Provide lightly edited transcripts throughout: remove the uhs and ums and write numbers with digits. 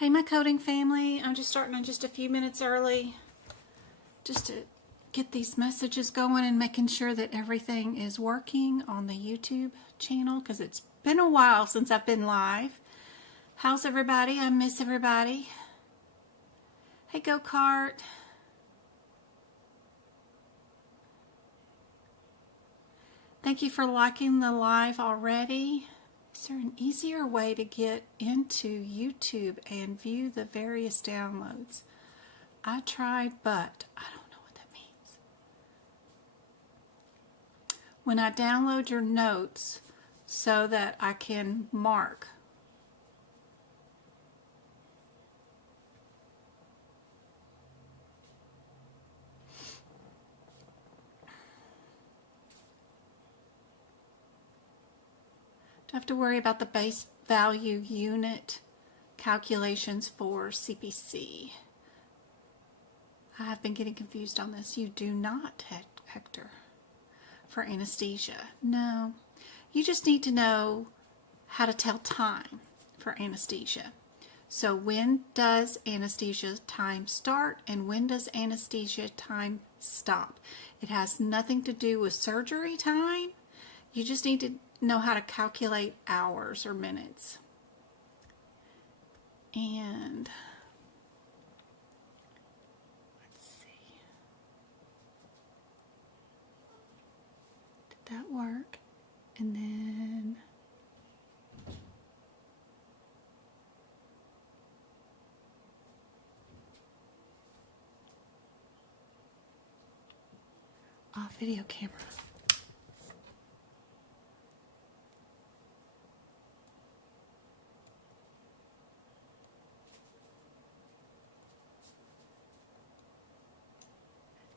Hey, my coding family, I'm just starting on just a few minutes early just to get these messages going and making sure that everything is working on the YouTube channel because it's been a while since I've been live. How's everybody? I miss everybody. Hey, Go-Kart. Thank you for liking the live already. Is there an easier way to get into YouTube and view the various downloads? I tried, but I don't know what that means. When I download your notes so that I can mark. Do I have to worry about the base value unit calculations for CPC? I have been getting confused on this. You do not, Hector, for anesthesia. No, you just need to know how to tell time for anesthesia. So when does anesthesia time start and when does anesthesia time stop? It has nothing to do with surgery time. You just need to know how to calculate hours or minutes. And let's see. Did that work? And then video camera.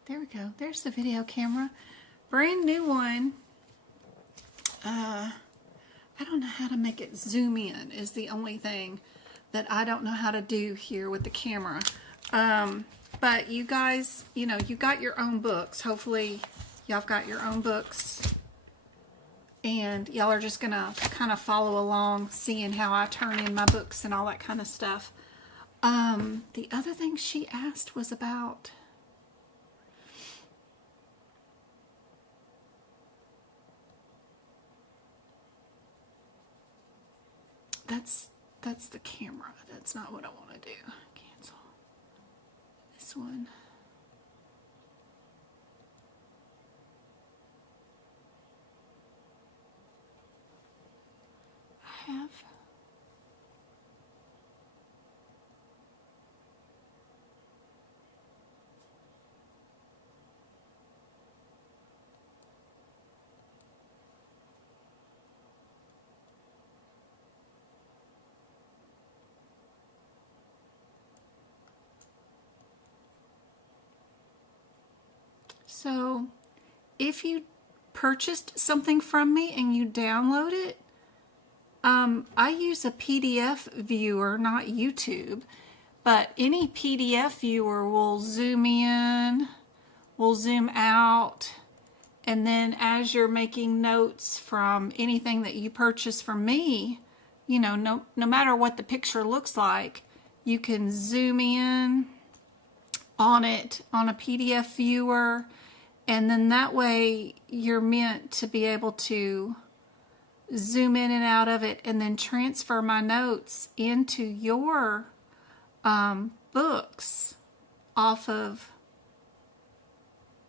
There we go. There's the video camera. Brand new one. I don't know how to make it zoom in is the only thing that I don't know how to do here with the camera. But you guys, you know, you got your own books. Hopefully y'all have got your own books. And y'all are just going to kind of follow along, seeing how I turn in my books and all that kind of stuff. The other thing she asked was about... That's the camera. That's not what I want to do. Cancel. This one. I have. So if you purchased something from me and you download it, I use a PDF viewer, not YouTube, but any PDF viewer will zoom in, will zoom out, and then as you're making notes from anything that you purchase from me, you know, no matter what the picture looks like, you can zoom in on it on a PDF viewer. And then that way you're meant to be able to zoom in and out of it and then transfer my notes into your books off of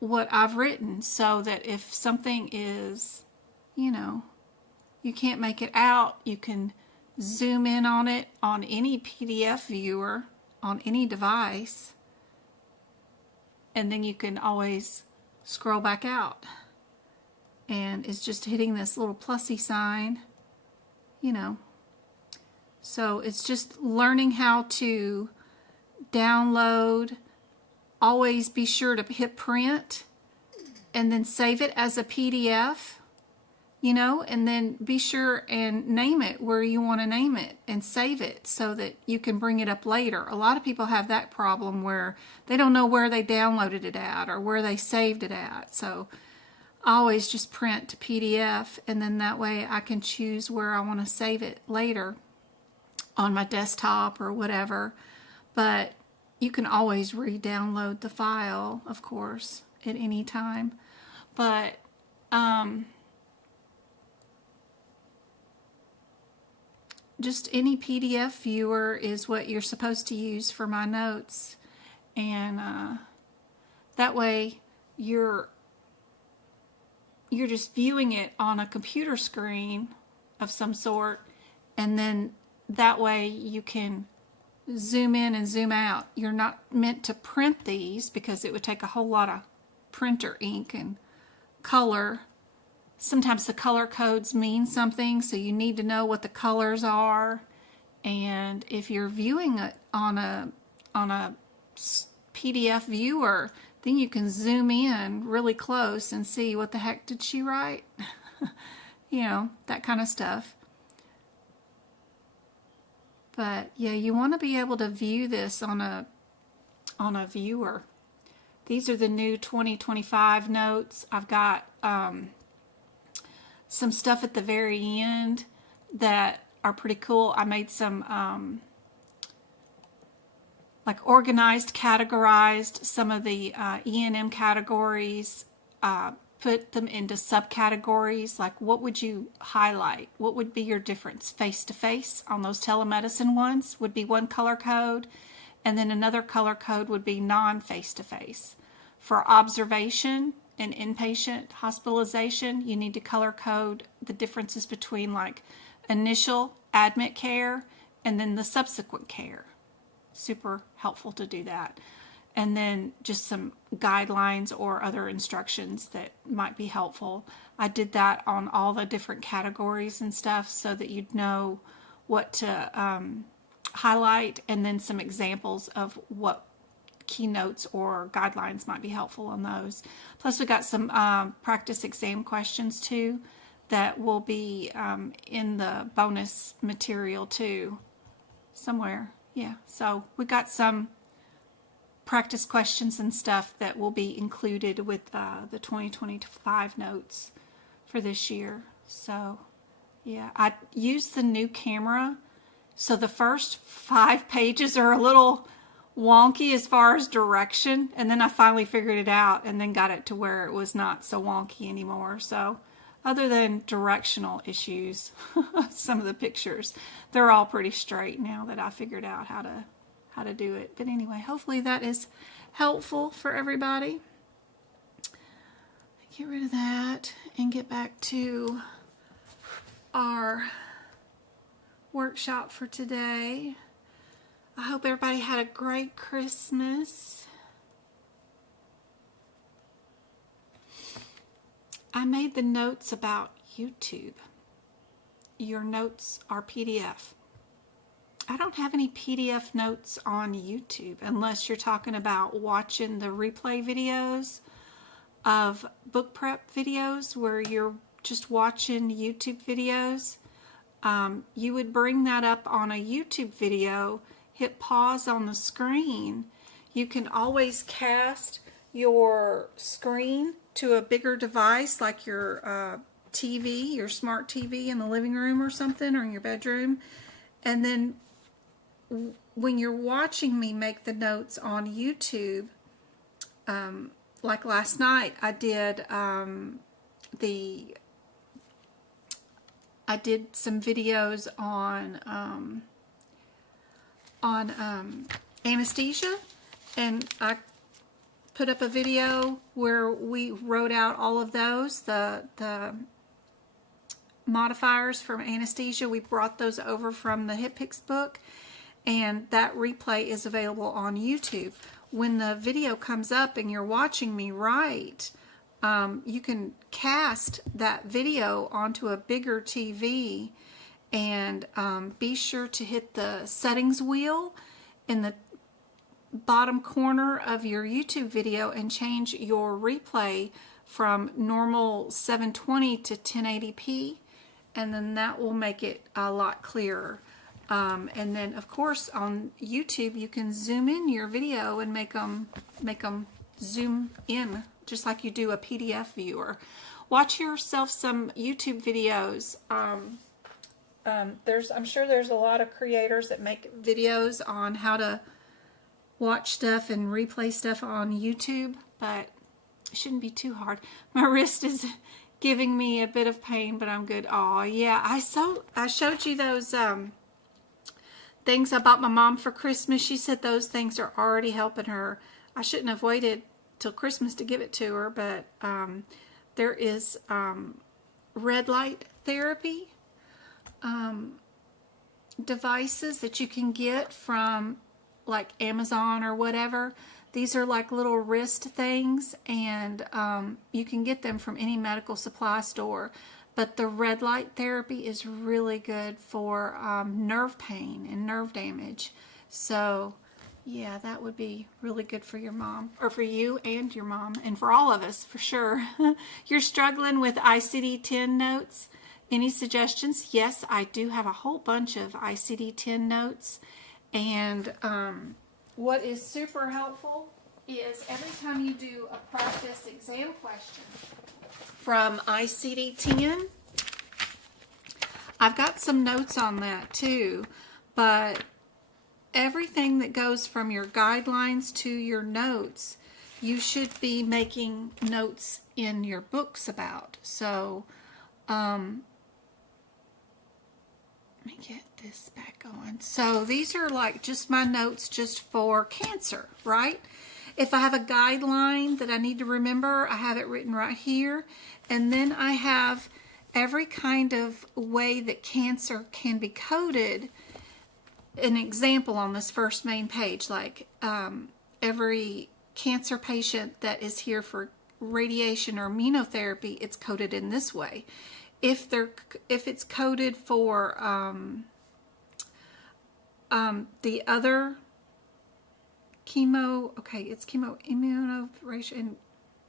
what I've written, so that if something is, you know, you can't make it out, you can zoom in on it on any PDF viewer on any device, and then you can always scroll back out, and it's just hitting this little plusy sign, you know. So it's just learning how to download. Always be sure to hit print and then save it as a PDF, you know, and then be sure and name it where you want to name it and save it so that you can bring it up later. A lot of people have that problem where they don't know where they downloaded it at or where they saved it at. So I always just print to PDF, and then that way I can choose where I want to save it later. on my desktop or whatever, but you can always re-download the file, of course, at any time. But just any PDF viewer is what you're supposed to use for my notes, and that way you're just viewing it on a computer screen of some sort, and then that way you can zoom in and zoom out. You're not meant to print these because it would take a whole lot of printer ink and color. Sometimes the color codes mean something, so you need to know what the colors are. And if you're viewing it on a PDF viewer, then you can zoom in really close and see what the heck did she write? You know, that kind of stuff. But yeah, you want to be able to view this on a viewer. These are the new 2025 notes. I've got some stuff at the very end that are pretty cool. I made some like organized, categorized some of the E&M categories, put them into subcategories. Like, what would you highlight? What would be your difference? Face-to-face on those telemedicine ones would be one color code, and then another color code would be non-face-to-face. For observation and inpatient hospitalization, you need to color code the differences between like initial admit care and then the subsequent care. Super helpful to do that. And then just some guidelines or other instructions that might be helpful. I did that on all the different categories and stuff so that you'd know what to highlight, and then some examples of what keynotes or guidelines might be helpful on those. Plus we got some practice exam questions too that will be in the bonus material too somewhere. Yeah, so we got some practice questions and stuff that will be included with the 2025 notes for this year. So yeah, I used the new camera, so the first 5 pages are a little wonky as far as direction, and then I finally figured it out and then got it to where it was not so wonky anymore. So other than directional issues, some of the pictures, they're all pretty straight now that I figured out how to do it. But anyway, hopefully that is helpful for everybody. Get rid of that and get back to our workshop for today. I hope everybody had a great Christmas. I made the notes about YouTube. Your notes are PDF. I don't have any PDF notes on YouTube unless you're talking about watching the replay videos of book prep videos where you're just watching YouTube videos. You would bring that up on a YouTube video, hit pause on the screen. You can always cast your screen to a bigger device like your TV, your smart TV in the living room or something, or in your bedroom. And then when you're watching me make the notes on YouTube, like last night, I did some videos on anesthesia, and I put up a video where we wrote out all of those, the modifiers from anesthesia. We brought those over from the HitPix book, and that replay is available on YouTube. When the video comes up and you're watching me write, you can cast that video onto a bigger TV, and be sure to hit the settings wheel in the bottom corner of your YouTube video and change your replay from normal 720 to 1080p, and then that will make it a lot clearer. And then of course on YouTube you can zoom in your video and make them zoom in just like you do a PDF viewer. Watch yourself some YouTube videos I'm sure there's a lot of creators that make videos on how to watch stuff and replay stuff on YouTube, but it shouldn't be too hard. My wrist is giving me a bit of pain, but I'm good. Oh yeah, I showed you those things I bought my mom for Christmas. She said those things are already helping her. I shouldn't have waited till Christmas to give it to her, but there is red light therapy devices that you can get from like Amazon or whatever. These are like little wrist things, and you can get them from any medical supply store. But the red light therapy is really good for nerve pain and nerve damage. So yeah, that would be really good for your mom, or for you and your mom, and for all of us for sure. You're struggling with ICD-10 notes. Any suggestions? Yes, I do have a whole bunch of ICD-10 notes. And what is super helpful is every time you do a practice exam question from ICD-10, I've got some notes on that too, but everything that goes from your guidelines to your notes, you should be making notes in your books about. So, let me get this back on. So these are like just my notes just for cancer, right? If I have a guideline that I need to remember, I have it written right here. And then I have every kind of way that cancer can be coded. An example on this first main page, like every cancer patient that is here for radiation or immunotherapy, it's coded in this way. If it's coded for the other chemo, okay, it's chemoimmunotherapy,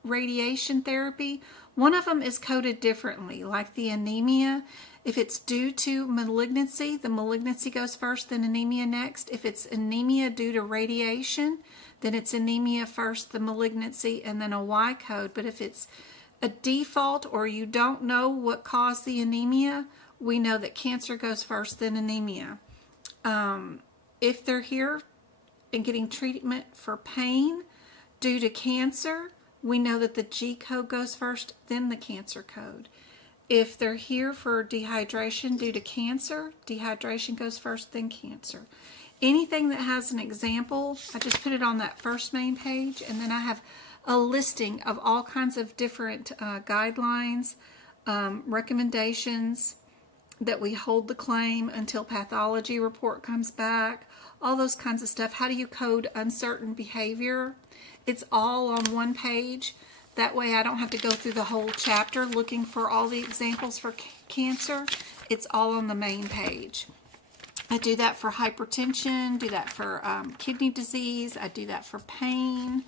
radiation therapy, one of them is coded differently, like the anemia. If it's due to malignancy, the malignancy goes first, then anemia next. If it's anemia due to radiation, then it's anemia first, the malignancy, and then a Y code. But if it's a default or you don't know what caused the anemia, we know that cancer goes first, then anemia. If they're here and getting treatment for pain due to cancer, we know that the G code goes first, then the cancer code. If they're here for dehydration due to cancer, dehydration goes first, then cancer. Anything that has an example, I just put it on that first main page, and then I have a listing of all kinds of different guidelines, recommendations, that we hold the claim until pathology report comes back, all those kinds of stuff. How do you code uncertain behavior? It's all on one page. That way I don't have to go through the whole chapter looking for all the examples for cancer. It's all on the main page. I do that for hypertension, do that for kidney disease, I do that for pain,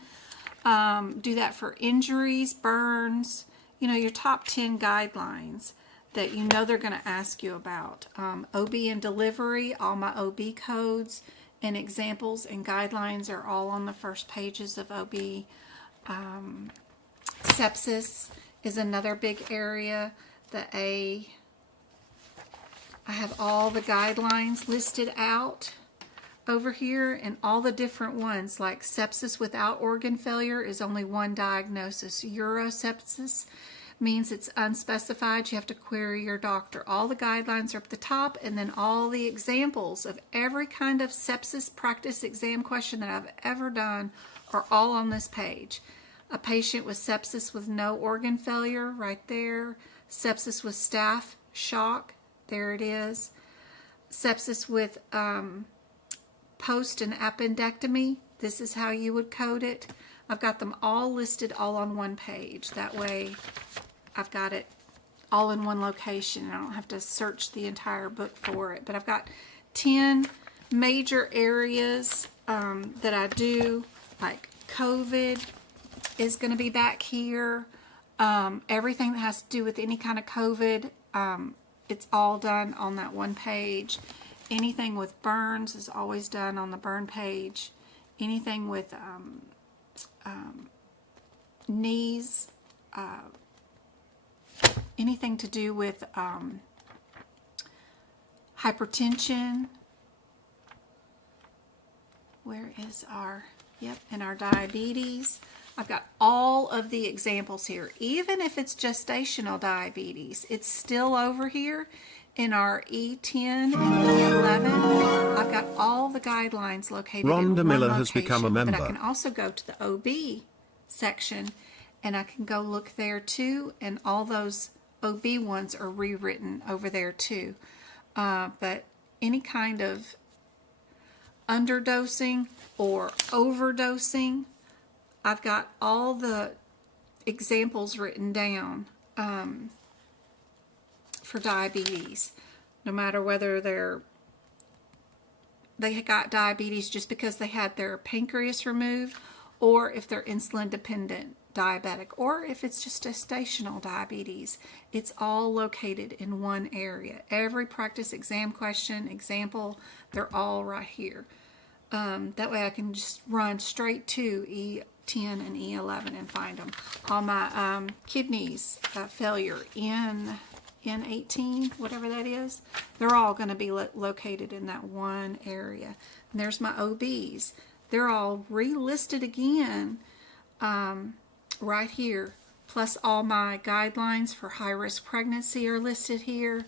do that for injuries, burns, you know, your top 10 guidelines that you know they're going to ask you about. OB and delivery, all my OB codes and examples and guidelines are all on the first pages of OB. Sepsis is another big area. I have all the guidelines listed out over here, and all the different ones, like sepsis without organ failure is only one diagnosis. Urosepsis means it's unspecified. You have to query your doctor. All the guidelines are at the top, and then all the examples of every kind of sepsis practice exam question that I've ever done are all on this page. A patient with sepsis with no organ failure, right there. Sepsis with staph shock, there it is. Sepsis with post and appendectomy, this is how you would code it. I've got them all listed all on one page. That way I've got it all in one location. I don't have to search the entire book for it. But I've got 10 major areas that I do, like COVID is going to be back here. Everything that has to do with any kind of COVID, it's all done on that one page. Anything with burns is always done on the burn page. Anything with knees, anything to do with hypertension. Where is our, yep, and our diabetes. I've got all of the examples here. Even if it's gestational diabetes, it's still over here in our E10 and E11. I've got all the guidelines located in one Miller location. has become a member. But I can also go to the OB section, and I can go look there too, and all those OB ones are rewritten over there too. But any kind of underdosing or overdosing, I've got all the examples written down for diabetes, no matter whether they got diabetes just because they had their pancreas removed, or if they're insulin dependent diabetic, or if it's just gestational diabetes. It's all located in one area. Every practice exam question, example, they're all right here. That way I can just run straight to E10 and E11 and find them. All my kidneys failure in N18, whatever that is, they're all going to be located in that one area. And there's my OBs. They're all relisted again right here. Plus all my guidelines for high-risk pregnancy are listed here.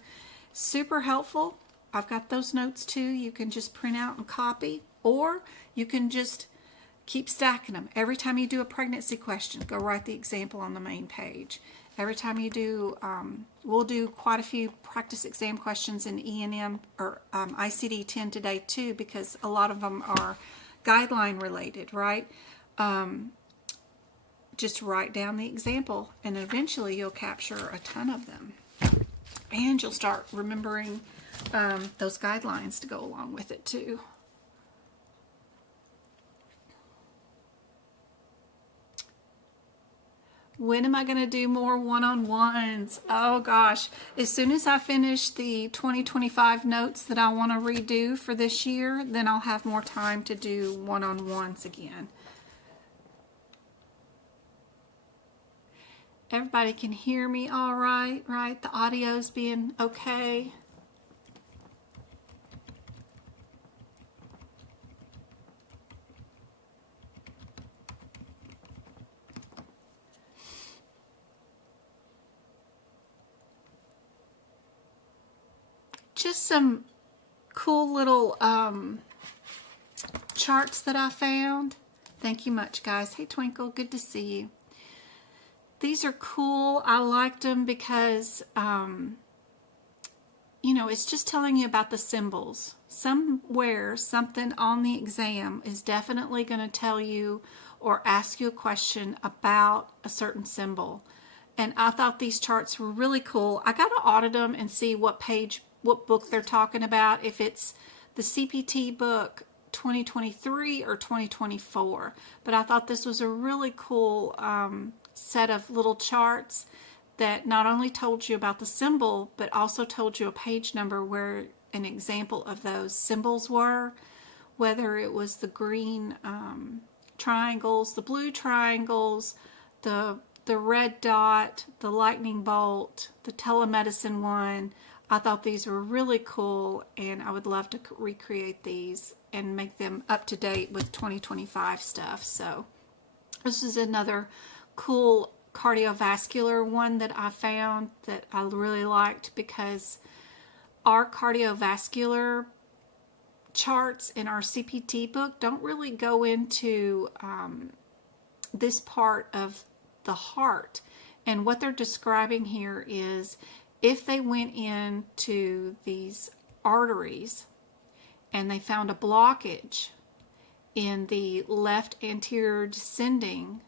Super helpful. I've got those notes too. You can just print out and copy, or you can just keep stacking them. Every time you do a pregnancy question, go write the example on the main page. Every time you do, we'll do quite a few practice exam questions in E&M or ICD-10 today too, because a lot of them are guideline related, right? Just write down the example, and eventually you'll capture a ton of them. And you'll start remembering those guidelines to go along with it too. When am I going to do more one-on-ones? Oh gosh, as soon as I finish the 2025 notes that I want to redo for this year, then I'll have more time to do one-on-ones again. Everybody can hear me all right, right? The audio's being okay. Just some cool little charts that I found. Thank you much, guys. Hey, Twinkle, good to see you. These are cool. I liked them because, you know, it's just telling you about the symbols. Somewhere, something on the exam is definitely going to tell you or ask you a question about a certain symbol. And I thought these charts were really cool. I got to audit them and see what page, what book they're talking about, if it's the CPT book 2023 or 2024. But I thought this was a really cool set of little charts that not only told you about the symbol, but also told you a page number where an example of those symbols were, whether it was the green triangles, the blue triangles, the red dot, the lightning bolt, the telemedicine one. I thought these were really cool, and I would love to recreate these and make them up to date with 2025 stuff. So this is another cool cardiovascular one that I found that I really liked, because our cardiovascular charts in our CPT book don't really go into this part of the heart. And what they're describing here is if they went into these arteries and they found a blockage in the left anterior descending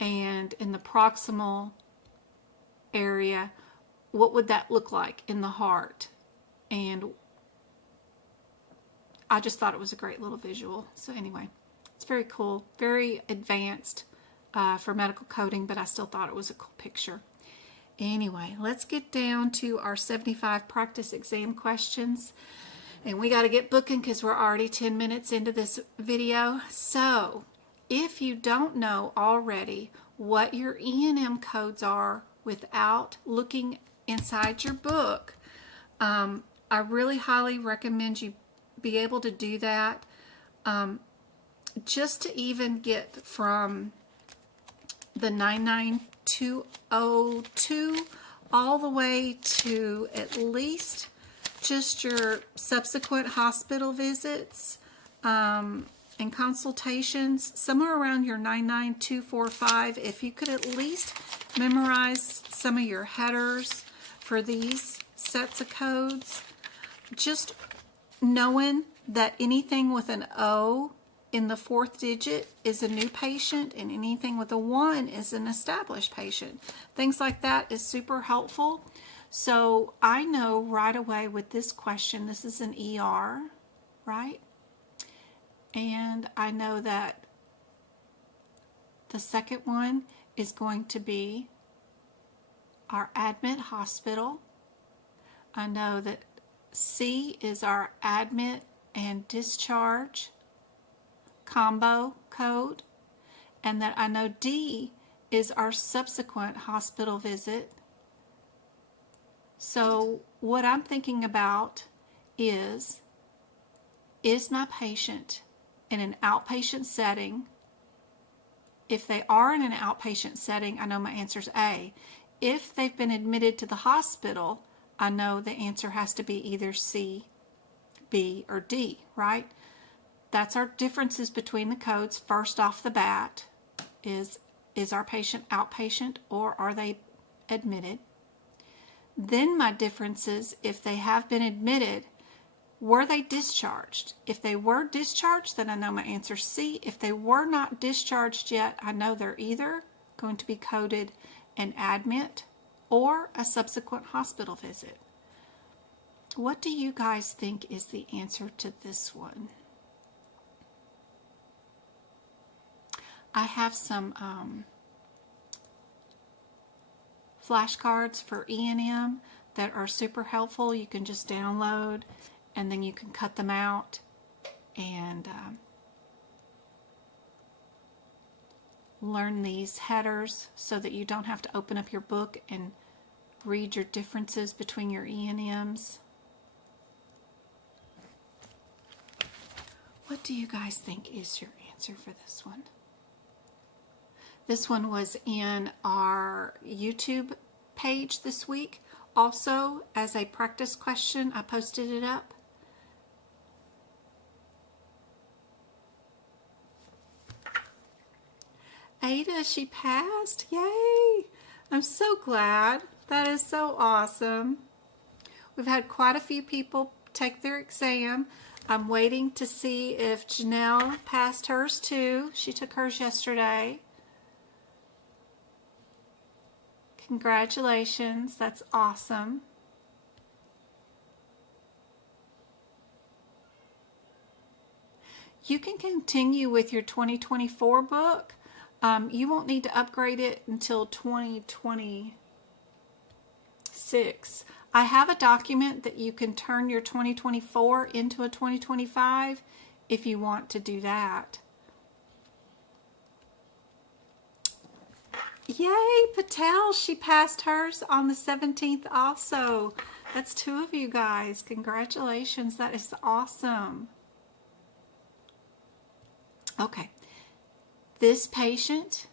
and in the proximal area, what would that look like in the heart? And I just thought it was a great little visual. So anyway, it's very cool, very advanced for medical coding, but I still thought it was a cool picture. Anyway, let's get down to our 75 practice exam questions. And we got to get booking because we're already 10 minutes into this video. So if you don't know already what your E&M codes are without looking inside your book, I really highly recommend you be able to do that. Just to even get from the 99202 all the way to at least just your subsequent hospital visits and consultations, somewhere around your 99245, if you could at least memorize some of your headers for these sets of codes, just knowing that anything with an O in the fourth digit is a new patient and anything with a 1 is an established patient. Things like that is super helpful. So I know right away with this question, this is an ER, right? And I know that the second one is going to be our admit hospital. I know that C is our admit and discharge combo code, and that I know D is our subsequent hospital visit. So what I'm thinking about is my patient in an outpatient setting? If they are in an outpatient setting, I know my answer is A. If they've been admitted to the hospital, I know the answer has to be either C, B, or D, right? That's our differences between the codes. First off the bat is our patient outpatient or are they admitted? Then my differences, if they have been admitted, were they discharged? If they were discharged, then I know my answer is C. If they were not discharged yet, I know they're either going to be coded an admit or a subsequent hospital visit. What do you guys think is the answer to this one? I have some flashcards for E&M that are super helpful. You can just download and then you can cut them out and learn these headers so that you don't have to open up your book and read your differences between your E&Ms. What do you guys think is your answer for this one? This one was in our YouTube page this week. Also, as a practice question, I posted it up. Ada, she passed. Yay! I'm so glad. That is so awesome. We've had quite a few people take their exam. I'm waiting to see if Janelle passed hers too. She took hers yesterday. Congratulations, that's awesome. You can continue with your 2024 book. You won't need to upgrade it until 2026. I have a document that you can turn your 2024 into a 2025 if you want to do that. Yay, Patel, she passed hers on the 17th also. That's 2 of you guys. Congratulations, that is awesome. Okay, this patient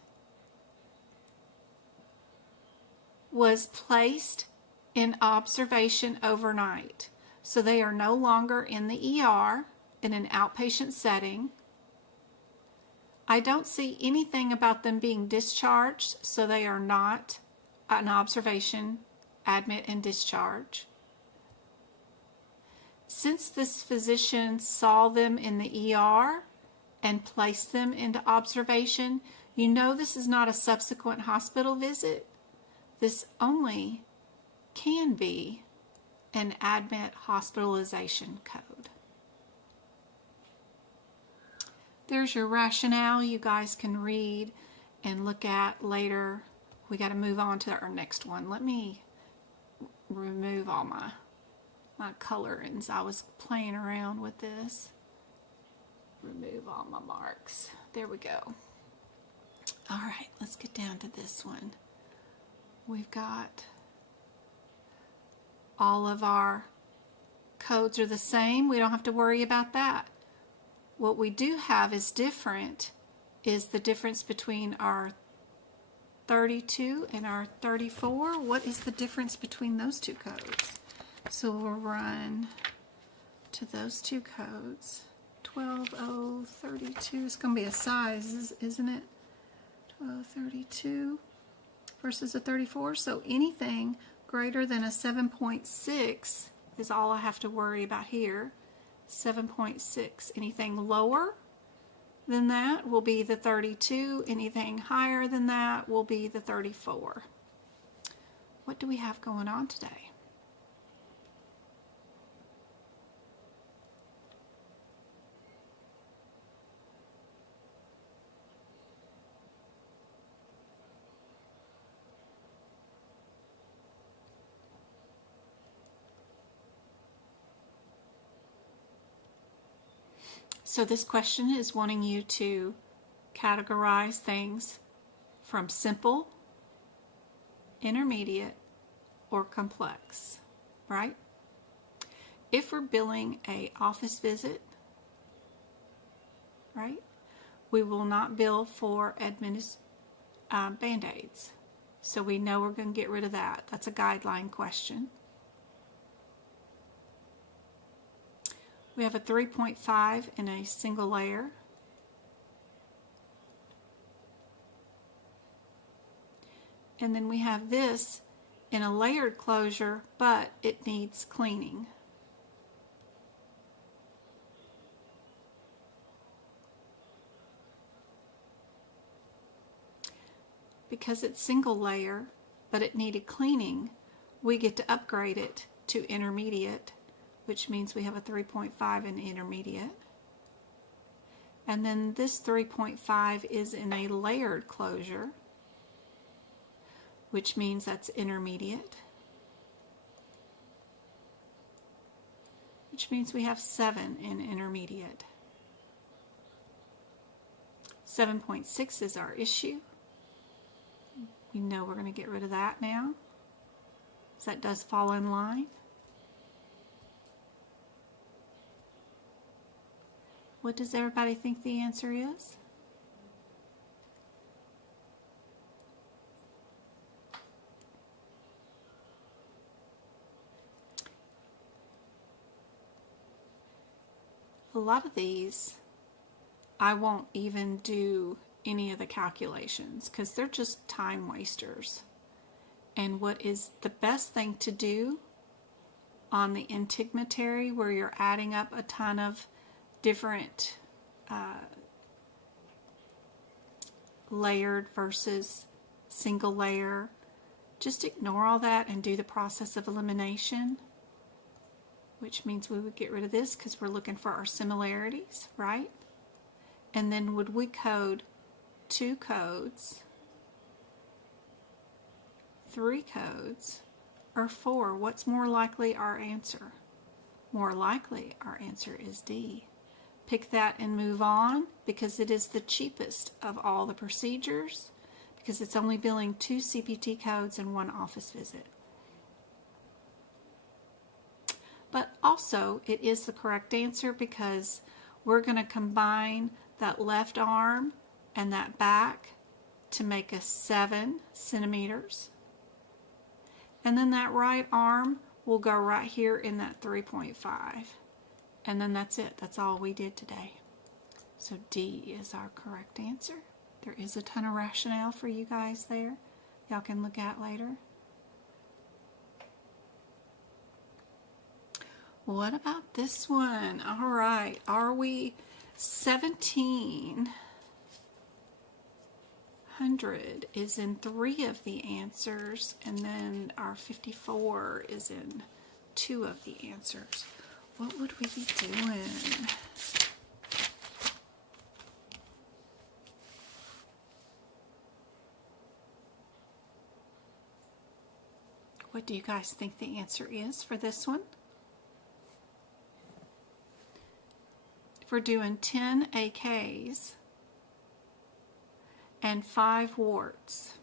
was placed in observation overnight. So they are no longer in the ER in an outpatient setting. I don't see anything about them being discharged, so they are not an observation, admit, and discharge. Since this physician saw them in the ER and placed them into observation, you know this is not a subsequent hospital visit. This only can be an admit hospitalization code. There's your rationale you guys can read and look at later. We got to move on to our next one. Let me remove all my colorings. I was playing around with this. Remove all my marks. There we go. All right, let's get down to this one. We've got all of our Codes are the same. We don't have to worry about that. What we do have is different is the difference between our 32 and our 34. What is the difference between those two codes? So we'll run to those two codes. 12032 is going to be a size, isn't it? 12032 versus a 34. So anything greater than a 7.6 is all I have to worry about here. 7.6. Anything lower than that will be the 32. Anything higher than that will be the 34. What do we have going on today? So this question is wanting you to categorize things from simple, intermediate, or complex, right? If we're billing an office visit, right, we will not bill for Band-Aids. So we know we're going to get rid of that. That's a guideline question. We have a 3.5 in a single layer. And then we have this in a layered closure, but it needs cleaning. Because it's single layer, but it needed cleaning, we get to upgrade it to intermediate, which means we have a 3.5 in intermediate. And then this 3.5 is in a layered closure, which means that's intermediate, which means we have 7 in intermediate. 7.6 is our issue. We know we're going to get rid of that now, so that does fall in line. What does everybody think the answer is? A lot of these, I won't even do any of the calculations because they're just time wasters. And what is the best thing to do on the integumentary, where you're adding up a ton of different layered versus single layer, just ignore all that and do the process of elimination, which means we would get rid of this because we're looking for our similarities, right? And then would we code 2 codes, 3 codes, or 4? What's more likely our answer? More likely our answer is D. Pick that and move on because it is the cheapest of all the procedures because it's only billing 2 CPT codes and 1 office visit. But also it is the correct answer because we're going to combine that left arm and that back to make a 7 centimeters. And then that right arm will go right here in that 3.5. And then that's it. That's all we did today. So D is our correct answer. There is a ton of rationale for you guys there. Y'all can look at later. What about this one? All right. Are we 1700 is in 3 of the answers, and then our 54 is in 2 of the answers. What would we be doing? What do you guys think the answer is for this one? If we're doing 10 AKs and 5 warts,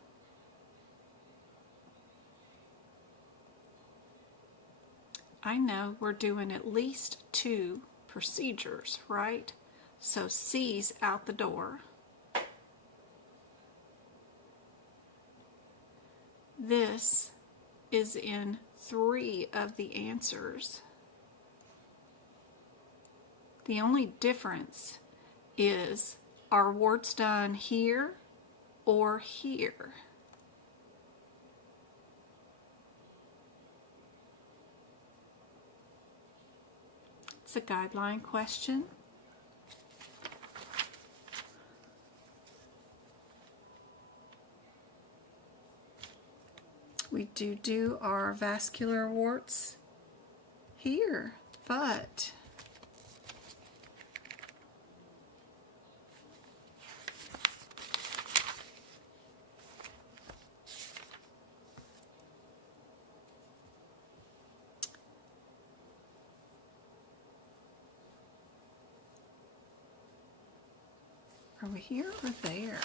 I know we're doing at least 2 procedures, right? So C's out the door. This is in 3 of the answers. The only difference is, are warts done here or here? It's a guideline question. We do our vascular warts here, but are we here or there?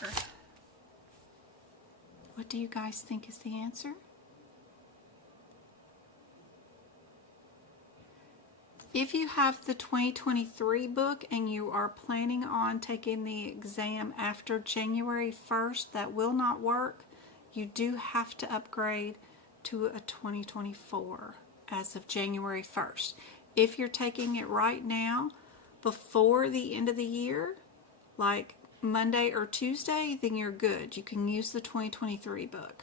What do you guys think is the answer? If you have the 2023 book and you are planning on taking the exam after January 1st, that will not work. You do have to upgrade to a 2024 as of January 1st. If you're taking it right now, before the end of the year, like Monday or Tuesday, then you're good. You can use the 2023 book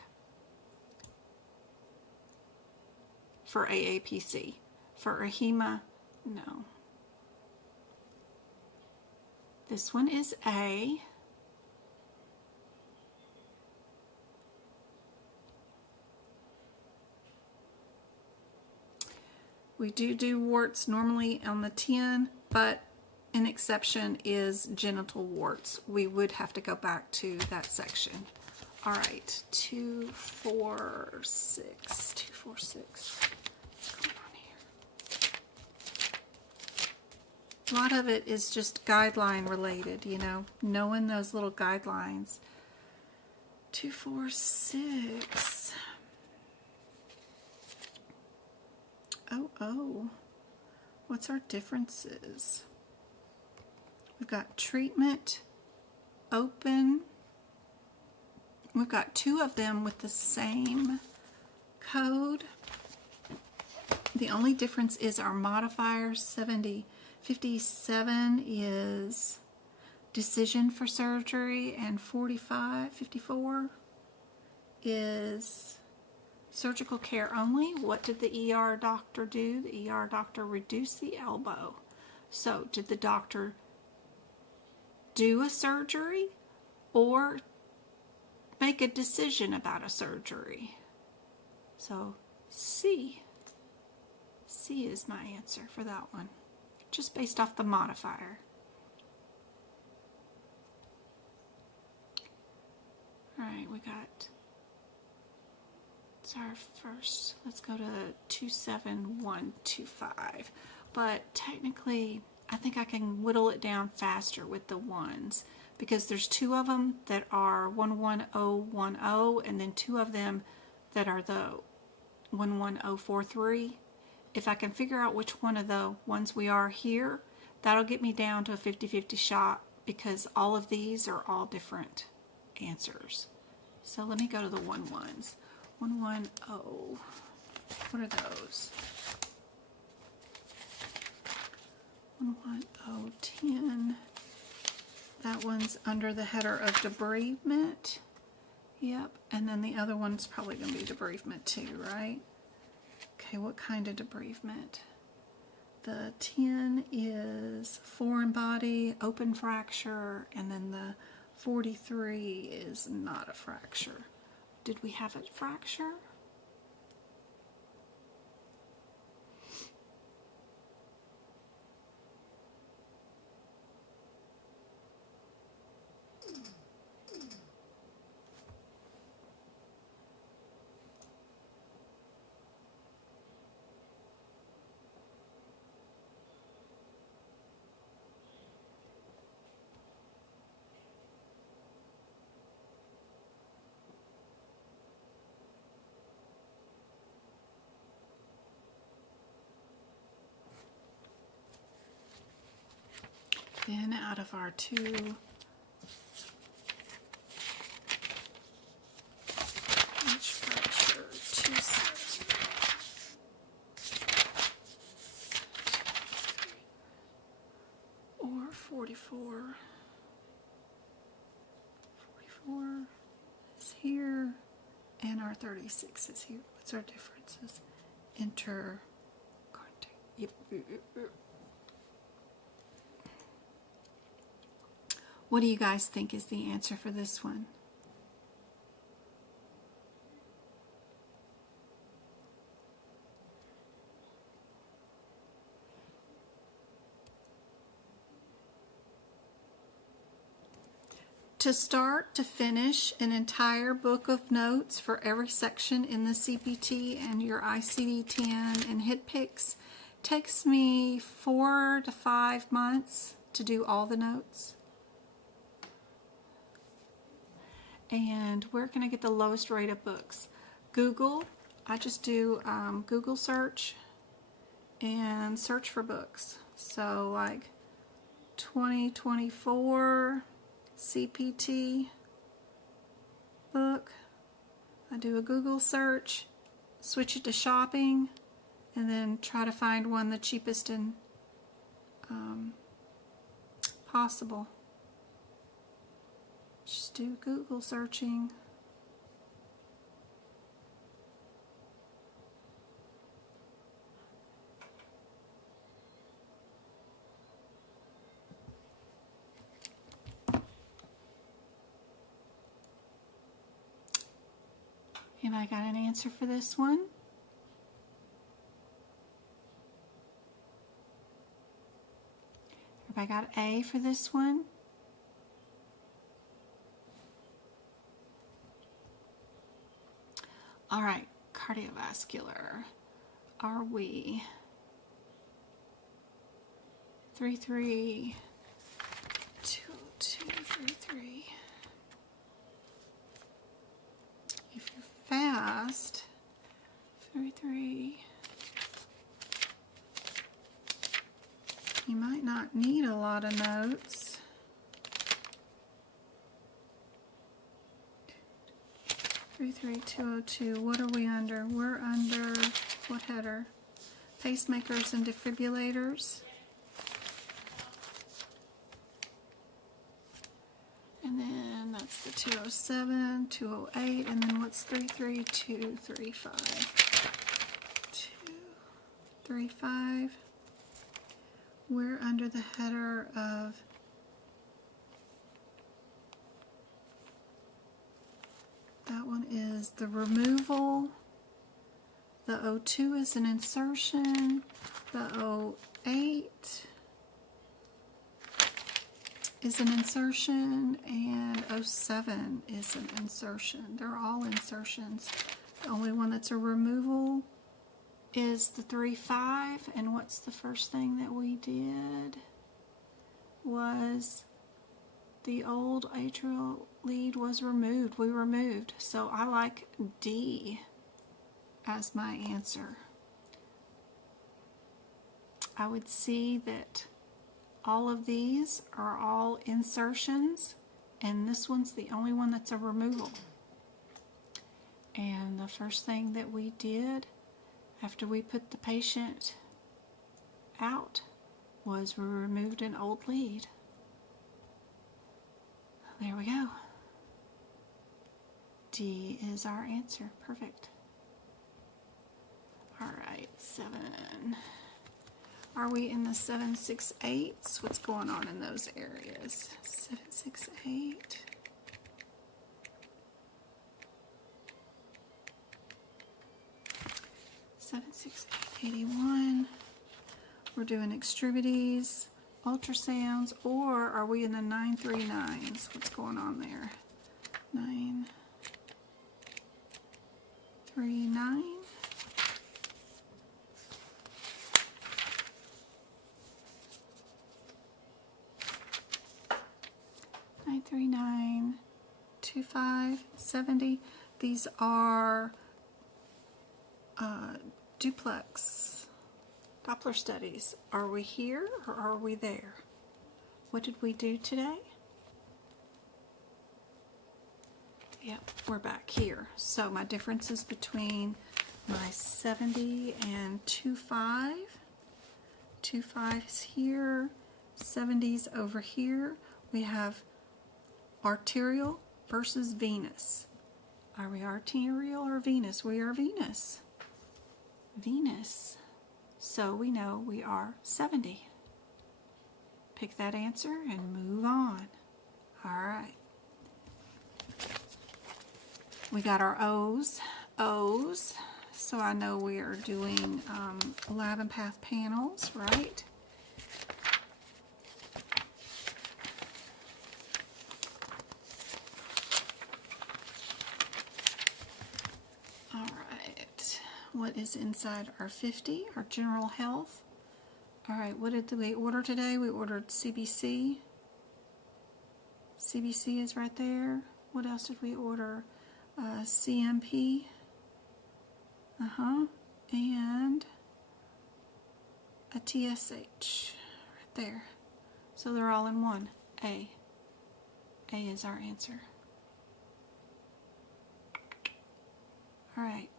for AAPC. For a HEMA, no. This one is A. We do warts normally on the 10, but an exception is genital warts. We would have to go back to that section. All right, 2, 4, 6, 2, 4, 6. What's going on here? A lot of it is just guideline related, you know, knowing those little guidelines. 2, 4, 6. Oh. What's our differences? We've got treatment, open. We've got 2 of them with the same code. The only difference is our modifier. 57 is decision for surgery, and 54 is surgical care only. What did the ER doctor do? The ER doctor reduced the elbow. So did the doctor do a surgery or make a decision about a surgery? So C is my answer for that one, just based off the modifier. All right, we got, it's our first, let's go to 27125. But technically, I think I can whittle it down faster with the ones, because there's 2 of them that are 11010, and then 2 of them that are the 11043. If I can figure out which one of the ones we are here, that'll get me down to a 50-50 shot, because all of these are all different answers. So let me go to the 1-1s. 110. What are those? 11010. That one's under the header of debridement. Yep. And then the other one's probably going to be debridement too, right? Okay, what kind of debridement? The 10 is foreign body, open fracture, and then the 43 is not a fracture. Did we have a fracture? Then out of our two each fracture, 270. Or 44. 44 is here, and our 36 is here. What's our differences? Enter. Yep. What do you guys think is the answer for this one? To start to finish an entire book of notes for every section in the CPT and your ICD-10 and HitPicks takes me 4 to 5 months to do all the notes. And where can I get the lowest rate of books? Google. I just do Google search and search for books. So like 2024 CPT book. I do a Google search, switch it to shopping, and then try to find one the cheapest and possible. Just do Google searching. Anybody got an answer for this one? Everybody got A for this one? All right, cardiovascular. Are we 33, 20233? If you're fast, 33. You might not need a lot of notes. 33202. What are we under? We're under what header? Pacemakers and defibrillators. And then that's the 207, 208, and then what's 33235? 235. We're under the header of that one is the removal. The O2 is an insertion. The 08 is an insertion, and 07 is an insertion. They're all insertions. The only one that's a removal is the 3.5, and what's the first thing that we did was the old atrial lead was removed. We removed. So I like D as my answer. I would see that all of these are all insertions, and this one's the only one that's a removal. And the first thing that we did after we put the patient out was we removed an old lead. There we go. D is our answer. Perfect. All right, 7. Are we in the 768s? What's going on in those areas? 768. Seven, 6, 8, 81. We're doing extremities, ultrasounds, or are we in the 939s? What's going on there? 939. Nine, 3, 2, 5, 70. These are duplex Doppler studies. Are we here or are we there? What did we do today? Yep, we're back here. So my differences between my 70 and 2.5. 2.5 is here, 70's over here. We have arterial versus venous. Are we arterial or venous? We are venous. Venous. So we know we are 70. Pick that answer and move on. All right. We got our O's. O's. So I know we are doing lab and path panels, right? All right. What is inside our 50? Our general health. All right. What did we order today? We ordered CBC. CBC is right there. What else did we order? CMP. And a TSH right there. So they're all in one. A. A is our answer. All right.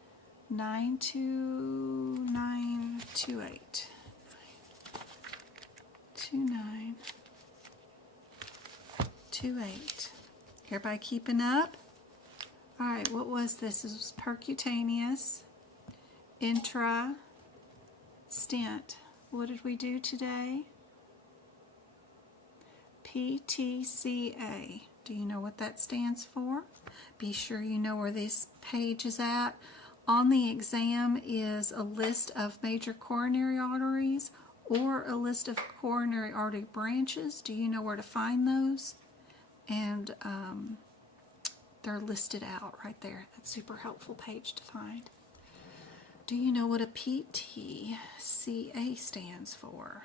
92928. 2928. Everybody keeping up? All right, what was this? This was percutaneous, intra, stent. What did we do today? PTCA. Do you know what that stands for? Be sure you know where this page is at. On the exam is a list of major coronary arteries or a list of coronary artery branches. Do you know where to find those? And they're listed out right there. That's a super helpful page to find. Do you know what a PTCA stands for?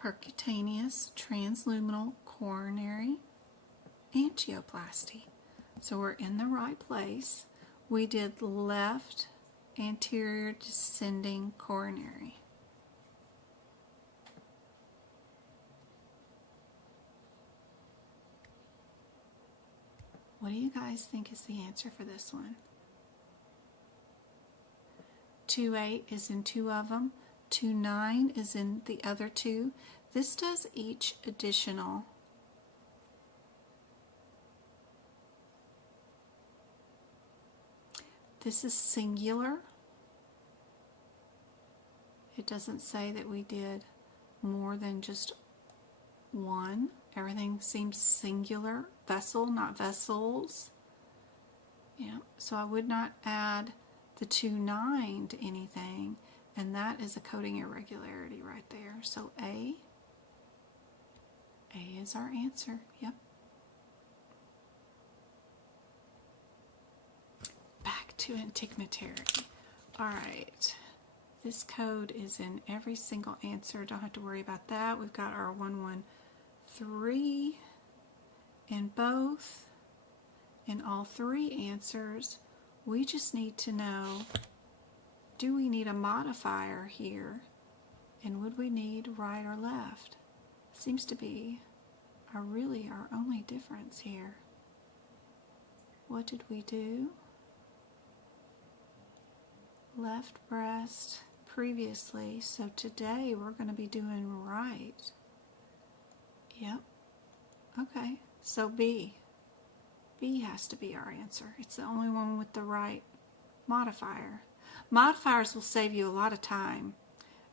Percutaneous transluminal coronary angioplasty. So we're in the right place. We did left anterior descending coronary. What do you guys think is the answer for this one? 2.8 is in two of them. 2.9 is in the other two. This does each additional. This is singular. It doesn't say that we did more than just one. Everything seems singular. Vessel, not vessels. Yeah, so I would not add the 2.9 to anything, and that is a coding irregularity right there. So A is our answer. Yep. Back to antiquitary. All right. This code is in every single answer. Don't have to worry about that. We've got our 113 in both. In all three answers, we just need to know, do we need a modifier here? And would we need right or left? Seems to be really our only difference here. What did we do? Left breast previously, so today we're going to be doing right. Yep. Okay, so B. B has to be our answer. It's the only one with the right modifier. Modifiers will save you a lot of time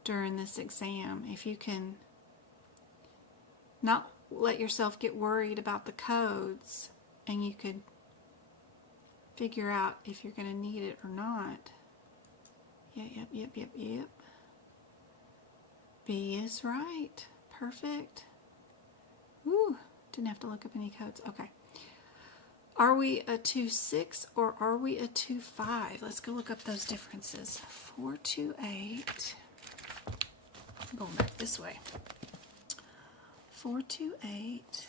during this exam if you can not let yourself get worried about the codes, and you could figure out if you're going to need it or not. Yep. B is right. Perfect. Woo, didn't have to look up any codes. Okay. Are we a 2.6 or are we a 2.5? Let's go look up those differences. 428. Going back this way. 428.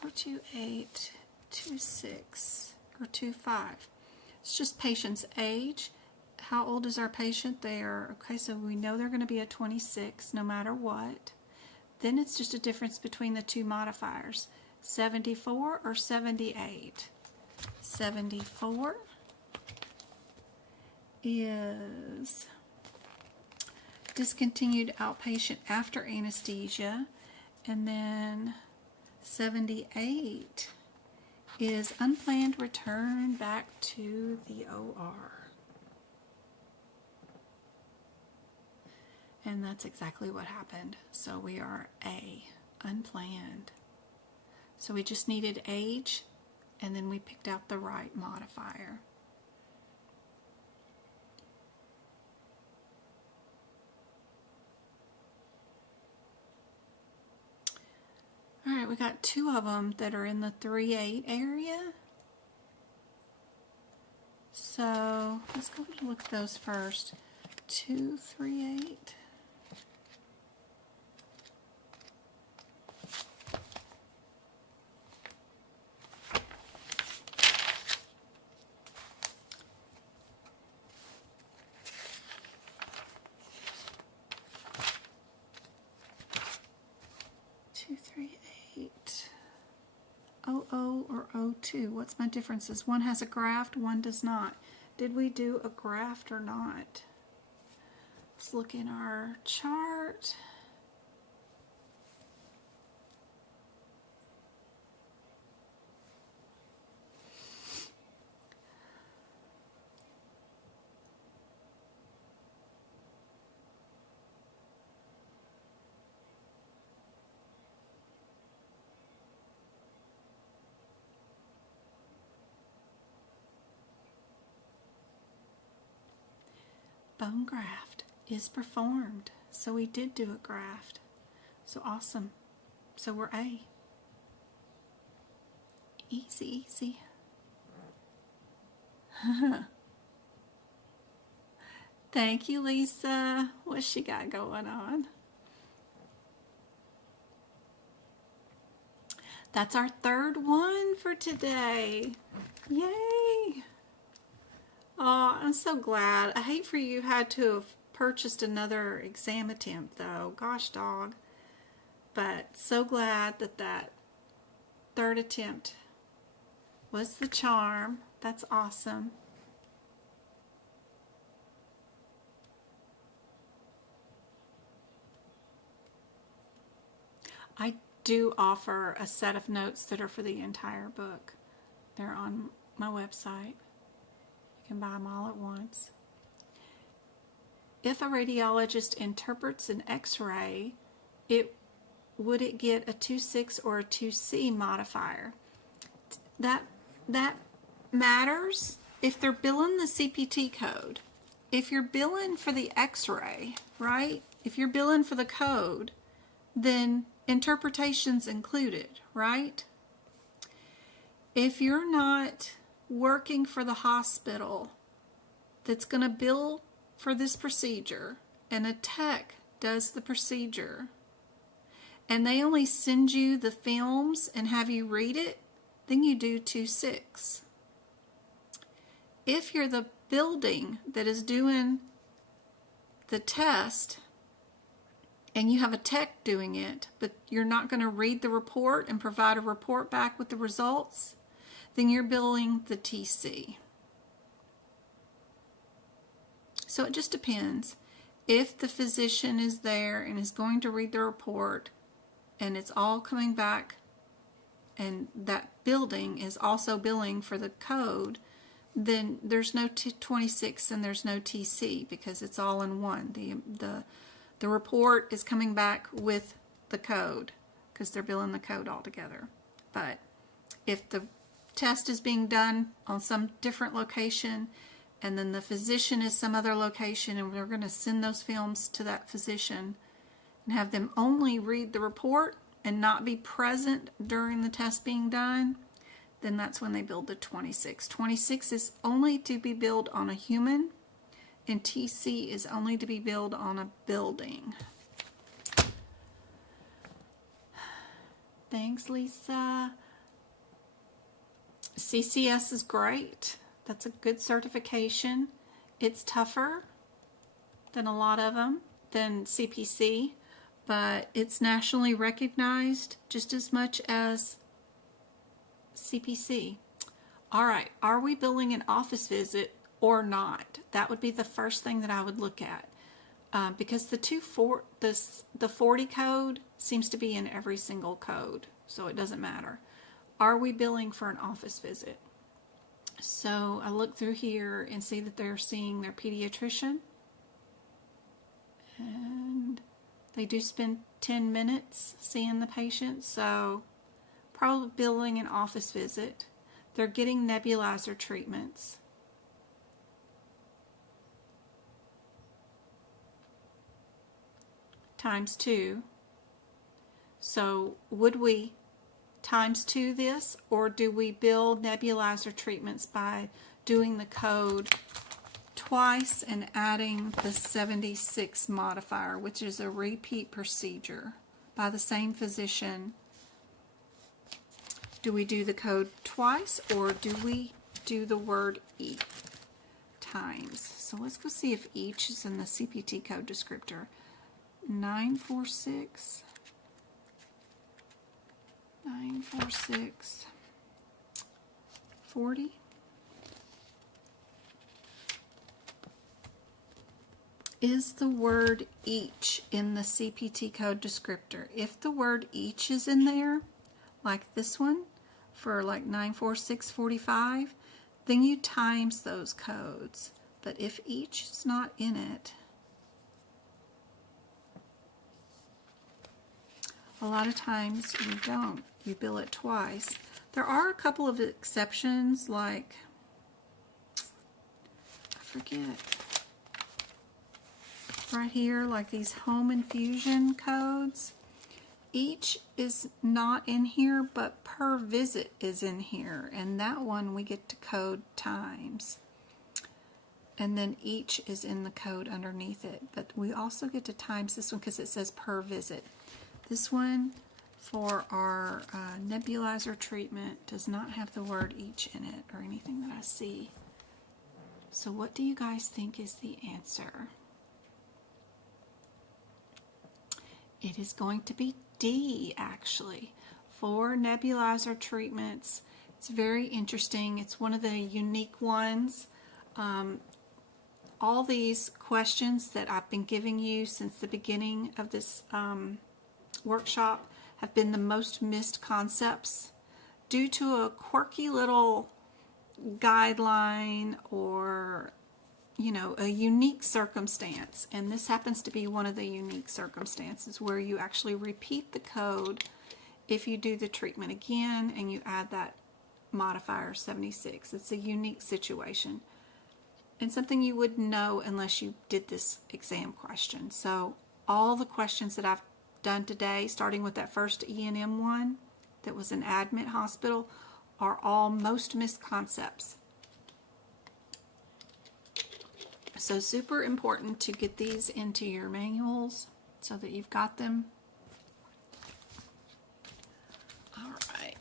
428 2.6 or 2.5. It's just patient's age. How old is our patient? They are, okay, so we know they're going to be a 26 no matter what. Then it's just a difference between the two modifiers, 74 or 78. 74 is discontinued outpatient after anesthesia, and then 78 is unplanned return back to the OR. And that's exactly what happened. So we are A, unplanned. So we just needed age, and then we picked out the right modifier. All right, we got two of them that are in the 3.8 area. So let's go look at those first. 2.3.8. Or O2. What's my differences? One has a graft, one does not. Did we do a graft or not? Let's look in our chart. Bone graft is performed. So we did do a graft. So awesome. So we're A. Easy, easy. Thank you, Lisa. What's she got going on? That's our third one for today. Yay! Oh, I'm so glad. I hate for you had to have purchased another exam attempt, though. Gosh, dog. But so glad that that third attempt was the charm. That's awesome. I do offer a set of notes that are for the entire book. They're on my website. You can buy them all at once. If a radiologist interprets an x-ray, would it get a 2.6 or a 2C modifier? That matters if they're billing the CPT code. If you're billing for the x-ray, right? If you're billing for the code, then interpretation's included, right? If you're not working for the hospital that's going to bill for this procedure and a tech does the procedure and they only send you the films and have you read it, then you do 2.6. If you're the building that is doing the test and you have a tech doing it, but you're not going to read the report and provide a report back with the results, then you're billing the TC. So it just depends. If the physician is there and is going to read the report and it's all coming back and that building is also billing for the code, then there's no 26 and there's no TC because it's all in one. The report is coming back with the code because they're billing the code all together. But if the test is being done on some different location and then the physician is some other location and we're going to send those films to that physician and have them only read the report and not be present during the test being done, then that's when they build the 26. 26 is only to be billed on a human, and TC is only to be billed on a building. Thanks, Lisa. CCS is great. That's a good certification. It's tougher than a lot of them, than CPC, but it's nationally recognized just as much as CPC. All right, are we billing an office visit or not? That would be the first thing that I would look at, because the 40 code seems to be in every single code, so it doesn't matter. Are we billing for an office visit? So I look through here and see that they're seeing their pediatrician, and they do spend 10 minutes seeing the patient, so probably billing an office visit. They're getting nebulizer treatments. Times 2. So would we times 2 this, or do we bill nebulizer treatments by doing the code twice and adding the 76 modifier, which is a repeat procedure by the same physician? Do we do the code twice, or do we do the word each times? So let's go see if each is in the CPT code descriptor. 946 40. Is the word each in the CPT code descriptor? If the word each is in there, like this one, for like 94645, then you times those codes. But if each is not in it, a lot of times you don't. You bill it twice. There are a couple of exceptions, like, I forget, right here, like these home infusion codes. Each is not in here, but per visit is in here, and that one we get to code times. And then each is in the code underneath it, but we also get to times this one because it says per visit. This one for our nebulizer treatment does not have the word each in it or anything that I see. So what do you guys think is the answer? It is going to be D, actually, for nebulizer treatments. It's very interesting. It's one of the unique ones. All these questions that I've been giving you since the beginning of this workshop have been the most missed concepts due to a quirky little guideline or, you know, a unique circumstance. And this happens to be one of the unique circumstances where you actually repeat the code if you do the treatment again and you add that modifier 76. It's a unique situation and something you wouldn't know unless you did this exam question. So all the questions that I've done today, starting with that first E&M one that was an admit hospital, are all most missed concepts. So super important to get these into your manuals so that you've got them. All right.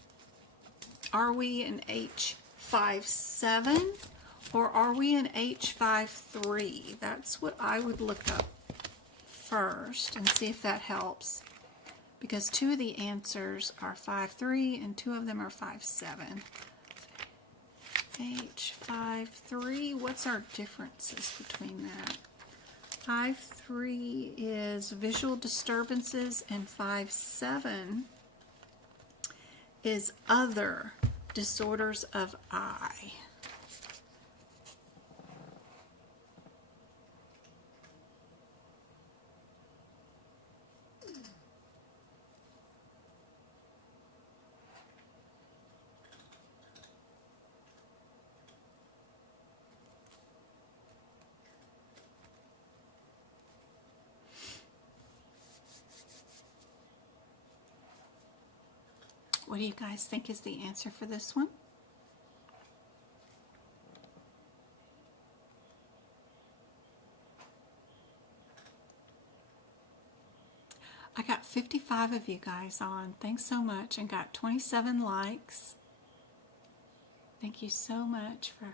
Are we in H57 or are we in H53? That's what I would look up first and see if that helps, because two of the answers are 5.3 and two of them are 5.7. H5.3, what's our differences between that? 5.3 is visual disturbances and 5.7 is other disorders of eye. What do you guys think is the answer for this one? I got 55 of you guys on. Thanks so much, and got 27 likes. Thank you so much for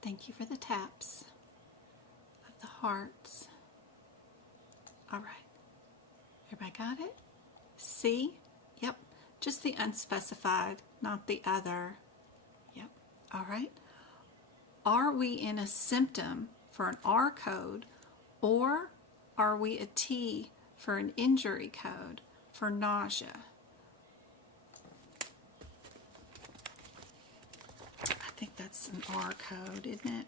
thank you for the taps of the hearts. All right. Everybody got it? C? Yep. Just the unspecified, not the other. Yep. All right. Are we in a symptom for an R code, or are we a T for an injury code for nausea? I think that's an R code, isn't it?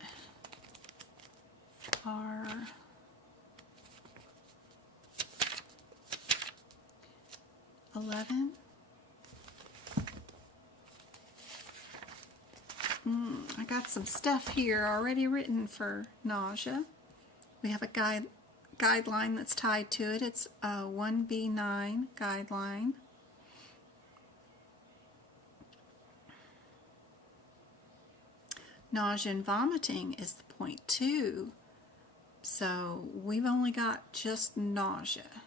R. $11. I got some stuff here already written for nausea. We have a guideline that's tied to it. It's a 1B9 guideline. Nausea and vomiting is the point 2. So we've only got just nausea.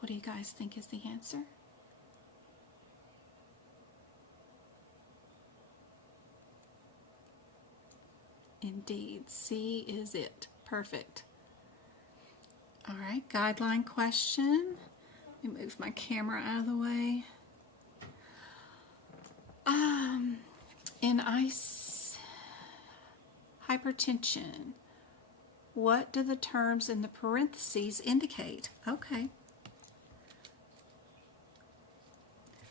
What do you guys think is the answer? Indeed, C is it. Perfect. All right, guideline question. Let me move my camera out of the way. In hypertension, what do the terms in the parentheses indicate? Okay.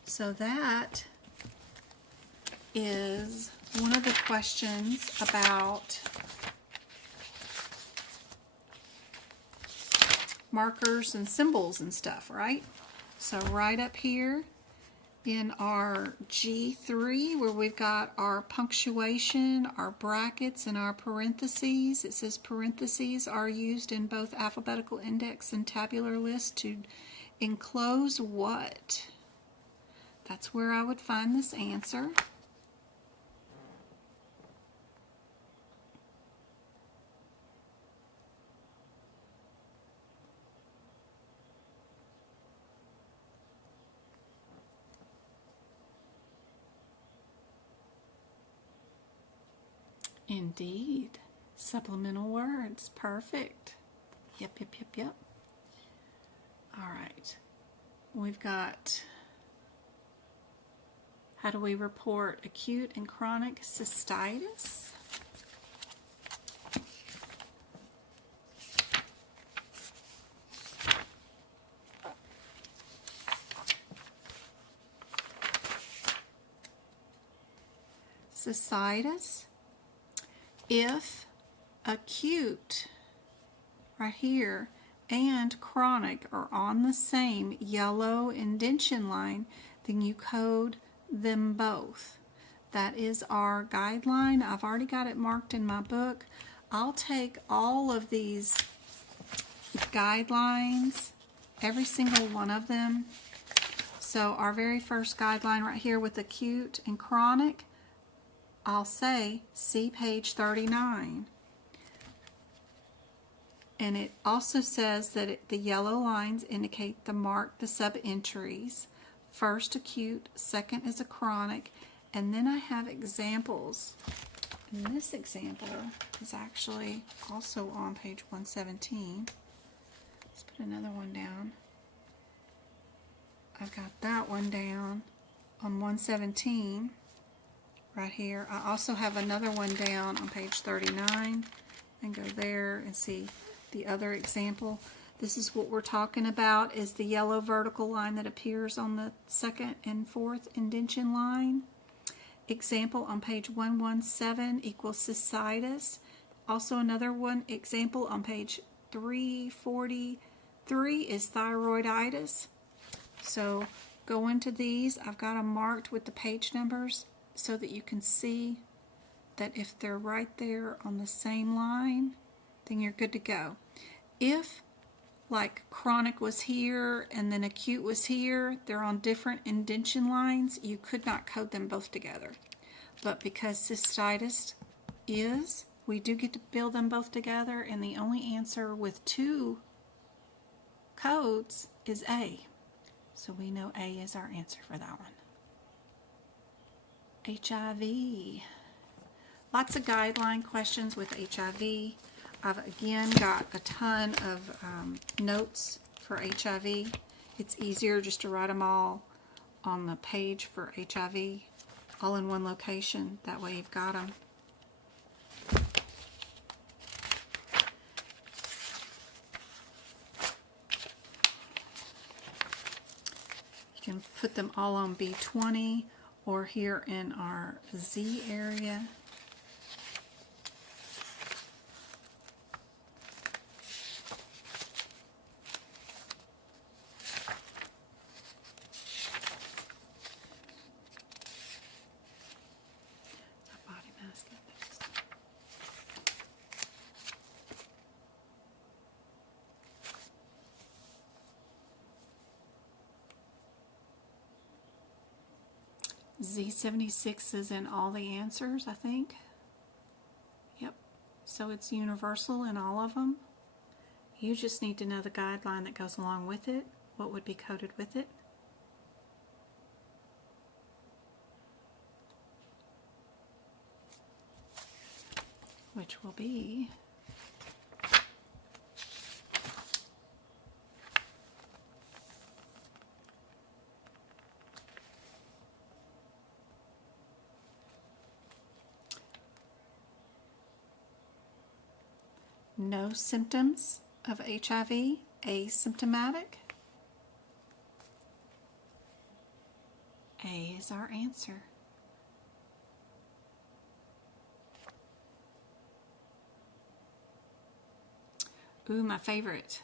So that is one of the questions about markers and symbols and stuff, right? So right up here in our G3, where we've got our punctuation, our brackets, and our parentheses, it says parentheses are used in both alphabetical index and tabular list to enclose what? That's where I would find this answer. Indeed. Supplemental words. Perfect. Yep. All right. We've got, how do we report acute and chronic cystitis? Cystitis. If acute, right here, and chronic are on the same yellow indentation line, then you code them both. That is our guideline. I've already got it marked in my book. I'll take all of these guidelines, every single one of them. So our very first guideline right here with acute and chronic, I'll say, see page 39. And it also says that the yellow lines indicate the sub-entries. First acute, second is a chronic, and then I have examples. And this example is actually also on page 117. Let's put another one down. I've got that one down on 117. Right here. I also have another one down on page 39, and go there and see the other example. This is what we're talking about, is the yellow vertical line that appears on the second and fourth indentation line. Example on page 117 equals cystitis. Also another one example on page 343 is thyroiditis. So go into these. I've got them marked with the page numbers, so that you can see that if they're right there on the same line, then you're good to go. If like chronic was here and then acute was here, they're on different indentation lines, you could not code them both together. But because cystitis is, we do get to build them both together, and the only answer with two codes is A. So we know A is our answer for that one. HIV. Lots of guideline questions with HIV. I've again got a ton of notes for HIV. It's easier just to write them all on the page for HIV, all in one location. That way you've got them. You can put them all on B20 or here in our Z area. Body mask next. Z76 is in all the answers, I think. Yep. So it's universal in all of them. You just need to know the guideline that goes along with it, what would be coded with it. Which will be no symptoms of HIV, asymptomatic. A is our answer. Ooh, my favorite.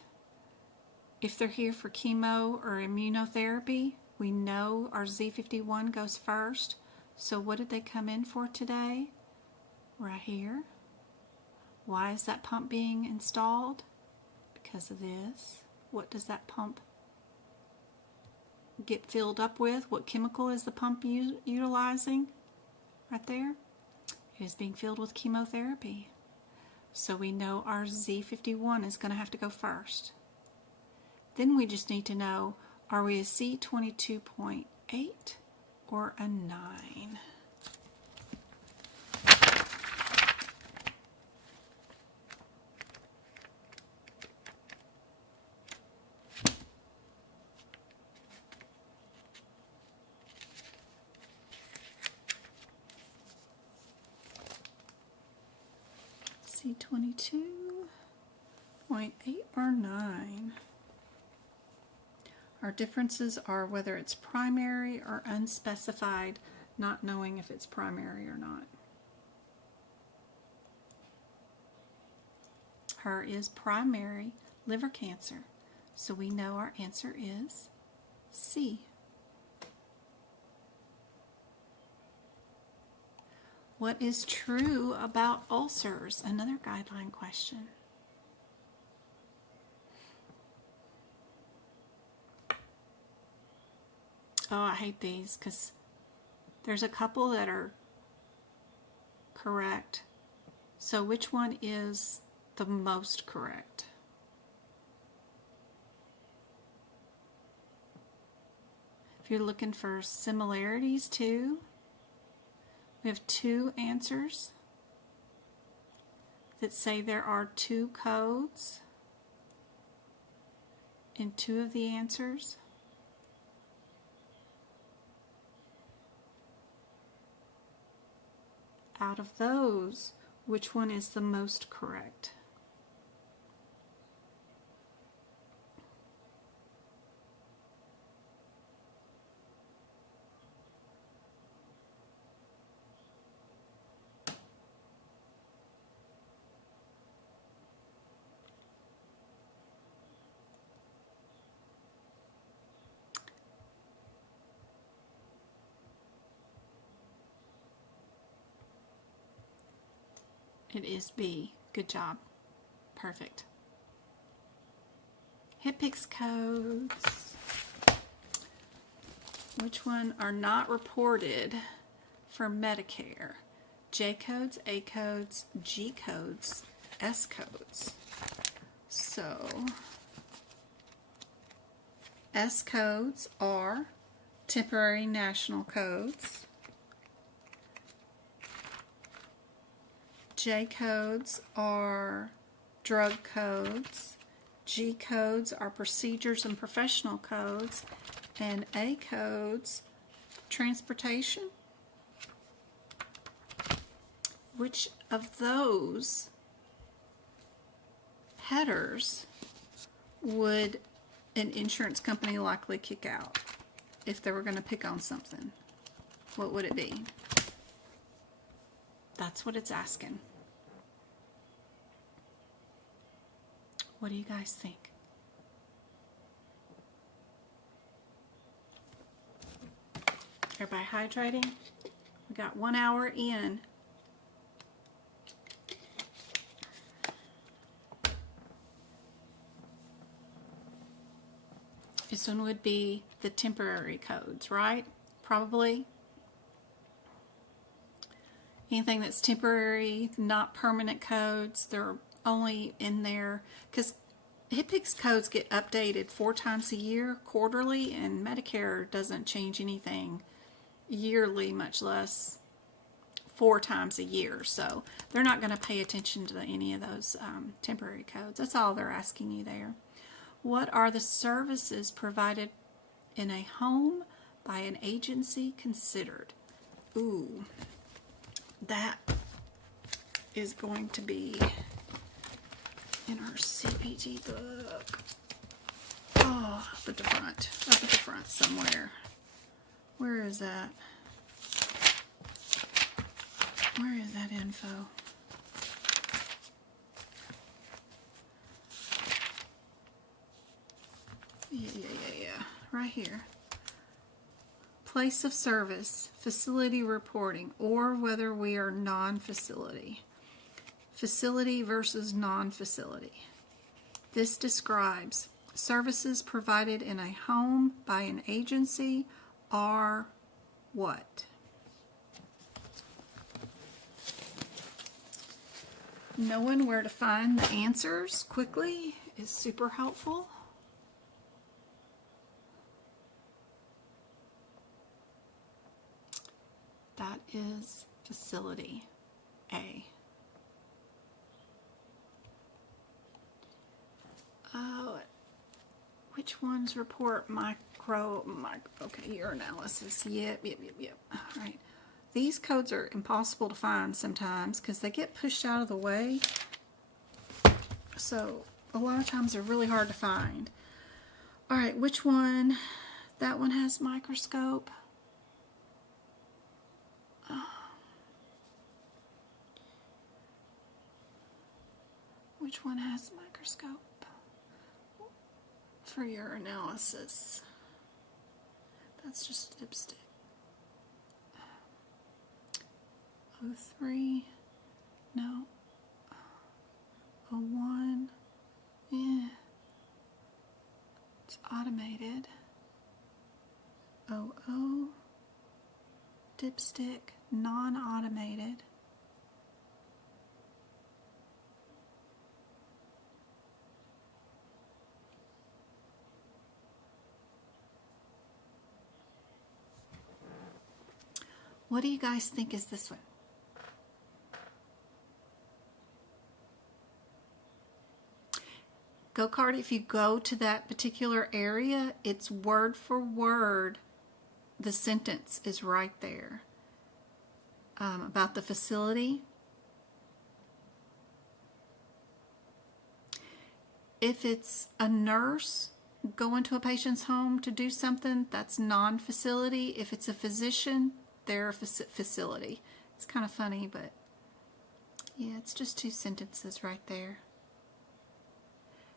If they're here for chemo or immunotherapy, we know our Z51 goes first. So what did they come in for today? Right here. Why is that pump being installed? Because of this. What does that pump get filled up with? What chemical is the pump utilizing? Right there. It is being filled with chemotherapy. So we know our Z51 is going to have to go first. Then we just need to know, are we a C22.8 or a 9? C22.8 or 9. Our differences are whether it's primary or unspecified, not knowing if it's primary or not. Her is primary liver cancer, so we know our answer is C. What is true about ulcers? Another guideline question. Oh, I hate these because there's a couple that are correct. So which one is the most correct? If you're looking for similarities too, we have two answers that say there are two codes in two of the answers. Out of those, which one is the most correct? It is B. Good job. Perfect. HCPCS codes. Which one are not reported for Medicare? J codes, A codes, G codes, S codes. So, S codes are temporary national codes. J codes are drug codes. G codes are procedures and professional codes. And A codes, transportation. Which of those headers would an insurance company likely kick out if they were going to pick on something? What would it be? That's what it's asking. What do you guys think? Everybody hydrating? We got 1 hour in. This one would be the temporary codes, right? Probably. Anything that's temporary, not permanent codes, they're only in there because HCPCS codes get updated 4 times a year, quarterly, and Medicare doesn't change anything yearly, much less 4 times a year. So they're not going to pay attention to any of those temporary codes. That's all they're asking you there. What are the services provided in a home by an agency considered? Ooh, that is going to be in our CPT book. Oh, up at the front somewhere. Where is that? Where is that info? Yeah. Right here. Place of service, facility reporting, or whether we are non-facility. Facility versus non-facility. This describes services provided in a home by an agency are what? Knowing where to find the answers quickly is super helpful. That is facility A. Which ones report okay, urinalysis. Yep. All right. These codes are impossible to find sometimes because they get pushed out of the way. So a lot of times they're really hard to find. All right, which one? That one has microscope. Which one has microscope for your analysis? That's just dipstick. 03, no. 01, yeah. It's automated. 00, dipstick, non-automated. What do you guys think is this one? Go-Kart, if you go to that particular area, it's word for word. The sentence is right there about the facility. If it's a nurse going to a patient's home to do something, that's non-facility. If it's a physician, they're a facility. It's kind of funny, but yeah, it's just 2 sentences right there.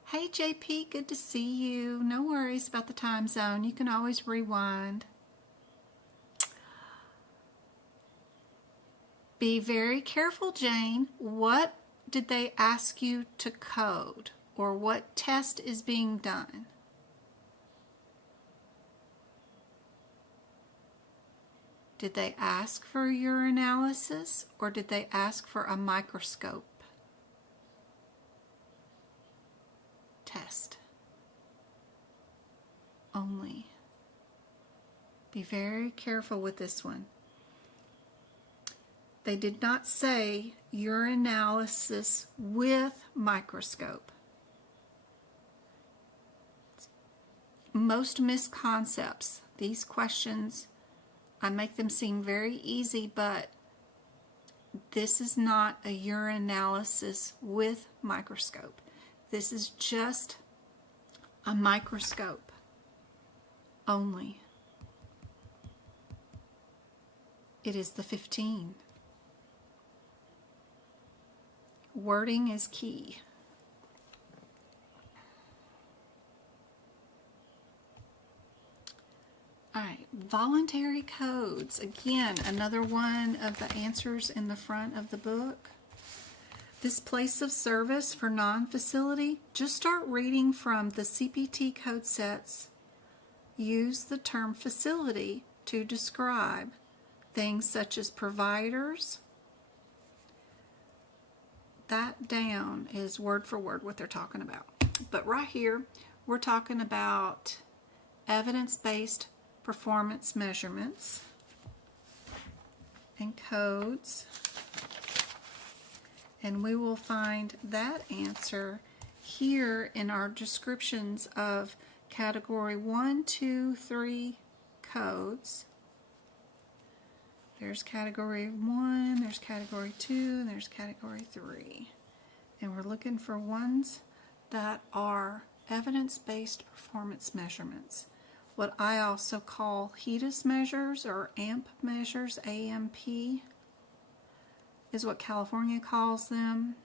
Hey JP, good to see you. No worries about the time zone. You can always rewind. Be very careful, Jane. What did they ask you to code? or what test is being done? Did they ask for urinalysis or did they ask for a microscope test only? Be very careful with this one. They did not say urinalysis with microscope. Most misconcepts, these questions, I make them seem very easy, but this is not a urinalysis with microscope. This is just a microscope only. It is the 15. Wording is key. All right, voluntary codes. Again, another one of the answers in the front of the book. This place of service for non-facility, just start reading from the CPT code sets. Use the term facility to describe things such as providers. That down is word for word what they're talking about. But right here, we're talking about evidence-based performance measurements and codes, and we will find that answer here in our descriptions of category 1, 2, 3 codes. There's category 1, there's category 2, and there's category 3, and we're looking for ones that are evidence-based performance measurements. What I also call HEDIS measures or AMP measures, AMP is what California calls them.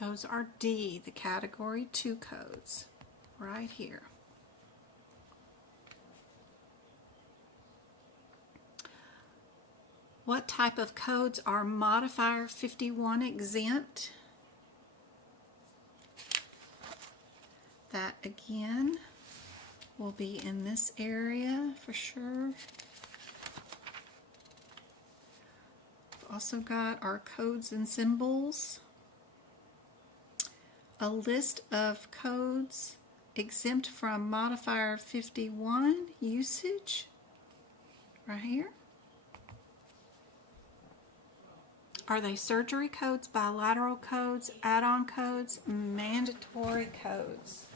Those are D, the category 2 codes, right here. What type of codes are Modifier 51 exempt? That again will be in this area for sure. We've also got our codes and symbols. A list of codes exempt from Modifier 51 usage right here. Are they surgery codes, bilateral codes, add-on codes, mandatory codes?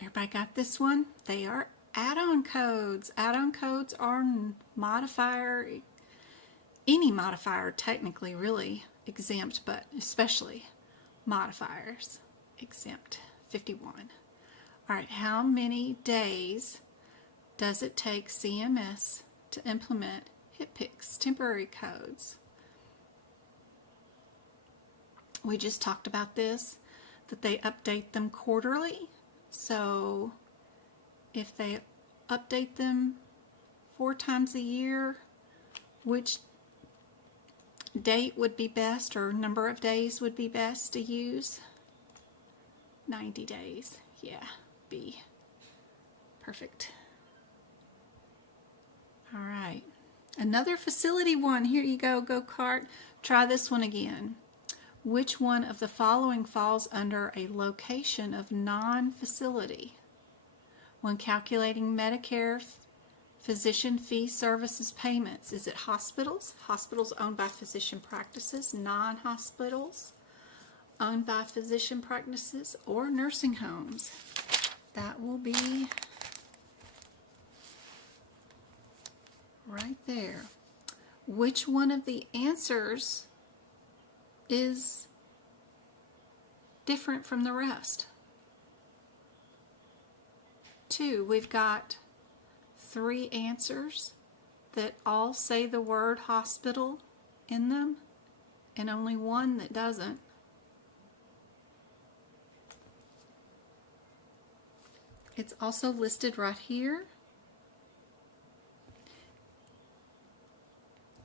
Everybody got this one? They are add-on codes. Add-on codes are modifier, any modifier technically really exempt, but especially modifiers exempt. 51. All right, how many days does it take CMS to implement HCPCS temporary codes? We just talked about this, that they update them quarterly. So if they update them 4 times a year, which date would be best or number of days would be best to use? 90 days. Yeah, B. Perfect. All right. Another facility one. Here you go, go-kart. Try this one again. Which one of the following falls under a location of non-facility? When calculating Medicare physician fee services payments, is it hospitals? Hospitals owned by physician practices, non-hospitals owned by physician practices, or nursing homes? That will be right there. Which one of the answers is different from the rest? 2, we've got 3 answers that all say the word hospital in them, and only 1 that doesn't. It's also listed right here.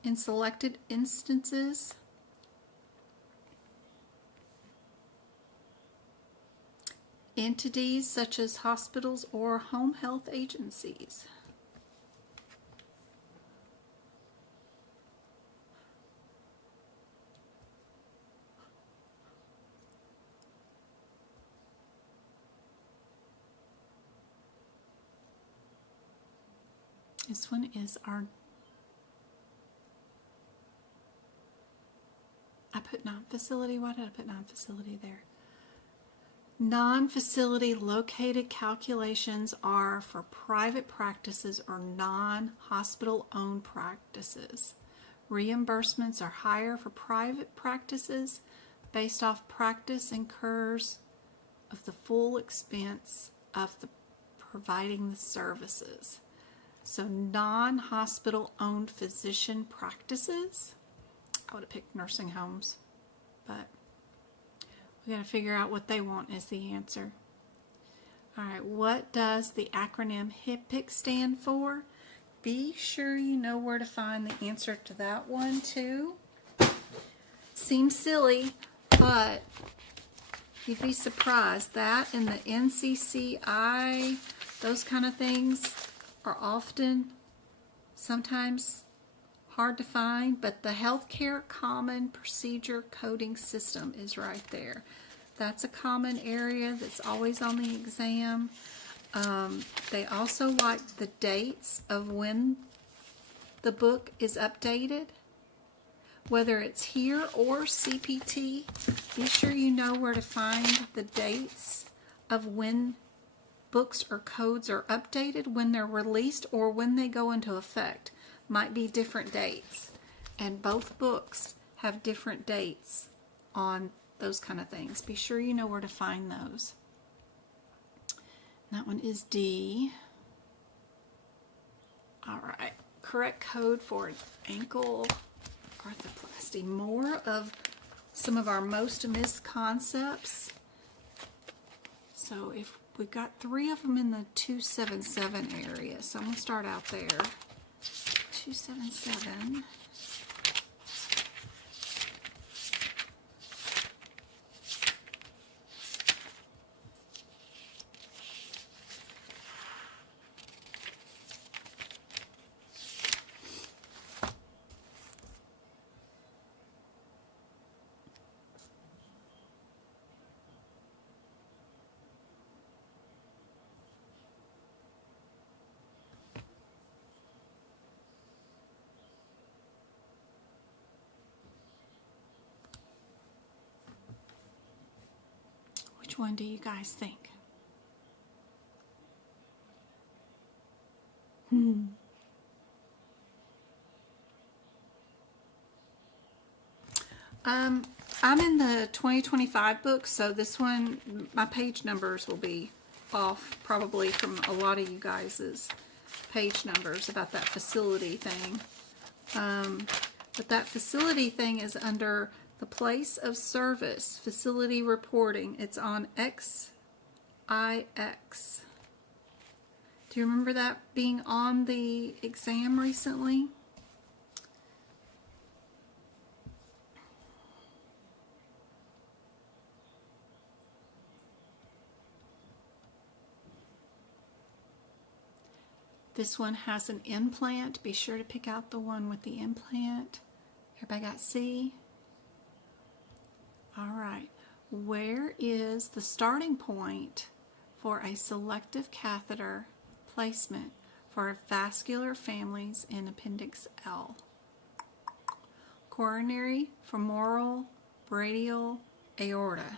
In selected instances, entities such as hospitals or home health agencies. This one is our, I put non-facility. Why did I put non-facility there? Non-facility located calculations are for private practices or non-hospital owned practices. Reimbursements are higher for private practices based off practice incurs of the full expense of the providing the services. So non-hospital owned physician practices, I would have picked nursing homes, but we got to figure out what they want as the answer. All right, what does the acronym HCPCS stand for? Be sure you know where to find the answer to that one too. Seems silly, but you'd be surprised. That and the NCCI, those kind of things are often, sometimes hard to find, but the Healthcare Common Procedure Coding System is right there. That's a common area that's always on the exam. They also like the dates of when the book is updated, whether it's here or CPT. Be sure you know where to find the dates of when books or codes are updated, when they're released, or when they go into effect. Might be different dates, and both books have different dates on those kind of things. Be sure you know where to find those. That one is D. All right, correct code for ankle arthroplasty. More of some of our most missed concepts. So if we've got 3 of them in the 277 area, so I'm going to start out there. 277. Which one do you guys think? I'm in the 2025 book, so this one, my page numbers will be off probably from a lot of you guys' page numbers about that facility thing. But that facility thing is under the place of service, facility reporting. It's on XIX. Do you remember that being on the exam recently? This one has an implant. Be sure to pick out the one with the implant. Everybody got C? All right. Where is the starting point for a selective catheter placement for vascular families in Appendix L? Coronary, femoral, radial, aorta.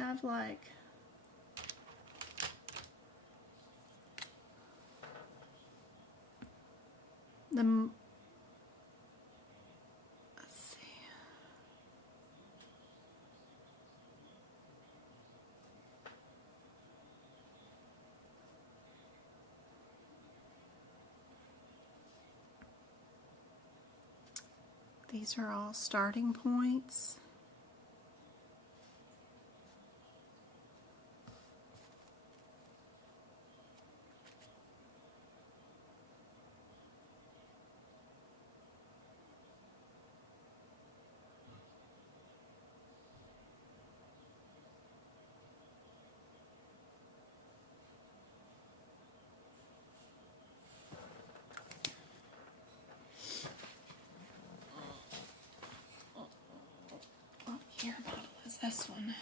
have like the, let's see. These are all starting points. Your bottle is this one.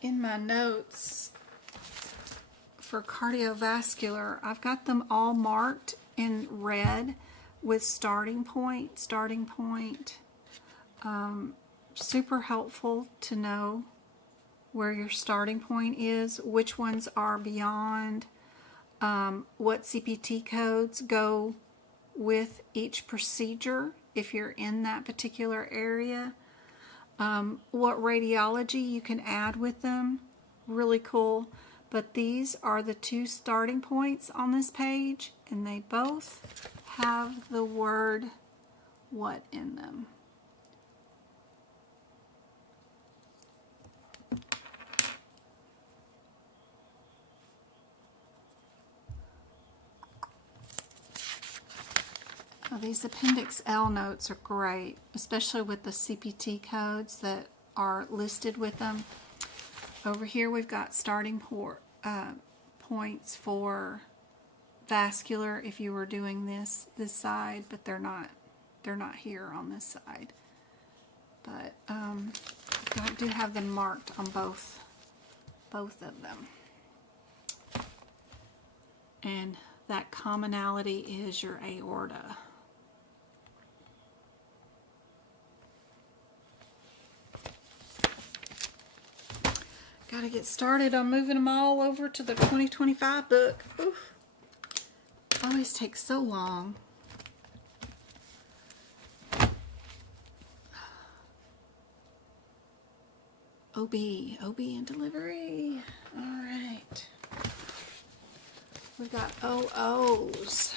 In my notes for cardiovascular, I've got them all marked in red with starting point. Super helpful to know where your starting point is, which ones are beyond, what CPT codes go with each procedure if you're in that particular area, what radiology you can add with them. Really cool. But these are the two starting points on this page, and they both have the word what in them. Oh, these Appendix L notes are great, especially with the CPT codes that are listed with them. Over here we've got starting points for vascular if you were doing this side, but they're not here on this side. But I do have them marked on both of them. And that commonality is your aorta. Got to get started on moving them all over to the 2025 book. Oof. Always takes so long. OB and delivery. All right. We've got OOs.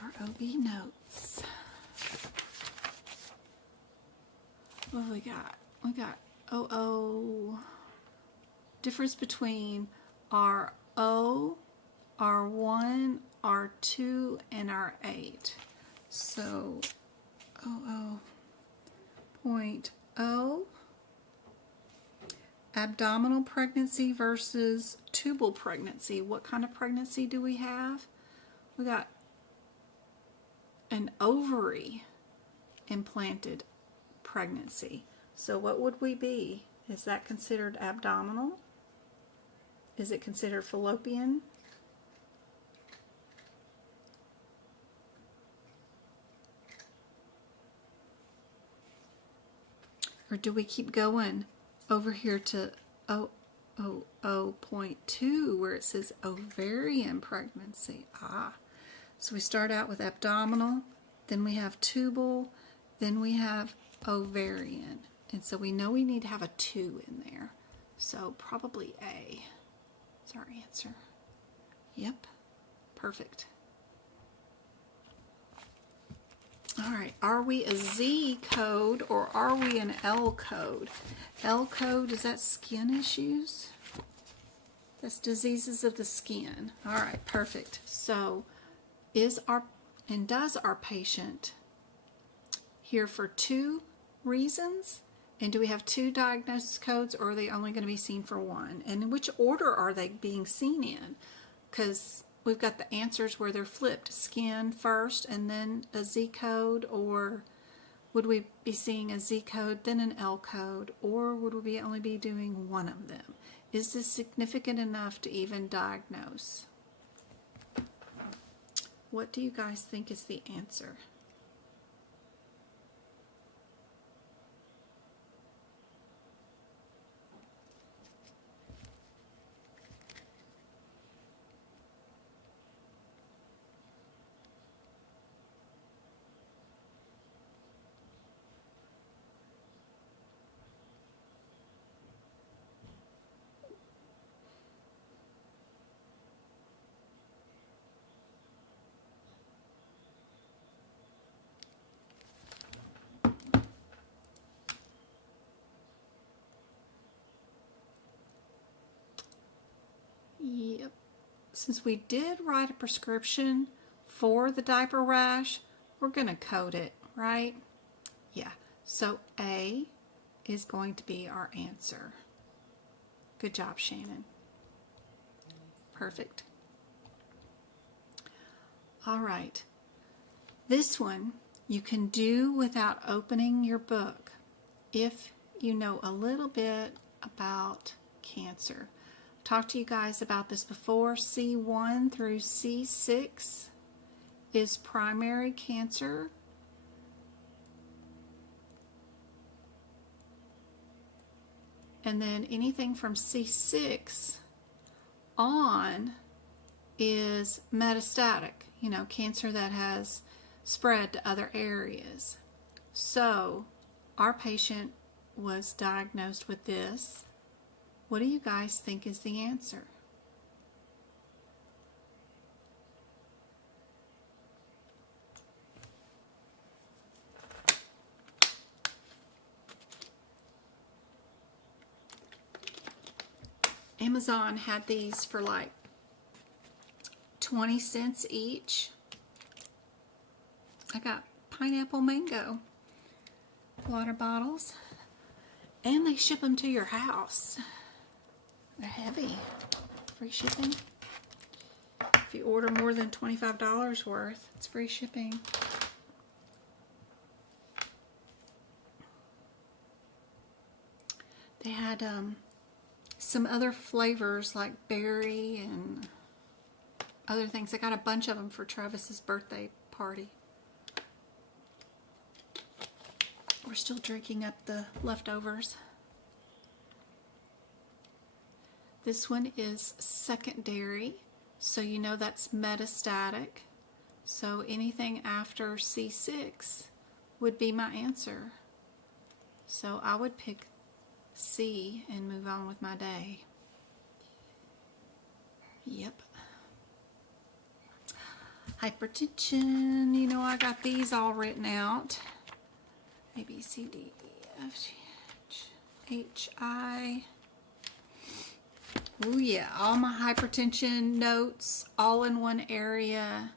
Our OB notes. What have we got? We got OO. Difference between our O, R1, R2, and R8. So, .0, abdominal pregnancy versus tubal pregnancy. What kind of pregnancy do we have? We got an ovary implanted pregnancy. So what would we be? Is that considered abdominal? Is it considered fallopian? Or do we keep going over here to 0.2 where it says ovarian pregnancy? So we start out with abdominal, then we have tubal, then we have ovarian. And so we know we need to have a 2 in there. So probably A is our answer. Yep, perfect. All right, are we a Z code or are we an L code? L code, is that skin issues? That's diseases of the skin. All right, perfect. So does our patient here for 2 reasons? And do we have 2 diagnosis codes, or are they only going to be seen for 1? And in which order are they being seen in? Because we've got the answers where they're flipped. Skin first and then a Z code, or would we be seeing a Z code, then an L code, or would we only be doing one of them? Is this significant enough to even diagnose? What do you guys think is the answer? Yep. Since we did write a prescription for the diaper rash, we're going to code it, right? Yeah. So A is going to be our answer. Good job, Shannon. Perfect. All right. This one you can do without opening your book if you know a little bit about cancer. Talked to you guys about this before. C1 through C6 is primary cancer. And then anything from C6 on is metastatic, you know, cancer that has spread to other areas. So our patient was diagnosed with this. What do you guys think is the answer? Amazon had these for like 20 cents each. I got pineapple mango water bottles, and they ship them to your house. They're heavy. Free shipping. If you order more than $25 worth, it's free shipping. They had some other flavors like berry and other things. I got a bunch of them for Travis's birthday party. We're still drinking up the leftovers. This one is secondary, so you know that's metastatic. So anything after C6 would be my answer. So I would pick C and move on with my day. Yep. Hypertension, you know, I got these all written out. A, B, C, D, E, F, G, H, I. Oh yeah, all my hypertension notes all in one area.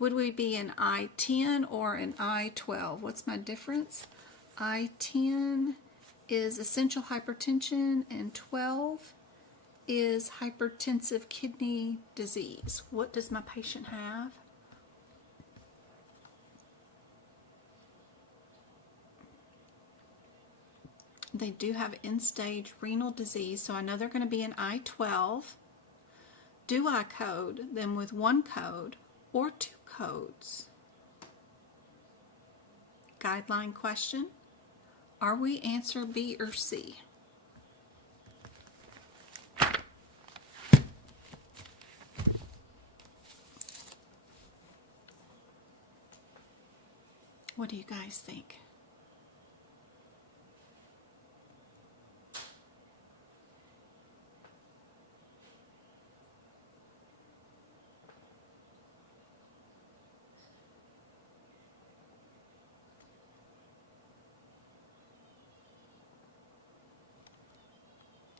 Would we be an I-10 or an I-12? What's my difference? I-10 is essential hypertension and 12 is hypertensive kidney disease. What does my patient have? They do have end-stage renal disease, so I know they're going to be an I-12. Do I code them with one code or two codes? Guideline question. Are we answer B or C? What do you guys think?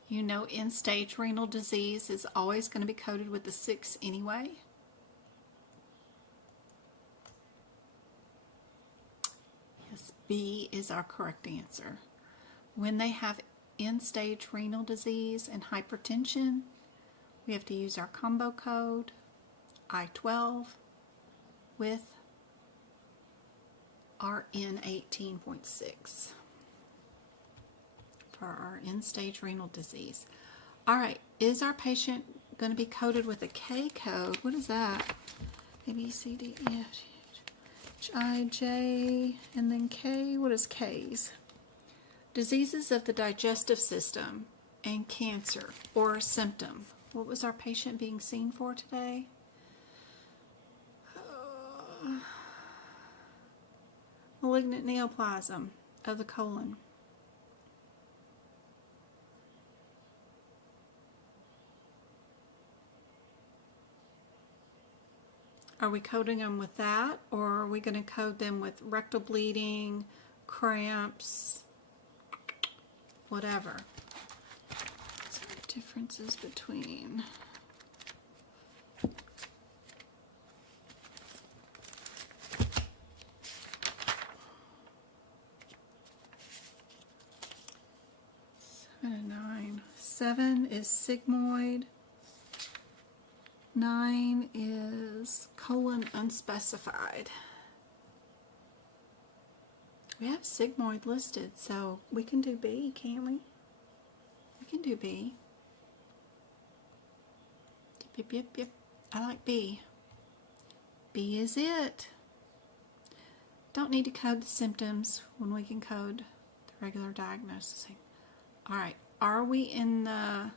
You know, end-stage renal disease is always going to be coded with the 6 anyway. Yes, B is our correct answer. when they have end-stage renal disease and hypertension, we have to use our combo code I-12 with RN 18.6 for our end-stage renal disease. All right, is our patient going to be coded with a K code? What is that? A, B, C, D, E, F, G, H, I, J, and then K. What is K's? Diseases of the digestive system and cancer or a symptom. What was our patient being seen for today? Malignant neoplasm of the colon. Are we coding them with that, or are we going to code them with rectal bleeding, cramps, whatever? What's the differences between? And 9. 7 is sigmoid. 9 is colon unspecified. We have sigmoid listed, so we can do B, can't we? We can do B. Yep, yep, yep. I like B. B is it. Don't need to code the symptoms when we can code the regular diagnosis. All right, are we in the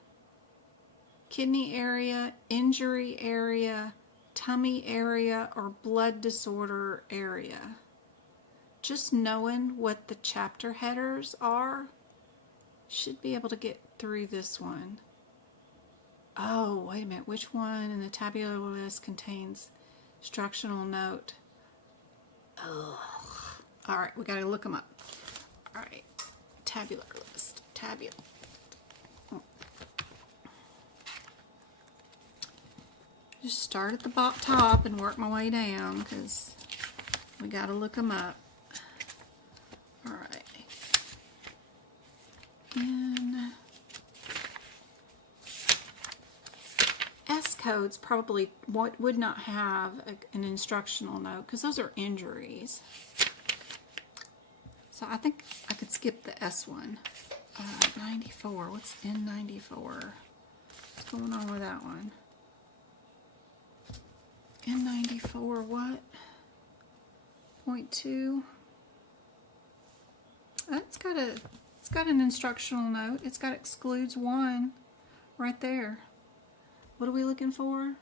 kidney area, injury area, tummy area, or blood disorder area? Just knowing what the chapter headers are should be able to get through this one. Oh, wait a minute. Which one in the tabular list contains instructional note? Ugh. All right, we got to look them up. All right, tabular list. Tabular. Just start at the top and work my way down because we got to look them up. All right. And S codes probably would not have an instructional note because those are injuries. So I think I could skip the S one. 94. What's N94? What's going on with that one? N94 what? 0.2. It's got an instructional note. It's got excludes 1 right there. What are we looking for?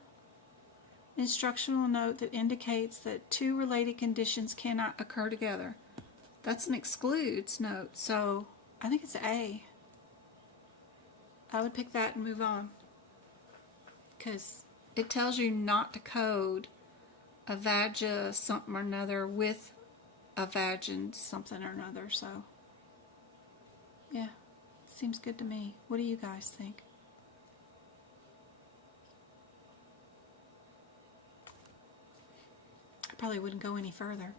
Instructional note that indicates that 2 related conditions cannot occur together. That's an excludes note, so I think it's A. I would pick that and move on because it tells you not to code a vaga something or another with a vagin something or another, so yeah, seems good to me. What do you guys think? I probably wouldn't go any further.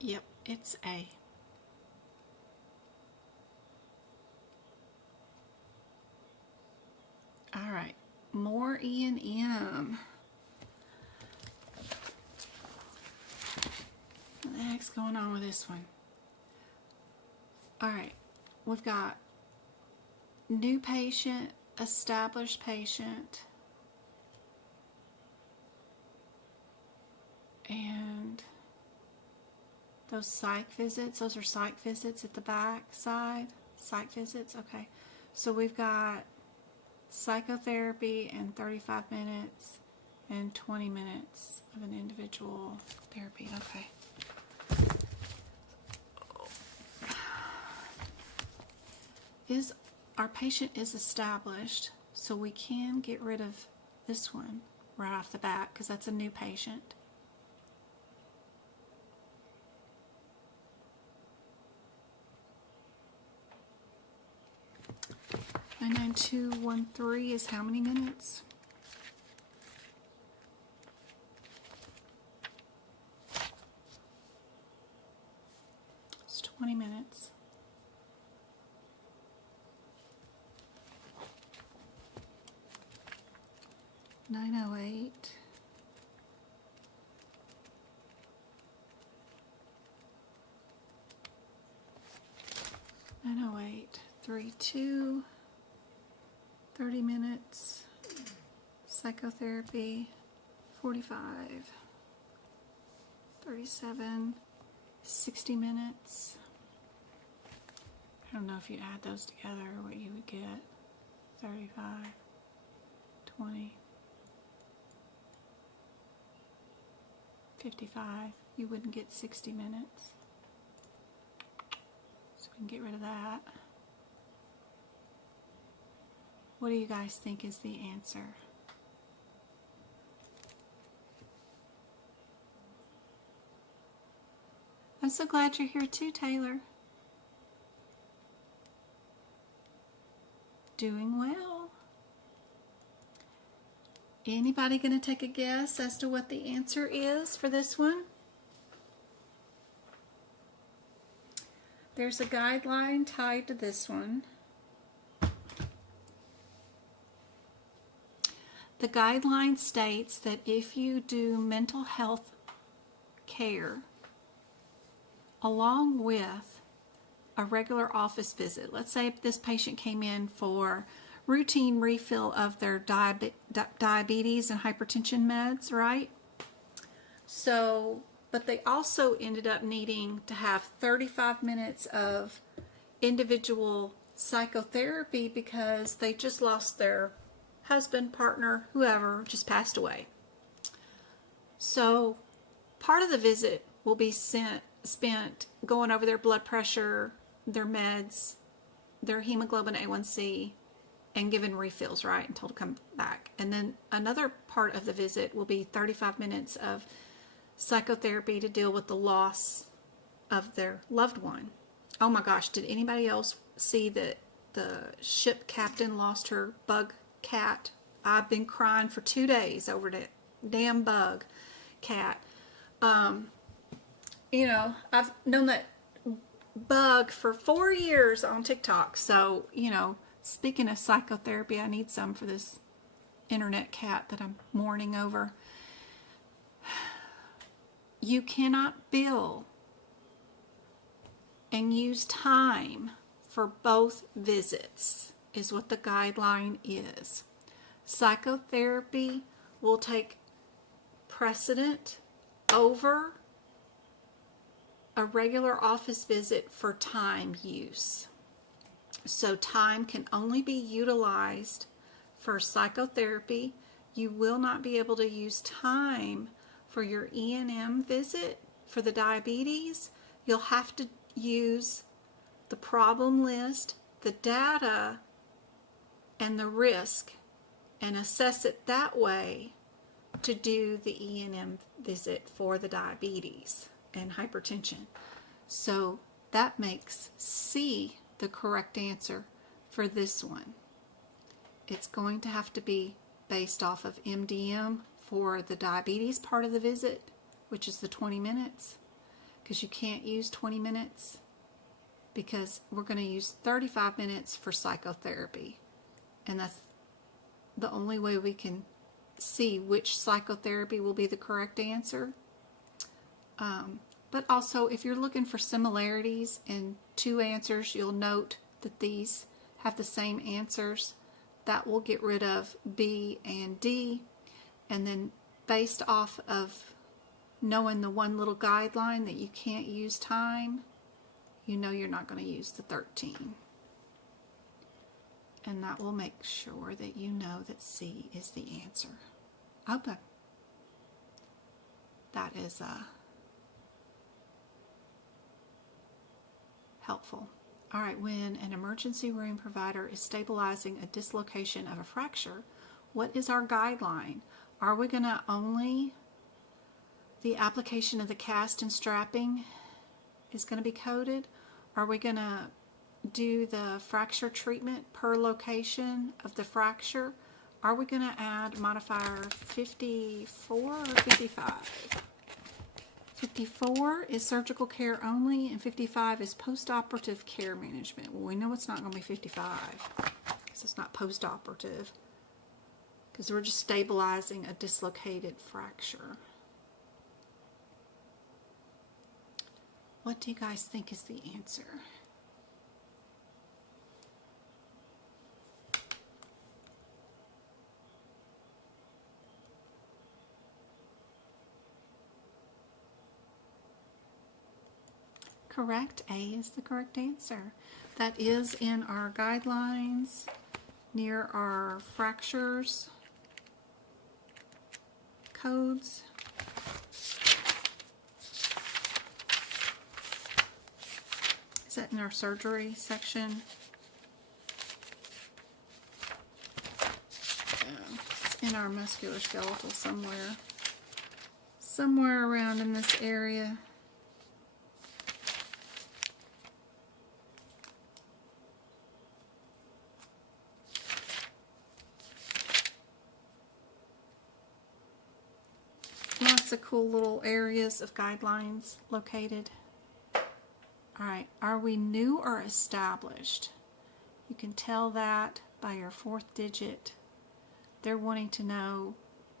Yep, it's A. All right, more E and M. What the heck's going on with this one? All right, we've got new patient, established patient, and those psych visits. Those are psych visits at the back side. Psych visits, okay. So we've got psychotherapy and 35 minutes and 20 minutes of an individual therapy. Okay. Our patient is established, so we can get rid of this one right off the bat because that's a new patient. 99213 is how many minutes? It's 20 minutes. $908. $908.32. 30 minutes. Psychotherapy. 45. 37. 60 minutes. I don't know if you add those together what you would get. 35. 20. 55. You wouldn't get 60 minutes. So we can get rid of that. What do you guys think is the answer? I'm so glad you're here too, Taylor. Doing well. Anybody going to take a guess as to what the answer is for this one? There's a guideline tied to this one. The guideline states that if you do mental health care along with a regular office visit, let's say this patient came in for routine refill of their diabetes and hypertension meds, right? So, but they also ended up needing to have 35 minutes of individual psychotherapy because they just lost their husband, partner, whoever, just passed away. So part of the visit will be spent going over their blood pressure, their meds, their hemoglobin A1C, and given refills, right, until to come back. And then another part of the visit will be 35 minutes of psychotherapy to deal with the loss of their loved one. Oh my gosh, did anybody else see that the ship captain lost her bug cat? I've been crying for 2 days over that damn bug cat. You know, I've known that bug for 4 years on TikTok. So, you know, speaking of psychotherapy, I need some for this internet cat that I'm mourning over. You cannot bill and use time for both visits, is what the guideline is. Psychotherapy will take precedent over a regular office visit for time use. So time can only be utilized for psychotherapy. You will not be able to use time for your E&M visit for the diabetes. You'll have to use the problem list, the data, and the risk, and assess it that way to do the E&M visit for the diabetes and hypertension. So that makes C the correct answer for this one. It's going to have to be based off of MDM for the diabetes part of the visit, which is the 20 minutes, because you can't use 20 minutes because we're going to use 35 minutes for psychotherapy. And that's the only way we can see which psychotherapy will be the correct answer. But also, if you're looking for similarities in two answers, you'll note that these have the same answers. That will get rid of B and D. And then based off of knowing the one little guideline that you can't use time, you know you're not going to use the 13. And that will make sure that you know that C is the answer. I hope that is helpful. All right, when an emergency room provider is stabilizing a dislocation of a fracture, what is our guideline? Are we going to only, the application of the cast and strapping is going to be coded? Are we going to do the fracture treatment per location of the fracture? Are we going to add modifier 54 or 55? 54 is surgical care only, and 55 is post-operative care management. Well, we know it's not going to be 55 because it's not post-operative, because we're just stabilizing a dislocated fracture. What do you guys think is the answer? Correct. A is the correct answer. That is in our guidelines near our fractures codes. Is that in our surgery section? It's in our musculoskeletal somewhere. Somewhere around in this area. Lots of cool little areas of guidelines located. All right, are we new or established? You can tell that by your fourth digit. They're wanting to know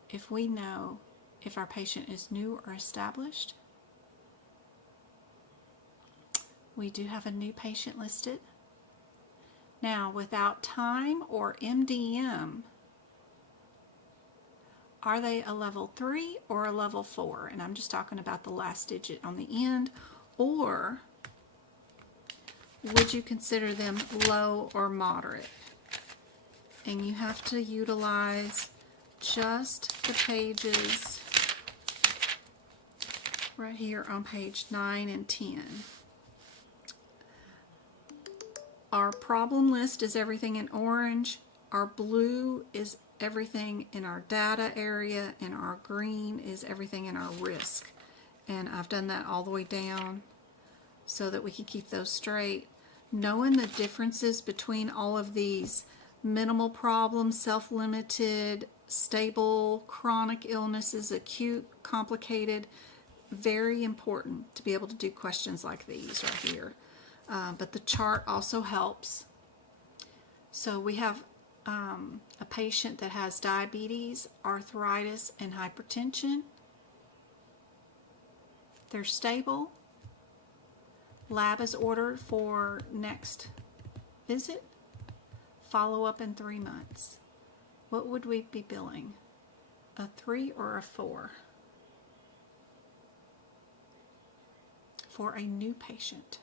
if we know if our patient is new or established. We do have a new patient listed. Now, without time or MDM, are they a level 3 or a level 4? And I'm just talking about the last digit on the end. Or would you consider them low or moderate? And you have to utilize just the pages right here on page 9 and 10. Our problem list is everything in orange. Our blue is everything in our data area, and our green is everything in our risk. And I've done that all the way down so that we can keep those straight. Knowing the differences between all of these minimal problems, self-limited, stable, chronic illnesses, acute, complicated, very important to be able to do questions like these right here. But the chart also helps. So we have a patient that has diabetes, arthritis, and hypertension. They're stable. Lab is ordered for next visit. Follow up in 3 months. What would we be billing? A 3 or a 4? For a new patient.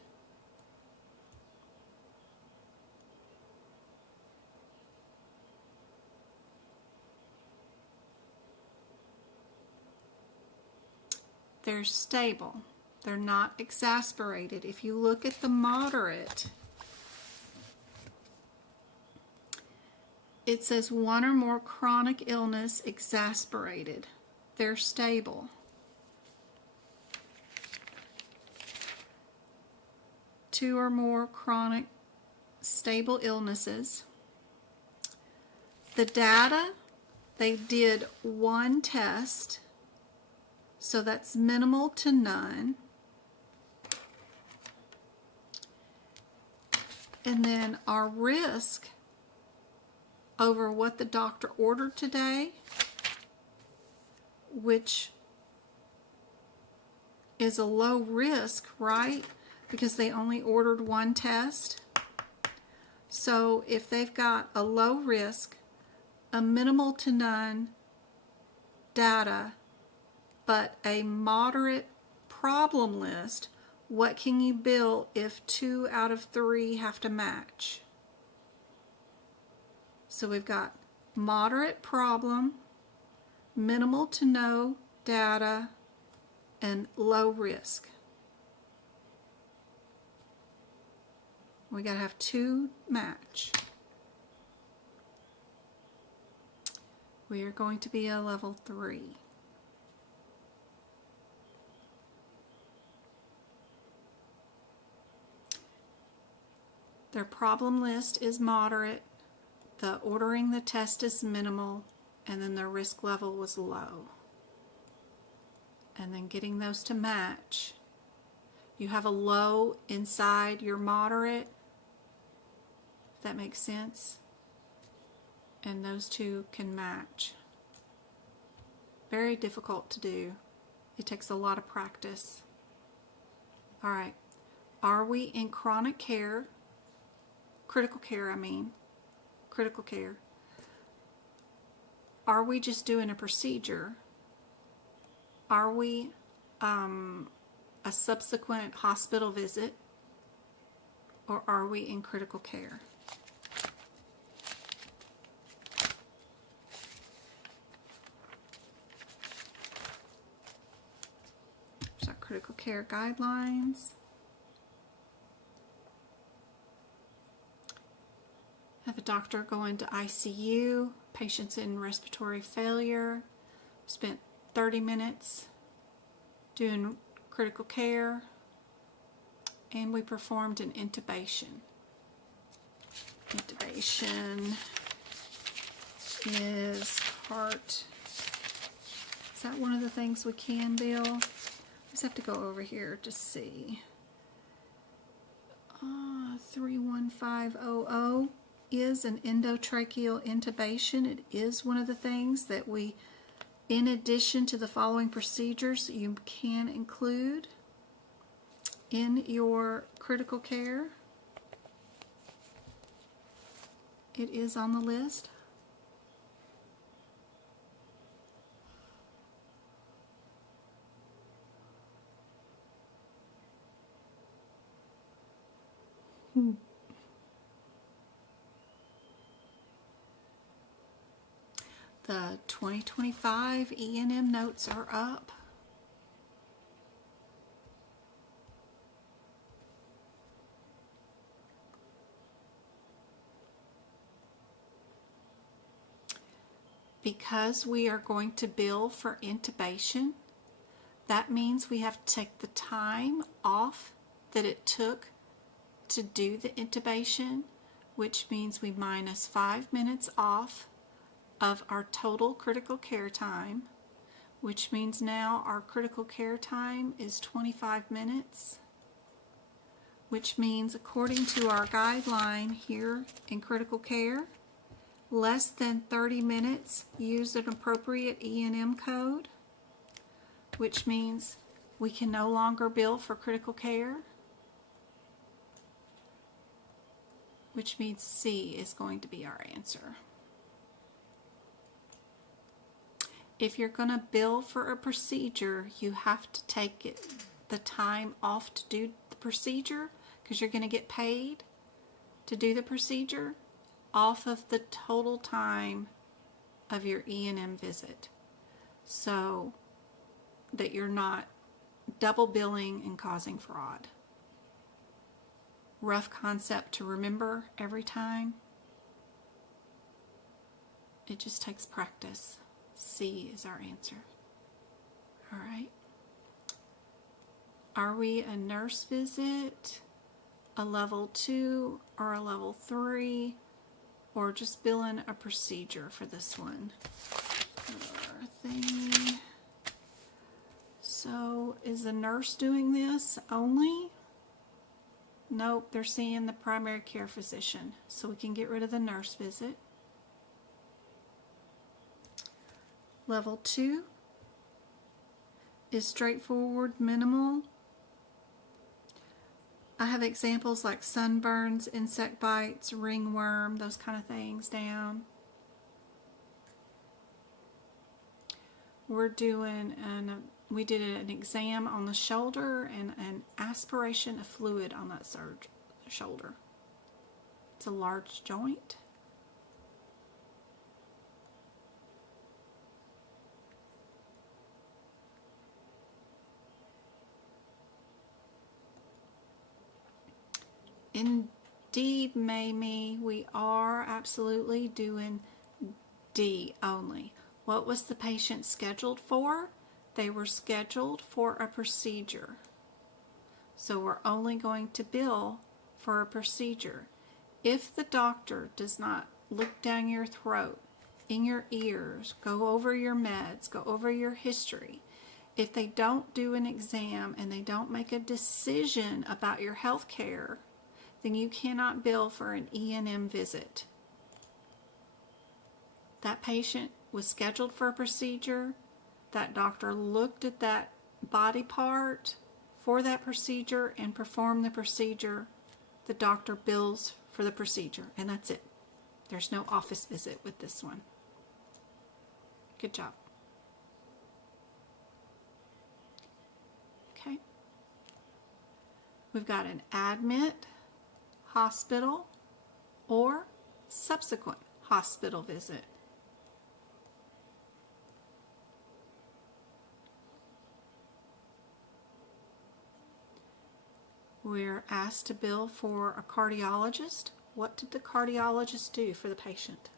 They're stable. They're not exasperated. If you look at the moderate, it says 1 or more chronic illness exasperated. They're stable. 2 or more chronic stable illnesses. The data, they did 1 test. So that's minimal to none. And then our risk over what the doctor ordered today, which is a low risk, right? Because they only ordered 1 test. So if they've got a low risk, a minimal to none data, but a moderate problem list, what can you bill if 2 out of 3 have to match? So we've got moderate problem, minimal to no data, and low risk. We got to have 2 match. We are going to be a level 3. Their problem list is moderate, the ordering the test is minimal, and then their risk level was low. And then getting those to match. You have a low inside your moderate, if that makes sense. And those two can match. Very difficult to do. It takes a lot of practice. All right. Are we in chronic care? Critical care, I mean. Critical care. Are we just doing a procedure? Are we a subsequent hospital visit? Or are we in critical care? There's our critical care guidelines. Have a doctor go into ICU, patients in respiratory failure. Spent 30 minutes doing critical care, and we performed an intubation. Intubation is part, is that one of the things we can bill? Just have to go over here to see. 31500 is an endotracheal intubation. It is one of the things that we, in addition to the following procedures, you can include in your critical care. It is on the list. The 2025 E&M notes are up. Because we are going to bill for intubation, that means we have to take the time off that it took to do the intubation, which means we minus 5 minutes off of our total critical care time, which means now our critical care time is 25 minutes, which means according to our guideline here in critical care, less than 30 minutes, use an appropriate E&M code, which means we can no longer bill for critical care, which means C is going to be our answer. If you're going to bill for a procedure, you have to take the time off to do the procedure, because you're going to get paid to do the procedure off of the total time of your E&M visit, so that you're not double billing and causing fraud. Rough concept to remember every time. It just takes practice. C is our answer. All right. Are we a nurse visit, a level 2, or a level 3, or just billing a procedure for this one? Thingy. So is the nurse doing this only? Nope, they're seeing the primary care physician. So we can get rid of the nurse visit. Level 2 is straightforward, minimal. I have examples like sunburns, insect bites, ringworm, those kind of things down. We're doing we did an exam on the shoulder and an aspiration of fluid on that shoulder. It's a large joint. indeed, Mamie, we are absolutely doing D only. What was the patient scheduled for? They were scheduled for a procedure. So we're only going to bill for a procedure. If the doctor does not look down your throat, in your ears, go over your meds, go over your history, if they don't do an exam and they don't make a decision about your health care, then you cannot bill for an E&M visit. That patient was scheduled for a procedure. That doctor looked at that body part for that procedure and performed the procedure. The doctor bills for the procedure, and that's it. There's no office visit with this one. Good job. Okay. We've got an admit, hospital, or subsequent hospital visit. We're asked to bill for a cardiologist. What did the cardiologist do for the patient?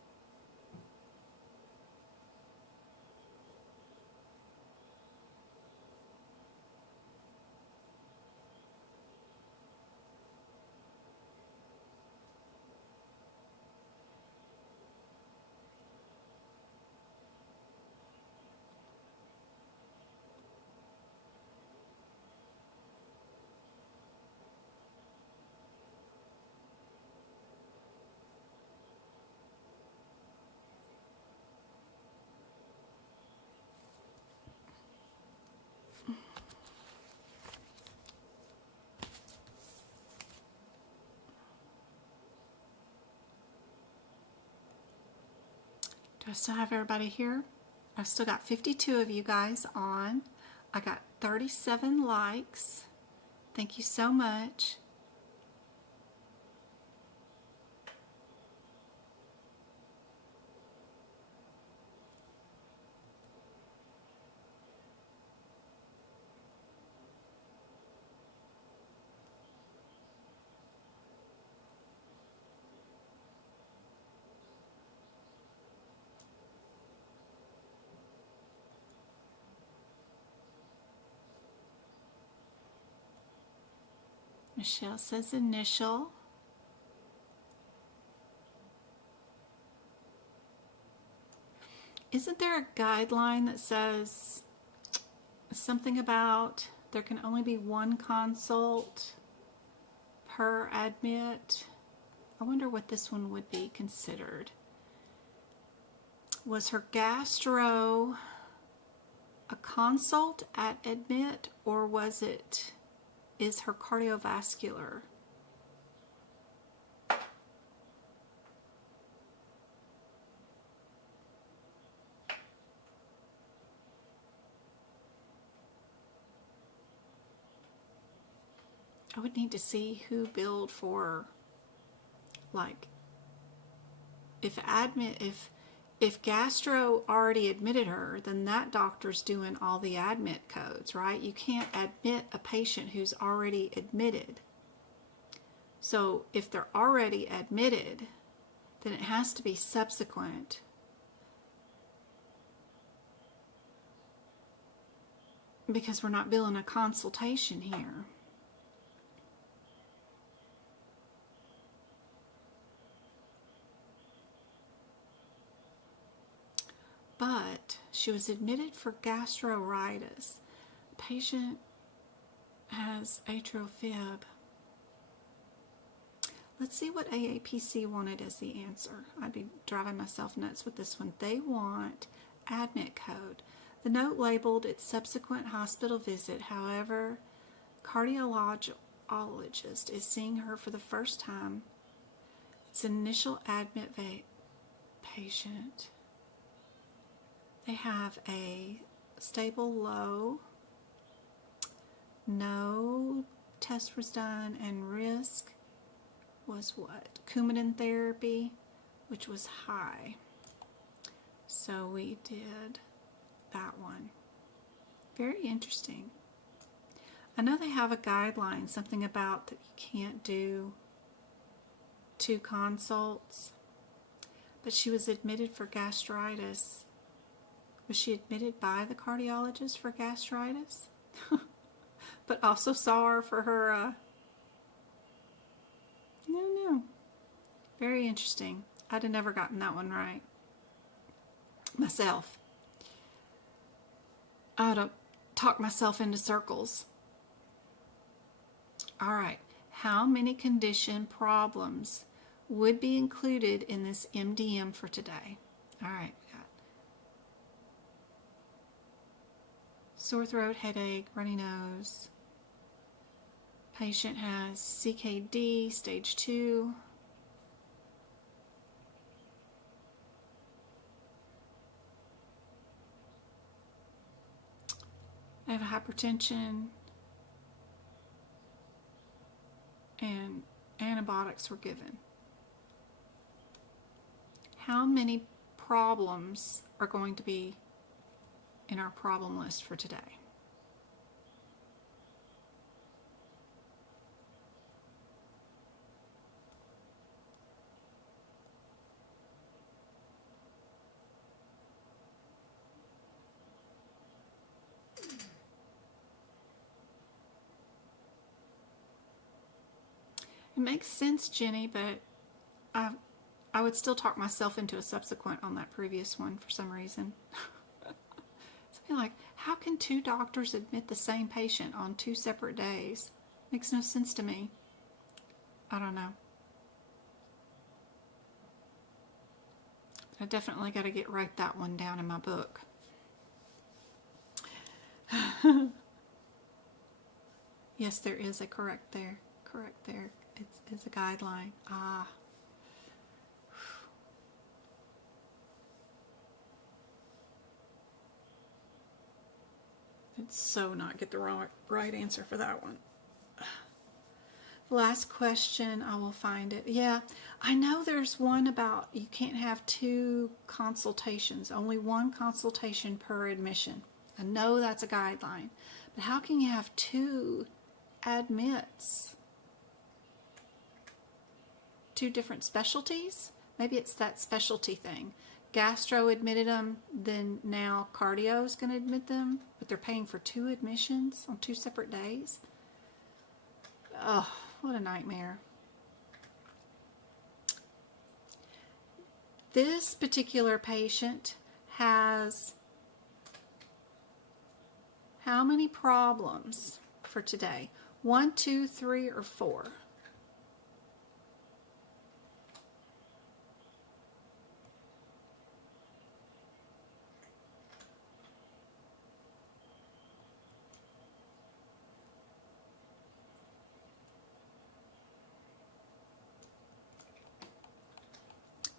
Do I still have everybody here? I've still got 52 of you guys on. I got 37 likes. Thank you so much. Michelle says initial. Isn't there a guideline that says something about there can only be one consult per admit? I wonder what this one would be considered. Was her gastro a consult at admit, or is her cardiovascular? I would need to see who billed for, like, if gastro already admitted her, then that doctor's doing all the admit codes, right? You can't admit a patient who's already admitted. So if they're already admitted, then it has to be subsequent. Because we're not billing a consultation here. But she was admitted for gastritis. The patient has atrial fib. Let's see what AAPC wanted as the answer. I'd be driving myself nuts with this one. They want admit code. The note labeled its subsequent hospital visit. However, cardiologist is seeing her for the first time. It's initial admit patient. They have a stable low, no test was done, and risk was what? Coumadin therapy, which was high. So we did that one. Very interesting. I know they have a guideline, something about that you can't do 2 consults, but she was admitted for gastritis. Was she admitted by the cardiologist for gastritis? But also saw her for her, I don't know. Very interesting. I'd have never gotten that one right myself. I would have talked myself into circles. All right. How many condition problems would be included in this MDM for today? All right. We got sore throat, headache, runny nose. Patient has CKD, stage 2. They have hypertension, and antibiotics were given. How many problems are going to be in our problem list for today? It makes sense, Jenny, but I would still talk myself into a subsequent on that previous one for some reason. Something like, how can 2 doctors admit the same patient on 2 separate days? Makes no sense to me. I don't know. I definitely got to write that one down in my book. Yes, there is a correct there. Correct there. It's a guideline. Ah. It's so not get the right answer for that one. Last question, I will find it. Yeah, I know there's one about you can't have 2 consultations, only 1 consultation per admission. I know that's a guideline, but how can you have 2 admits? 2 different specialties? Maybe it's that specialty thing. Gastro admitted them, then now cardio is going to admit them, but they're paying for 2 admissions on 2 separate days. Oh, what a nightmare. This particular patient has how many problems for today? 1, 2, 3, or 4?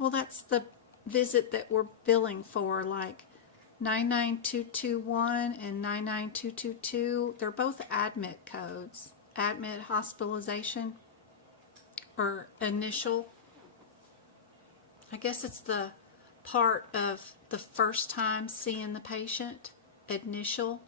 Well, that's the visit that we're billing for, like 99221 and 99222. They're both admit codes. Admit hospitalization or initial. I guess it's the part of the first time seeing the patient. Initial.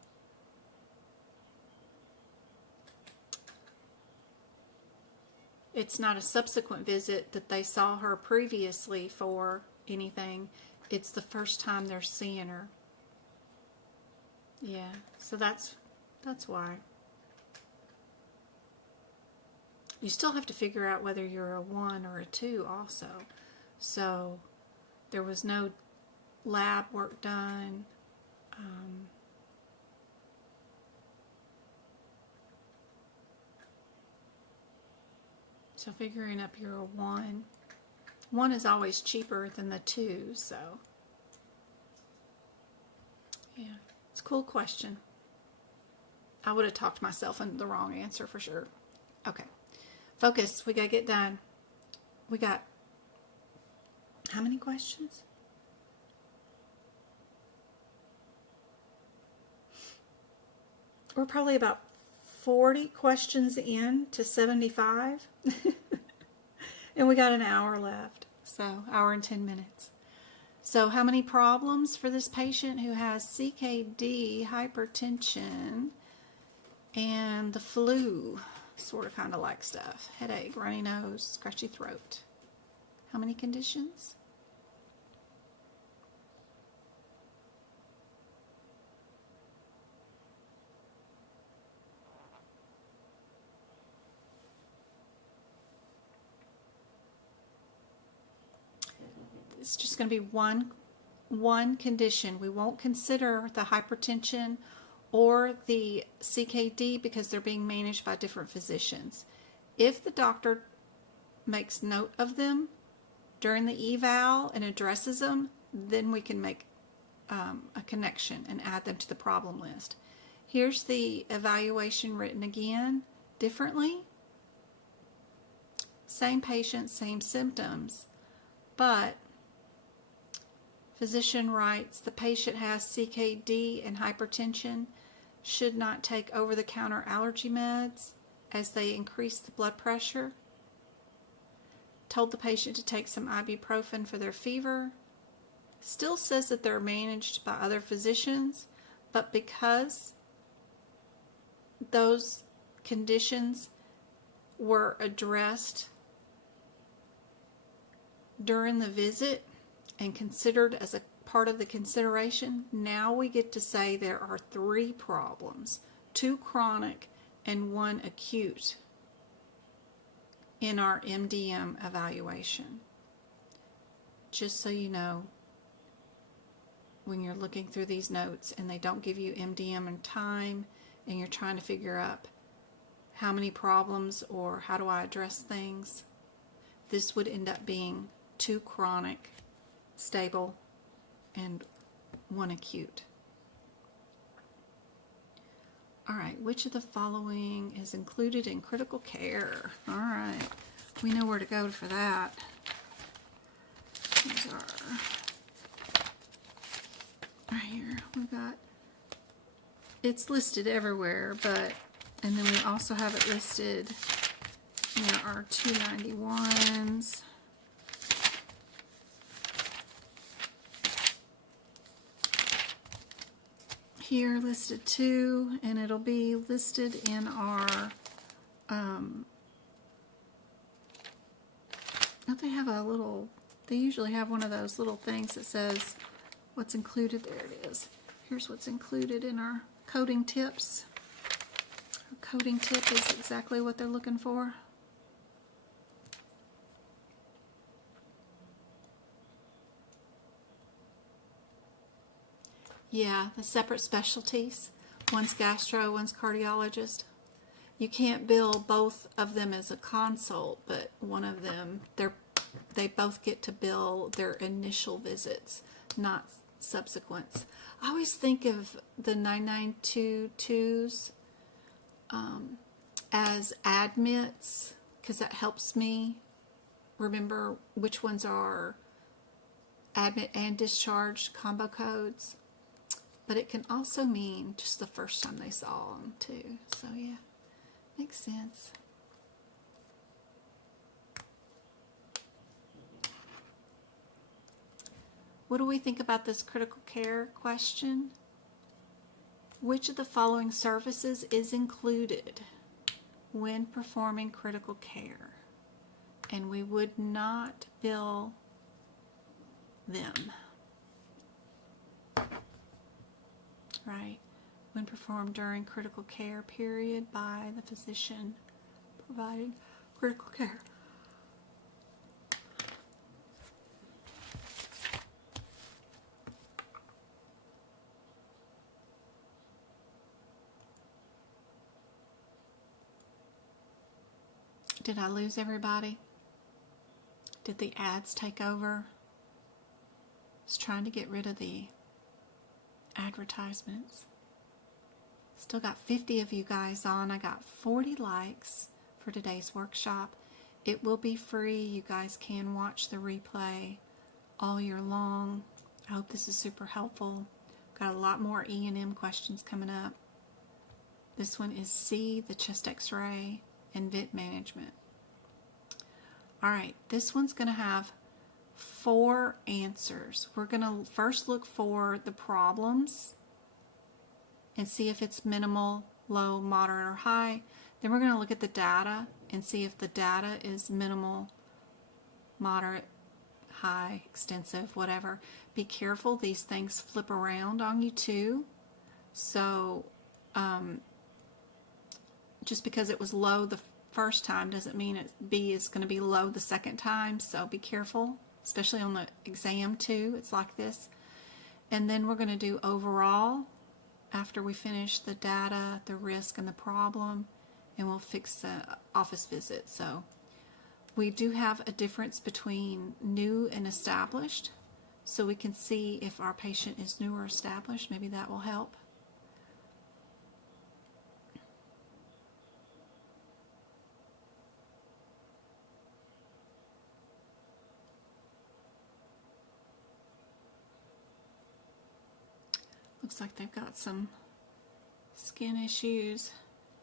It's not a subsequent visit that they saw her previously for anything. It's the first time they're seeing her. Yeah, so that's why. You still have to figure out whether you're a 1 or a 2 also. So there was no lab work done. So figuring up your 1. 1 is always cheaper than the 2, so. Yeah, it's a cool question. I would have talked myself into the wrong answer for sure. Okay, focus. We got to get done. We got how many questions? We're probably about 40 questions in to 75. And we got an hour left. So, hour and 10 minutes. So, how many problems for this patient who has CKD, hypertension, and the flu? Sort of kind of like stuff. Headache, runny nose, scratchy throat. How many conditions? It's just going to be one condition. We won't consider the hypertension or the CKD because they're being managed by different physicians. If the doctor makes note of them during the eval and addresses them, then we can make a connection and add them to the problem list. Here's the evaluation written again differently. Same patient, same symptoms, but physician writes the patient has CKD and hypertension, should not take over-the-counter allergy meds as they increase the blood pressure. Told the patient to take some ibuprofen for their fever. Still says that they're managed by other physicians, but because those conditions were addressed during the visit and considered as a part of the consideration, now we get to say there are 3 problems, 2 chronic and 1 acute in our MDM evaluation. Just so you know, when you're looking through these notes and they don't give you MDM and time and you're trying to figure out how many problems or how do I address things, this would end up being 2 chronic, stable, and 1 acute. All right, which of the following is included in critical care? All right, we know where to go for that. These are right here. We've got, it's listed everywhere, but, and then we also have it listed, there are 291s. Here listed too, and it'll be listed in our don't they have a little, they usually have one of those little things that says what's included. There it is. Here's what's included in our coding tips. Our coding tip is exactly what they're looking for. Yeah, the separate specialties. One's gastro, one's cardiologist. You can't bill both of them as a consult, but one of them, they both get to bill their initial visits, not subsequents. I always think of the 9922s as admits because that helps me remember which ones are admit and discharge combo codes. But it can also mean just the first time they saw them too. So yeah, makes sense. What do we think about this critical care question? Which of the following services is included when performing critical care? And we would not bill them. Right, when performed during critical care period by the physician providing critical care. Did I lose everybody? Did the ads take over? I was trying to get rid of the advertisements. Still got 50 of you guys on. I got 40 likes for today's workshop. It will be free. You guys can watch the replay all year long. I hope this is super helpful. Got a lot more E&M questions coming up. This one is C, the chest x-ray, and vent management. All right, this one's going to have 4 answers. We're going to first look for the problems and see if it's minimal, low, moderate, or high. Then we're going to look at the data and see if the data is minimal, moderate, high, extensive, whatever. Be careful, these things flip around on you too. So just because it was low the first time doesn't mean B is going to be low the second time. So be careful, especially on the exam too. It's like this. And then we're going to do overall after we finish the data, the risk, and the problem, and we'll fix the office visit. So we do have a difference between new and established, so we can see if our patient is new or established. Maybe that will help. Looks like they've got some skin issues.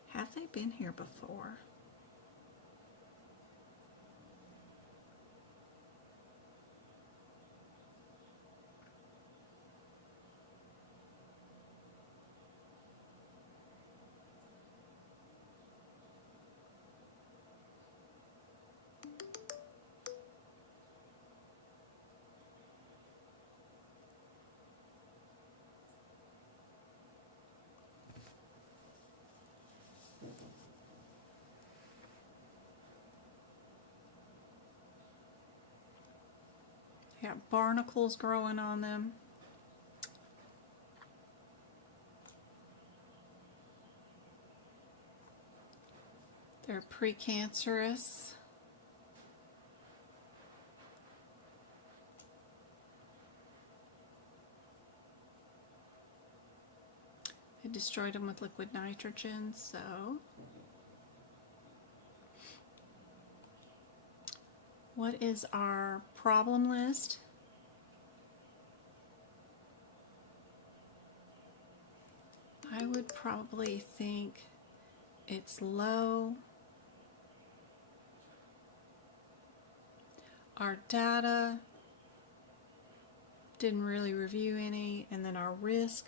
Have they been here before? Got barnacles growing on them. They're precancerous. They destroyed them with liquid nitrogen, so what is our problem list? I would probably think it's low. Our data, didn't really review any, and then our risk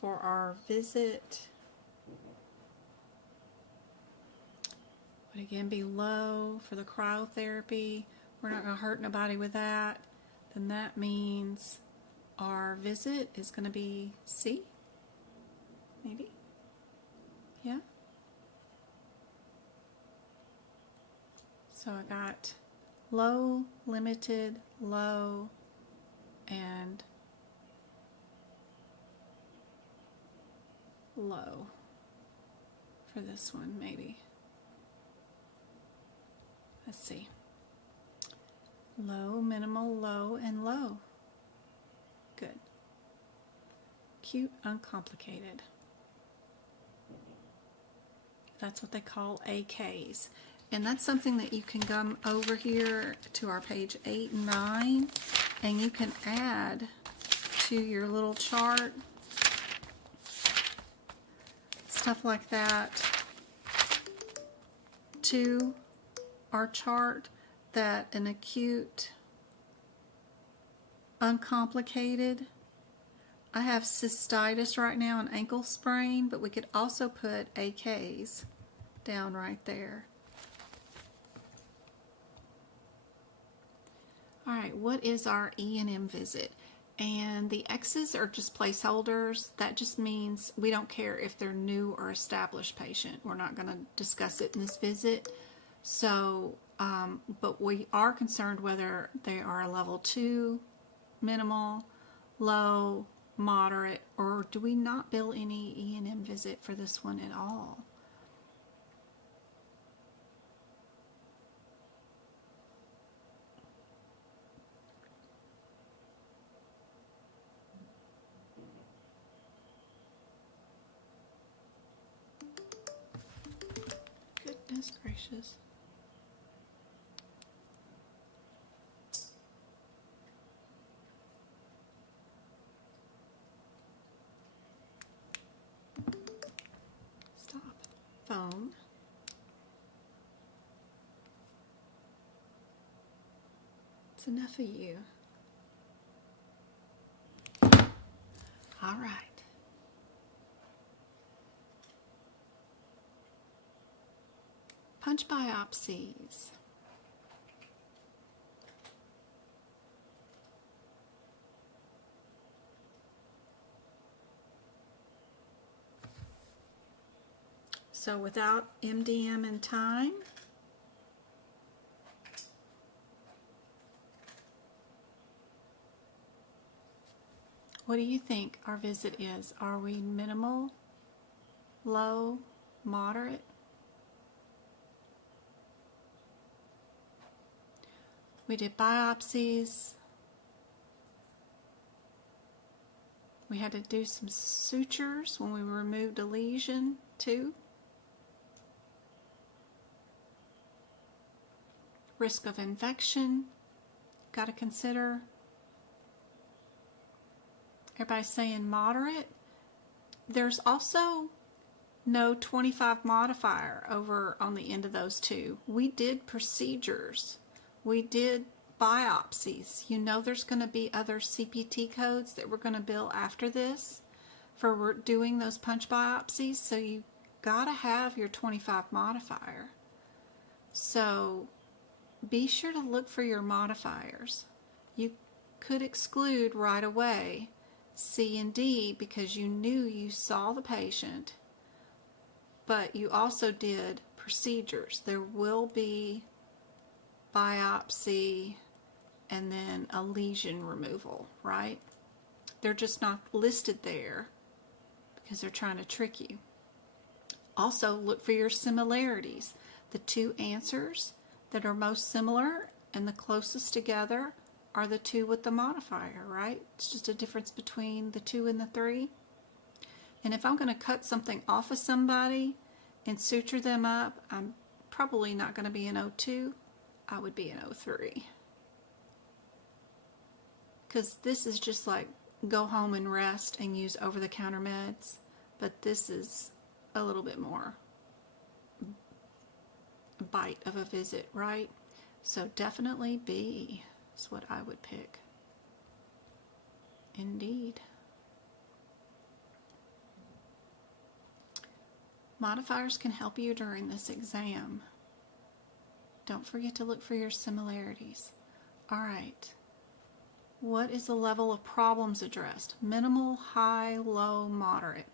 for our visit would again be low. For the cryotherapy, we're not going to hurt nobody with that. Then that means our visit is going to be C, maybe? Yeah? So I got low, limited, low, and low for this one, maybe. Let's see. Low, minimal, low, and low. Good. Acute, uncomplicated. That's what they call AKs. And that's something that you can come over here to our page 8 and 9, and you can add to your little chart. Stuff like that to our chart, that an acute, uncomplicated. I have cystitis right now, an ankle sprain, but we could also put AKs down right there. All right, what is our E&M visit? And the X's are just placeholders. That just means we don't care if they're new or established patient. We're not going to discuss it in this visit. So, but we are concerned whether they are a level 2, minimal, low, moderate, or do we not bill any E&M visit for this one at all? Goodness gracious. Stop. Phone. It's enough of you. All right. Punch biopsies. So without MDM and time, what do you think our visit is? Are we minimal, low, moderate? We did biopsies. We had to do some sutures when we removed a lesion too. Risk of infection, got to consider. Everybody's saying moderate. There's also no 25 modifier over on the end of those two. We did procedures. We did biopsies. You know there's going to be other CPT codes that we're going to bill after this for doing those punch biopsies. So you got to have your 25 modifier. So be sure to look for your modifiers. You could exclude right away C and D because you knew you saw the patient, but you also did procedures. There will be biopsy and then a lesion removal, right? They're just not listed there because they're trying to trick you. Also, look for your similarities. The two answers that are most similar and the closest together are the two with the modifier, right? It's just a difference between the 2 and the 3. And if I'm going to cut something off of somebody and suture them up, I'm probably not going to be an 02. I would be an 03. Because this is just like go home and rest and use over-the-counter meds. But this is a little bit more bite of a visit, right? So definitely B is what I would pick. Indeed. Modifiers can help you during this exam. Don't forget to look for your similarities. All right. What is the level of problems addressed? Minimal, high, low, moderate.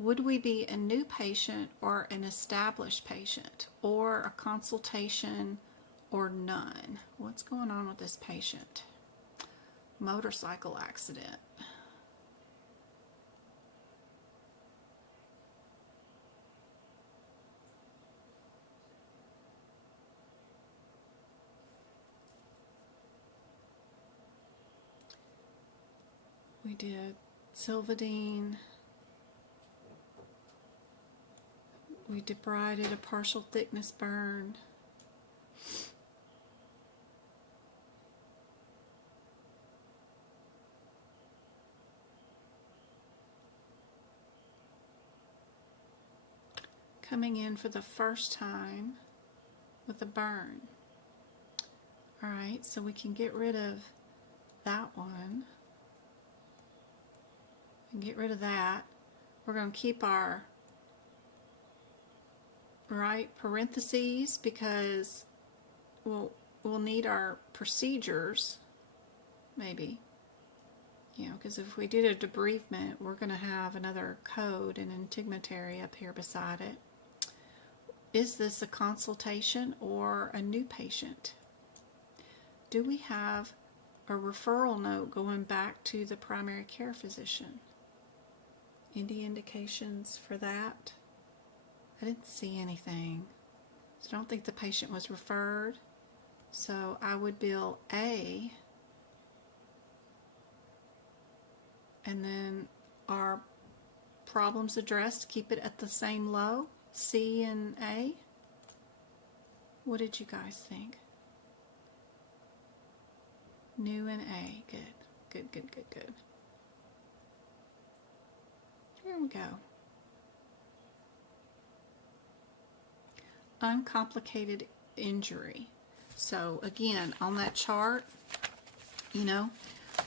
Would we be a new patient or an established patient or a consultation or none? What's going on with this patient? Motorcycle accident. We did Silvadene. We debrided a partial thickness burn. Coming in for the first time with a burn. All right, so we can get rid of that one. And get rid of that. We're going to keep our parentheses because we'll need our procedures, maybe. You know, because if we did a debridement, we're going to have another code and integumentary up here beside it. Is this a consultation or a new patient? Do we have a referral note going back to the primary care physician? Any indications for that? I didn't see anything. So I don't think the patient was referred. So I would bill A. And then our problems addressed, keep it at the same low, C and A. What did you guys think? New and A. Good. Good, good, good, good. Here we go. Uncomplicated injury. So again, on that chart, you know,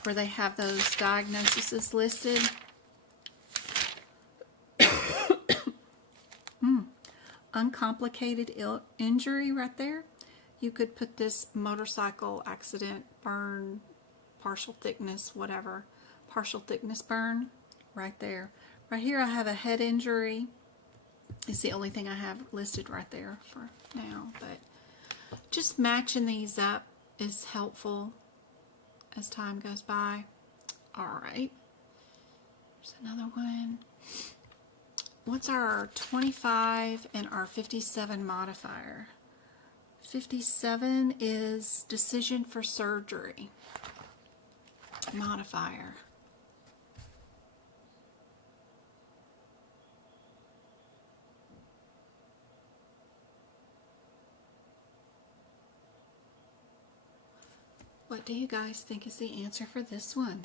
where they have those diagnoses listed. Uncomplicated injury right there. You could put this motorcycle accident, burn, partial thickness, whatever, partial thickness burn right there. Right here I have a head injury. It's the only thing I have listed right there for now, but just matching these up is helpful as time goes by. All right, there's another one. What's our 25 and our 57 modifier? 57 is decision for surgery. Modifier. What do you guys think is the answer for this one?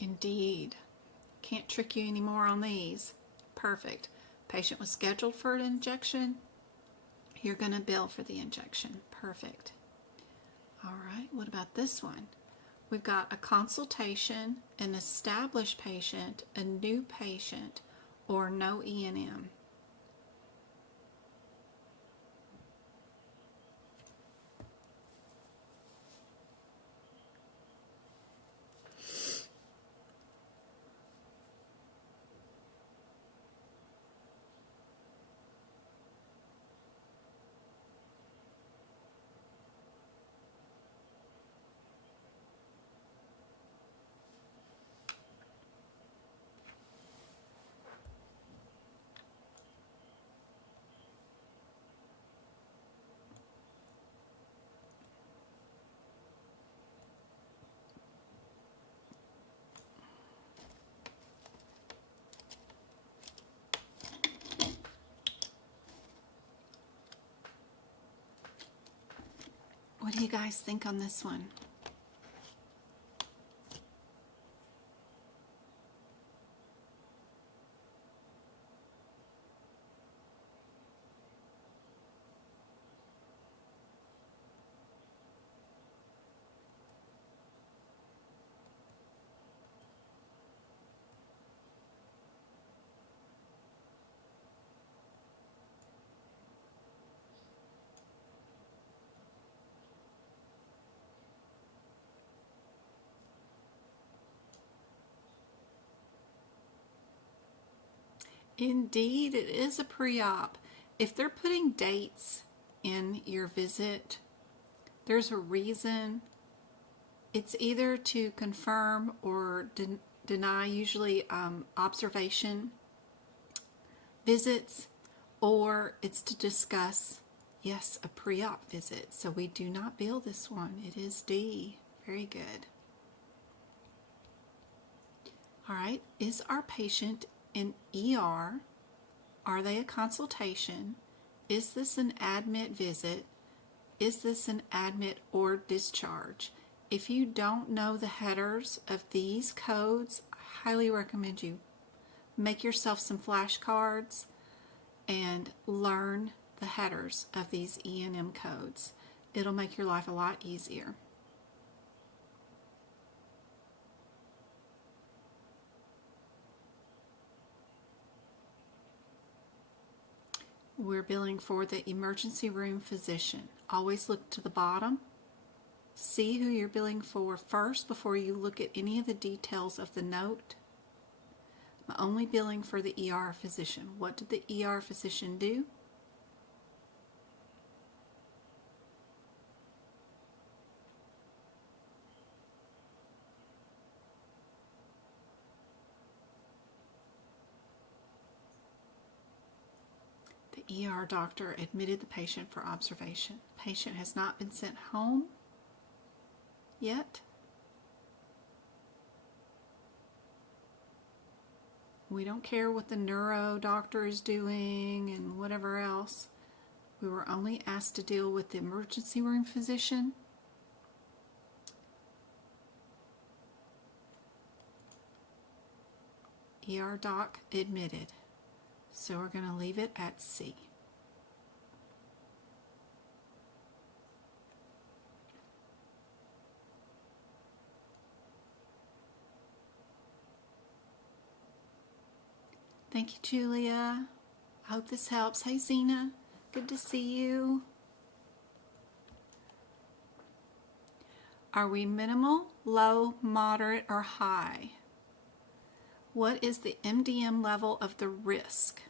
Indeed. Can't trick you anymore on these. Perfect. Patient was scheduled for an injection. You're going to bill for the injection. Perfect. All right, what about this one? We've got a consultation, an established patient, a new patient, or no E&M. What do you guys think on this one? Indeed, it is a pre-op. If they're putting dates in your visit, there's a reason. It's either to confirm or deny, usually observation visits, or it's to discuss, yes, a pre-op visit. So we do not bill this one. It is D. Very good. All right, is our patient in ER? Are they a consultation? Is this an admit visit? Is this an admit or discharge? If you don't know the headers of these codes, I highly recommend you make yourself some flashcards and learn the headers of these E&M codes. It'll make your life a lot easier. We're billing for the emergency room physician. Always look to the bottom. See who you're billing for first before you look at any of the details of the note. I'm only billing for the ER physician. What did the ER physician do? The ER doctor admitted the patient for observation. Patient has not been sent home yet. We don't care what the neuro doctor is doing and whatever else. We were only asked to deal with the emergency room physician. ER doc admitted. So we're going to leave it at C. Thank you, Julia. I hope this helps. Hey, Zena. Good to see you. Are we minimal, low, moderate, or high? What is the MDM level of the risk?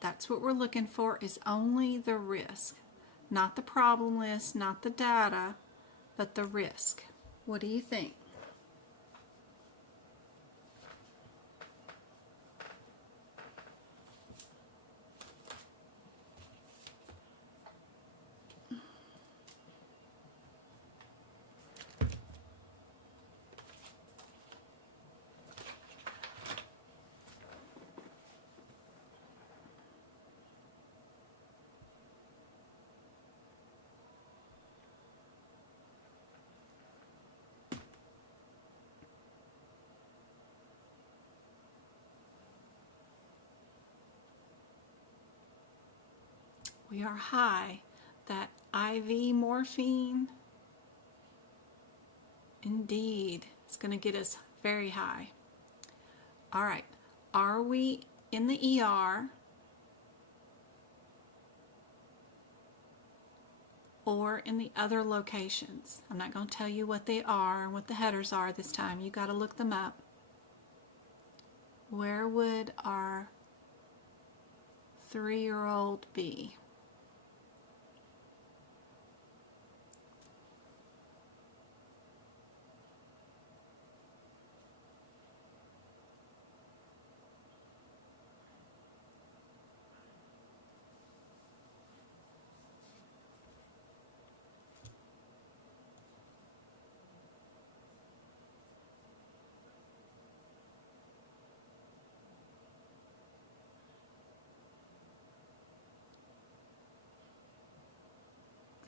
That's what we're looking for, is only the risk. Not the problem list, not the data, but the risk. What do you think? We are high. That IV morphine, indeed, it's going to get us very high. All right. Are we in the ER or in the other locations? I'm not going to tell you what they are and what the headers are this time. You got to look them up. Where would our 3-year-old be?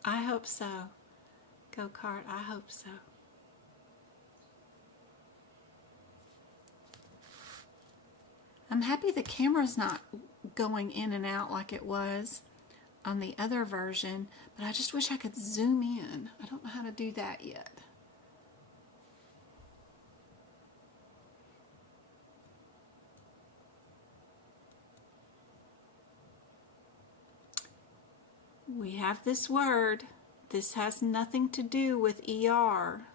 I hope so. Go Kart, I hope so. I'm happy the camera's not going in and out like it was on the other version, but I just wish I could zoom in. I don't know how to do that yet. We have this word. This has nothing to do with ER.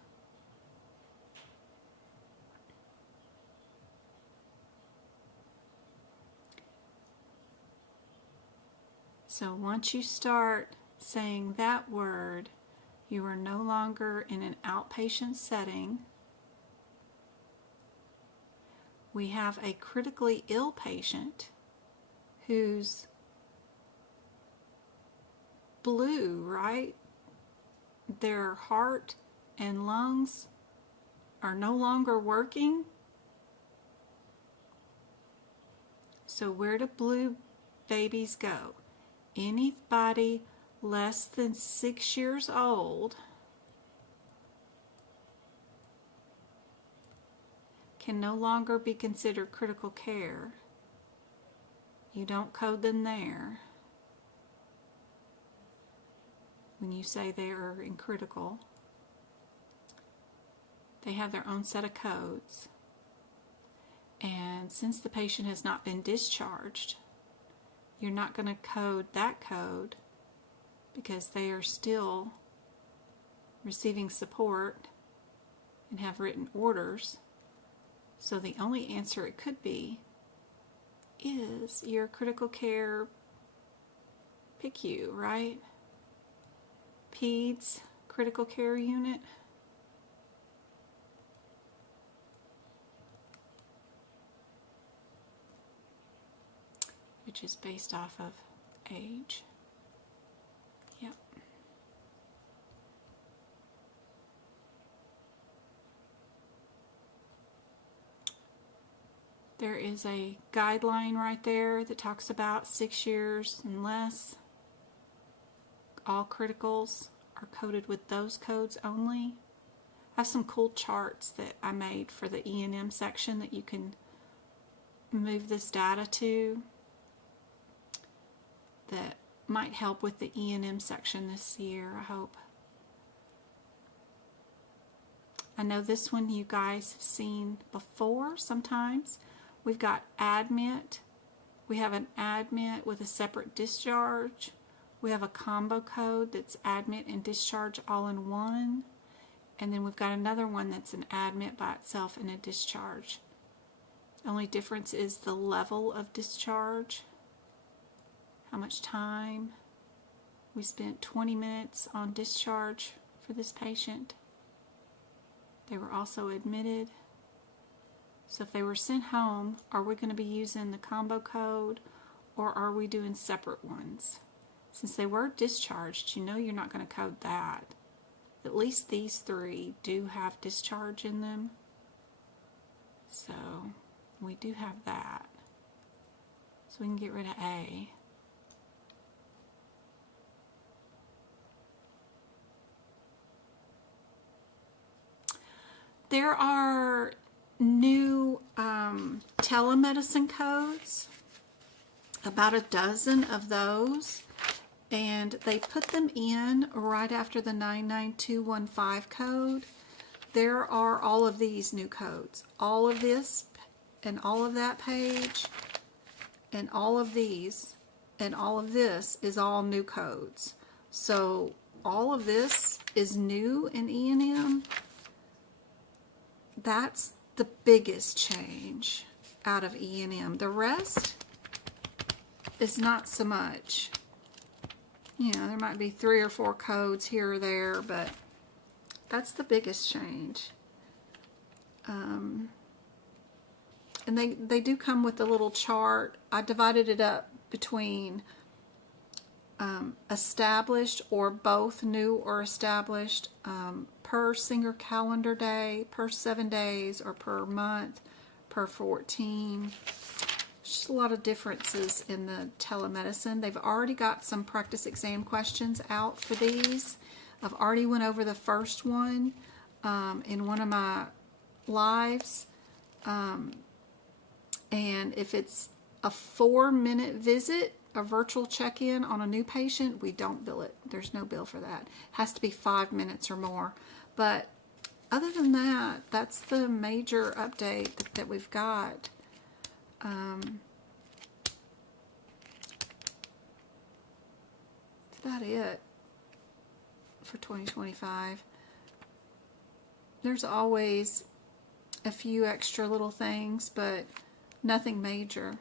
So once you start saying that word, you are no longer in an outpatient setting. We have a critically ill patient who's blue, right? Their heart and lungs are no longer working. So where do blue babies go? Anybody less than 6 years old can no longer be considered critical care. You don't code them there when you say they are in critical. They have their own set of codes. And since the patient has not been discharged, you're not going to code that code because they are still receiving support and have written orders. So the only answer it could be is your critical care PICU, right? PEDS, critical care unit. Which is based off of age. Yep. There is a guideline right there that talks about 6 years and less. All criticals are coded with those codes only. I have some cool charts that I made for the E&M section that you can move this data to that might help with the E&M section this year, I hope. I know this one you guys have seen before sometimes. We've got admit, We have an admit with a separate discharge. We have a combo code that's admit and discharge all in one. And then we've got another one that's an admit by itself and a discharge. The only difference is the level of discharge. How much time. We spent 20 minutes on discharge for this patient. They were also admitted. So if they were sent home, are we going to be using the combo code or are we doing separate ones? Since they were discharged, you know you're not going to code that. At least these three do have discharge in them. So we do have that. So we can get rid of A. There are new telemedicine codes, about a dozen of those, and they put them in right after the 99215 code. There are all of these new codes. All of this and all of that page and all of these and all of this is all new codes. So all of this is new in E&M. That's the biggest change out of E&M. The rest is not so much. You know, there might be 3 or 4 codes here or there, but that's the biggest change. And they do come with a little chart. I divided it up between established or both new or established, per single calendar day, per 7 days, or per month, per 14. Just a lot of differences in the telemedicine. They've already got some practice exam questions out for these. I've already went over the first one in one of my lives. And if it's a 4-minute visit, a virtual check-in on a new patient, we don't bill it. There's no bill for that. It has to be 5 minutes or more. But other than that, that's the major update that we've got. That's about it for 2025. There's always a few extra little things, but nothing major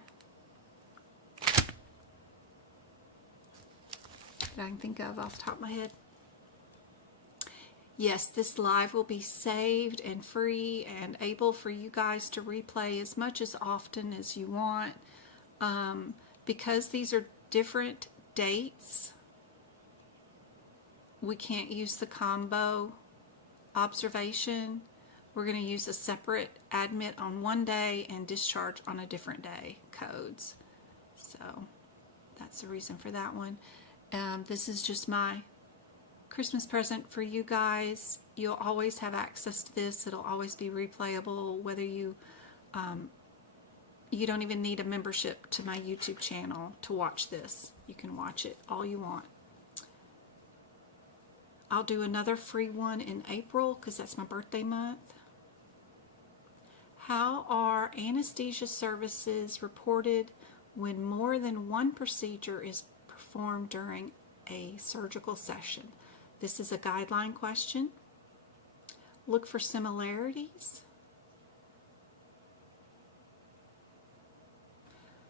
that I can think of off the top of my head. Yes, this live will be saved and free and able for you guys to replay as much as often as you want. Because these are different dates, we can't use the combo observation. We're going to use a separate admit on one day and discharge on a different day codes. So that's the reason for that one. This is just my Christmas present for you guys. You'll always have access to this. It'll always be replayable, whether you you don't even need a membership to my YouTube channel to watch this. You can watch it all you want. I'll do another free one in April because that's my birthday month. How are anesthesia services reported when more than one procedure is performed during a surgical session? This is a guideline question. Look for similarities.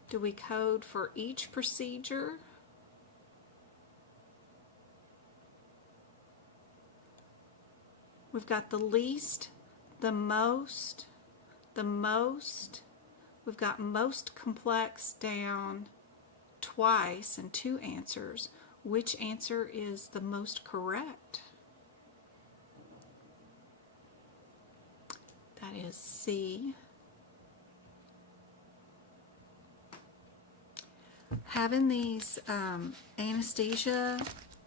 Do we code for each procedure? We've got the least, the most, we've got most complex down twice and 2 answers. Which answer is the most correct? That is C. Having these anesthesia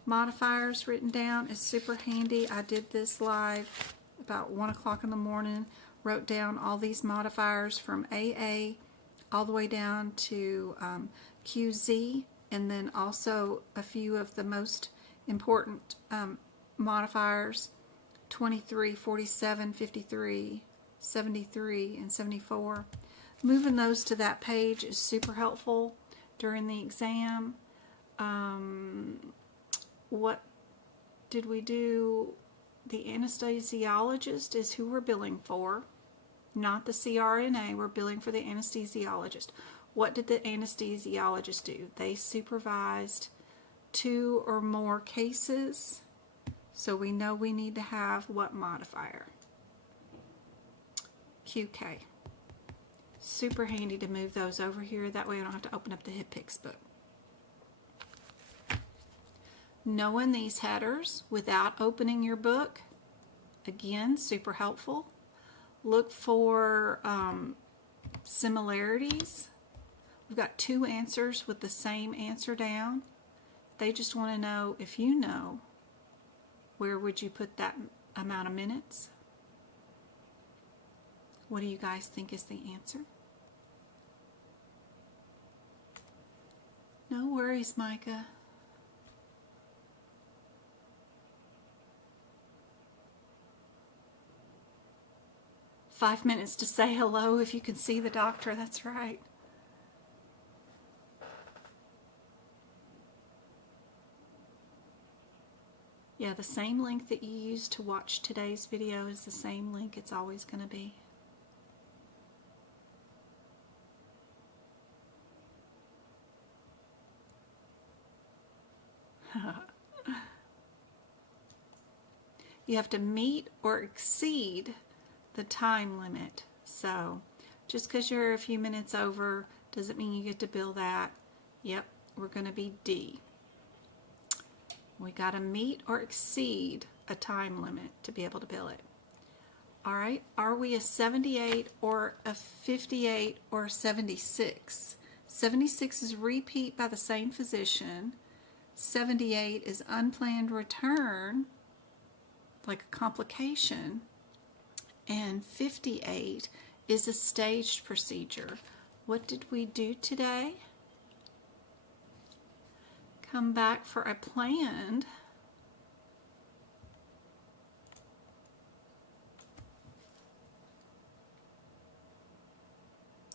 modifiers written down is super handy. I did this live about 1 o'clock in the morning, wrote down all these modifiers from AA all the way down to QZ, and then also a few of the most important modifiers, 23, 47, 53, 73, and 74. Moving those to that page is super helpful. during the exam. What did we do? The anesthesiologist is who we're billing for, not the CRNA. We're billing for the anesthesiologist. What did the anesthesiologist do? They supervised 2 or more cases, so we know we need to have what modifier? QK. Super handy to move those over here. That way I don't have to open up the HipPix book. Knowing these headers without opening your book, again, super helpful. Look for similarities. We've got 2 answers with the same answer down. They just want to know, if you know, where would you put that amount of minutes? What do you guys think is the answer? No worries, Micah. "5 minutes to say hello if you can see the doctor." That's right. Yeah, the same link that you used to watch today's video is the same link it's always going to be. You have to meet or exceed the time limit. So just because you're a few minutes over doesn't mean you get to bill that. Yep, we're going to be D. We got to meet or exceed a time limit to be able to bill it. All right, are we a 78 or a 58 or 76? 76 is repeat by the same physician. 78 is unplanned return, like a complication. And 58 is a staged procedure. What did we do today? Come back for a planned.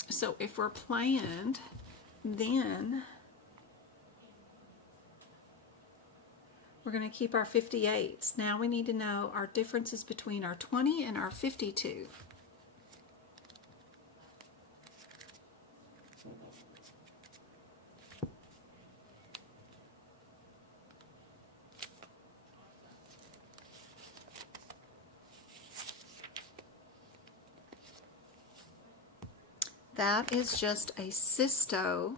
So if we're planned, then we're going to keep our 58s. Now we need to know our differences between our 20 and our 52. That is just a cysto,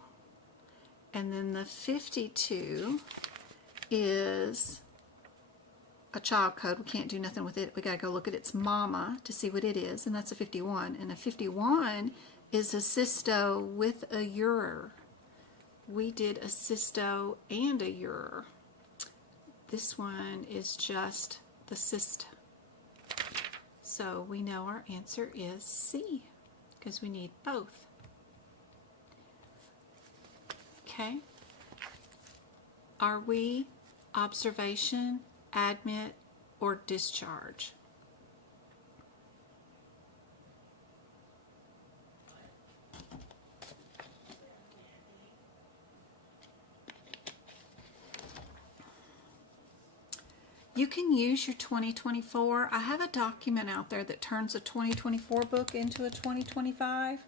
and then the 52 is a child code. We can't do nothing with it. We got to go look at its mama to see what it is, and that's a 51. And a 51 is a cysto with a urer. We did a cysto and a urer. This one is just the cyst. So we know our answer is C, because we need both. Okay. Are we observation, admit, or discharge? You can use your 2024. I have a document out there that turns a 2024 book into a 2025.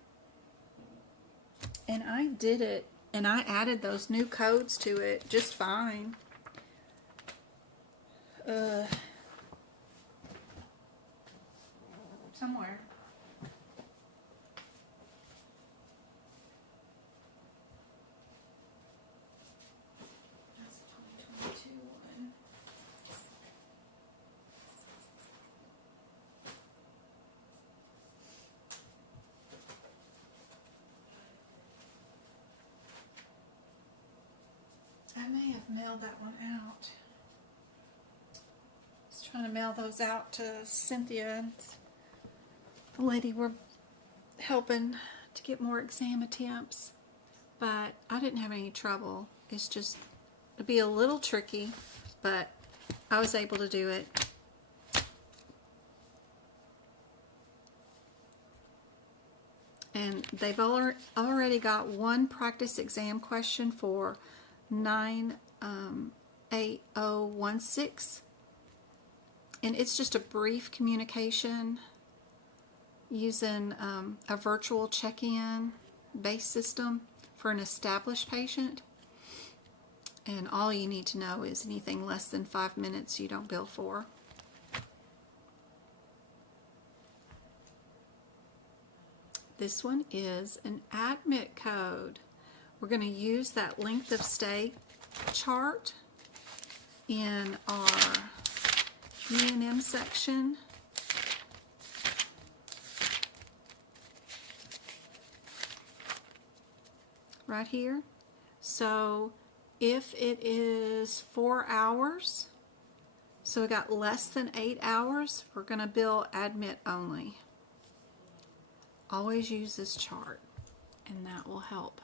And I did it, and I added those new codes to it just fine. Somewhere. That's the 2022 one. I may have mailed that one out. I was trying to mail those out to Cynthia and the lady we're helping to get more exam attempts, but I didn't have any trouble. It's just, it'd be a little tricky, but I was able to do it. And they've already got one practice exam question for 98016. And it's just a brief communication using a virtual check-in based system for an established patient. And all you need to know is anything less than 5 minutes you don't bill for. This one is an admit code. We're going to use that length of stay chart in our E&M section. Right here. So if it is 4 hours, so we got less than 8 hours, we're going to bill admit only. Always use this chart, and that will help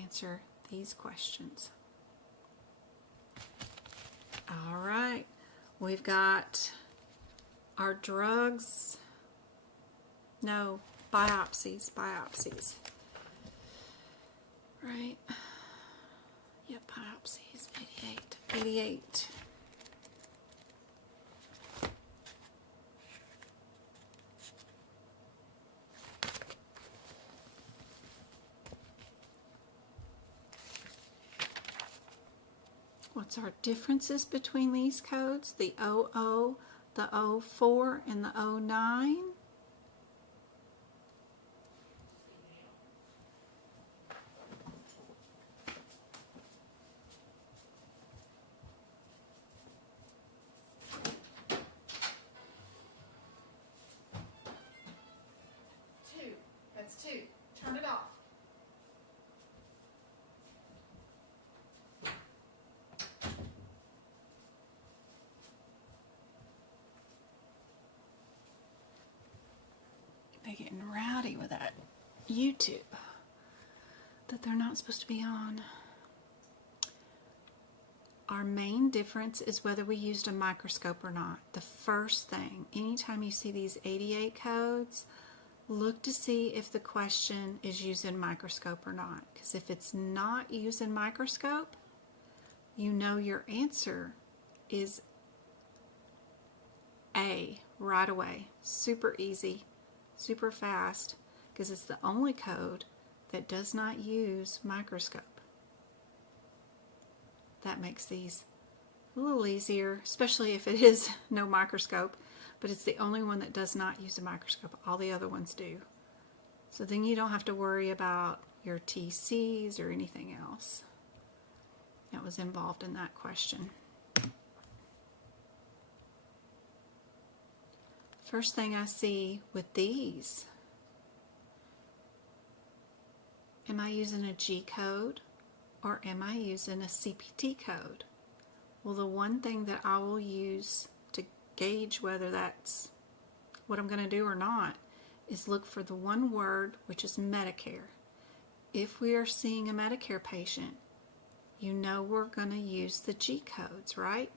answer these questions. All right, we've got our drugs. No, biopsies. Right? Yep, biopsies, 88. What's our differences between these codes? The 00, the 04, and the 09. That's 2. Turn it off. They're getting rowdy with that YouTube that they're not supposed to be on. Our main difference is whether we used a microscope or not. The first thing, anytime you see these 88 codes, look to see if the question is using a microscope or not. Because if it's not using microscope, you know your answer is A right away. Super easy, super fast, because it's the only code that does not use microscope. That makes these a little easier, especially if it is no microscope. But it's the only one that does not use a microscope. All the other ones do. So then you don't have to worry about your TCs or anything else that was involved in that question. First thing I see with these, am I using a G code or am I using a CPT code? Well, the one thing that I will use to gauge whether that's what I'm going to do or not is look for the one word, which is Medicare. If we are seeing a Medicare patient, you know we're going to use the G codes, right?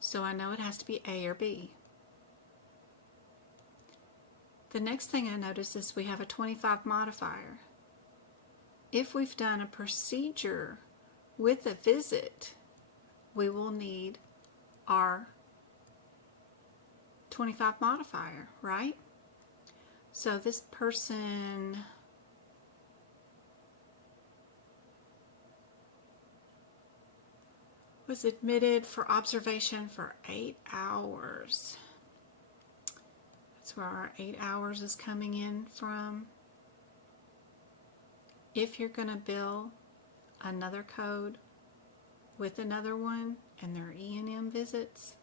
So I know it has to be A or B. The next thing I notice is we have a 25 modifier. If we've done a procedure with a visit, we will need our 25 modifier, right? So this person was admitted for observation for 8 hours. That's where our 8 hours is coming in from. If you're going to bill another code with another one and they're E&M visits,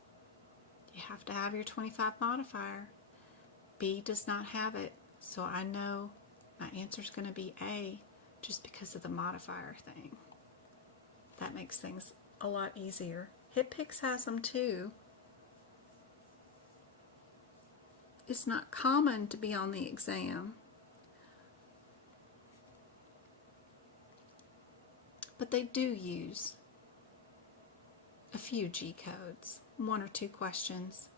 you have to have your 25 modifier. B does not have it, so I know my answer is going to be A just because of the modifier thing. That makes things a lot easier. HitPix has them too. It's not common to be on the exam, but they do use a few G codes, 1 or 2 questions,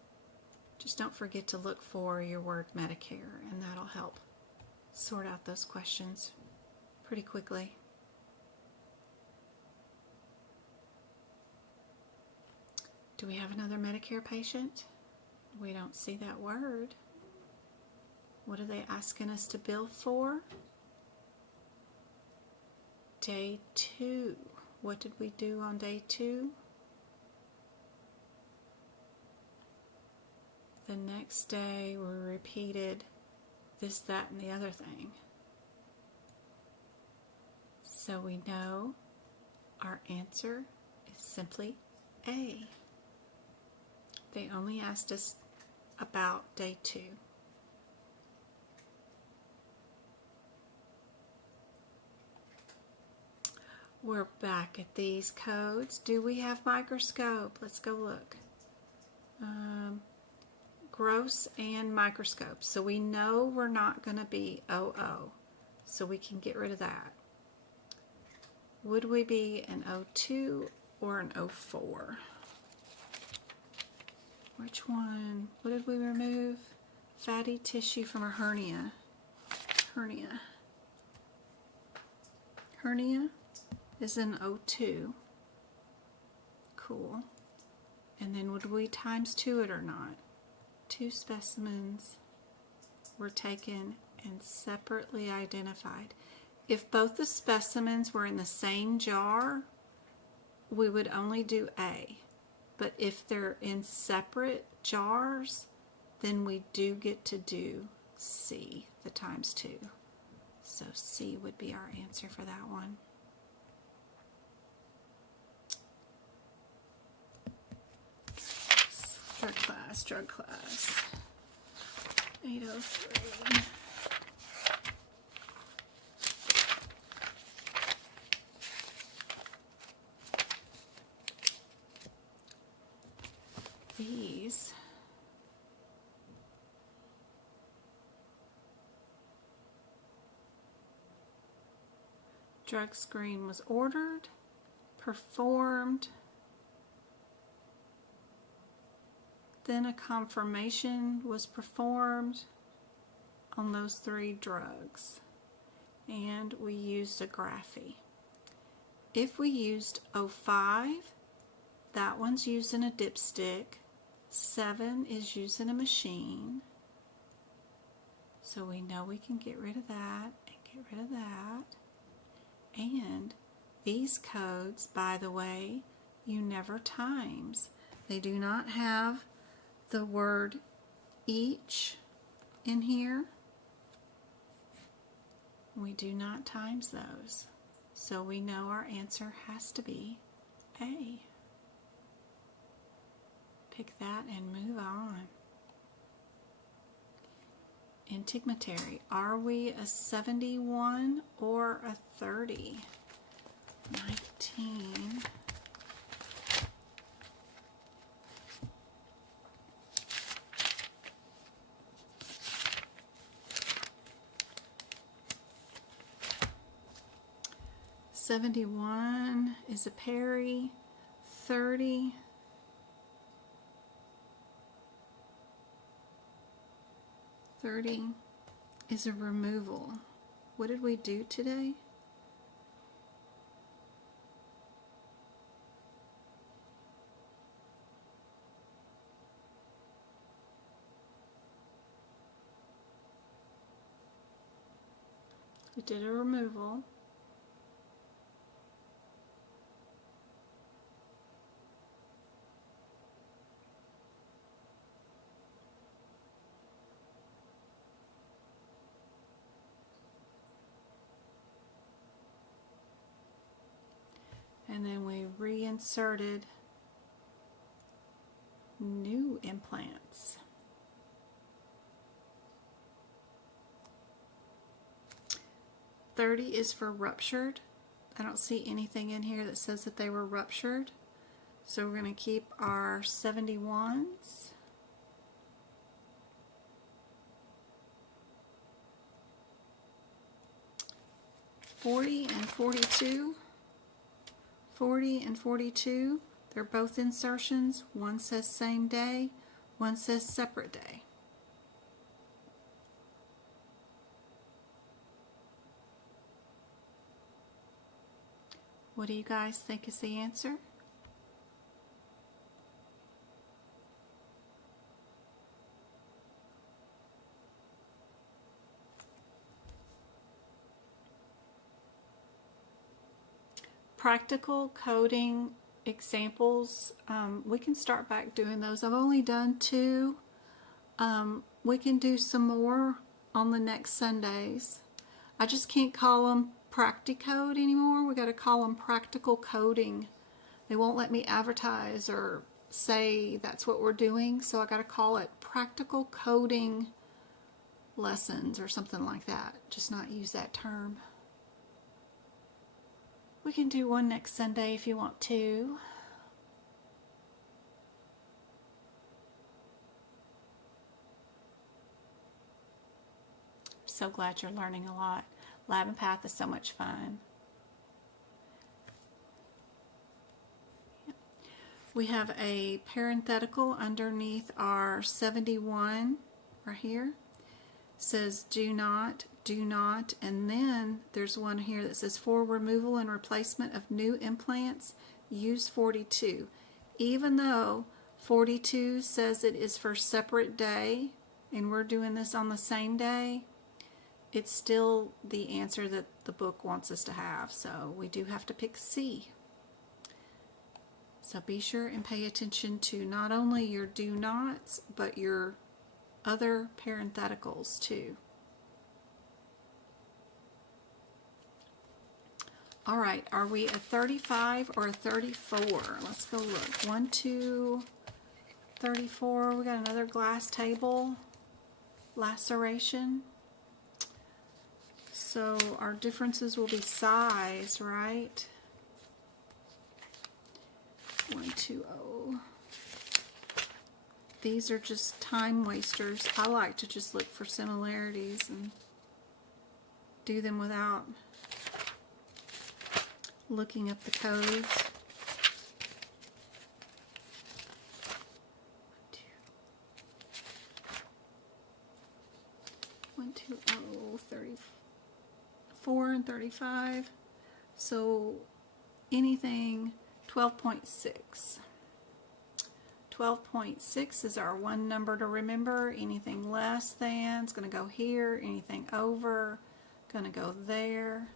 Just don't forget to look for your word Medicare, and that'll help sort out those questions pretty quickly. Do we have another Medicare patient? We don't see that word. What are they asking us to bill for? Day 2. What did we do on day 2? The next day we repeated this, that, and the other thing. So we know our answer is simply A. They only asked us about day 2. We're back at these codes. Do we have microscope? Let's go look. Gross and microscope. So we know we're not going to be OO. So we can get rid of that. Would we be an O2 or an O4? Which one? What did we remove? Fatty tissue from a hernia. Hernia is an O2. Cool. And then would we times 2 it or not? 2 specimens were taken and separately identified. If both the specimens were in the same jar, we would only do A. But if they're in separate jars, then we do get to do C, the times 2. So C would be our answer for that one. Drug class. 803. These drug screen was ordered, performed, then a confirmation was performed on those 3 drugs, and we used a graphy. If we used 05, that one's using a dipstick. 7 is using a machine. So we know we can get rid of that and get rid of that. And these codes, by the way, you never times. They do not have the word each in here. We do not times those. So we know our answer has to be A. Pick that and move on. Integumentary. Are we a 71 or a 30? 19. $71 is a peri. 30. $30 is a removal. What did we do today? We did a removal. And then we reinserted new implants. $30 is for ruptured. I don't see anything in here that says that they were ruptured. So we're going to keep our 71s. $40 and $42. 40 and 42, they're both insertions. One says same day, One says separate day. What do you guys think is the answer? Practical coding examples, we can start back doing those. I've only done 2. We can do some more on the next Sundays. I just can't call them Practicode anymore. We got to call them practical coding. They won't let me advertise or say that's what we're doing, so I got to call it practical coding lessons or something like that. Just not use that term. We can do one next Sunday if you want to. So glad you're learning a lot. Lab and Path is so much fun. We have a parenthetical underneath our 71 right here. It says do not, and then there's one here that says for removal and replacement of new implants, use 42. Even though 42 says it is for separate day, and we're doing this on the same day, it's still the answer that the book wants us to have, so we do have to pick C. So be sure and pay attention to not only your do nots, but your other parentheticals too. All right, are we a 35 or a 34? Let's go look. 1, 2, 34. We got another glass table. Laceration. So our differences will be size, right? 120. These are just time wasters. I like to just look for similarities and do them without looking up the codes. 120, 34 and 35. So anything 12.6. 12.6 is our one number to remember. Anything less than is going to go here. Anything over, going to go there.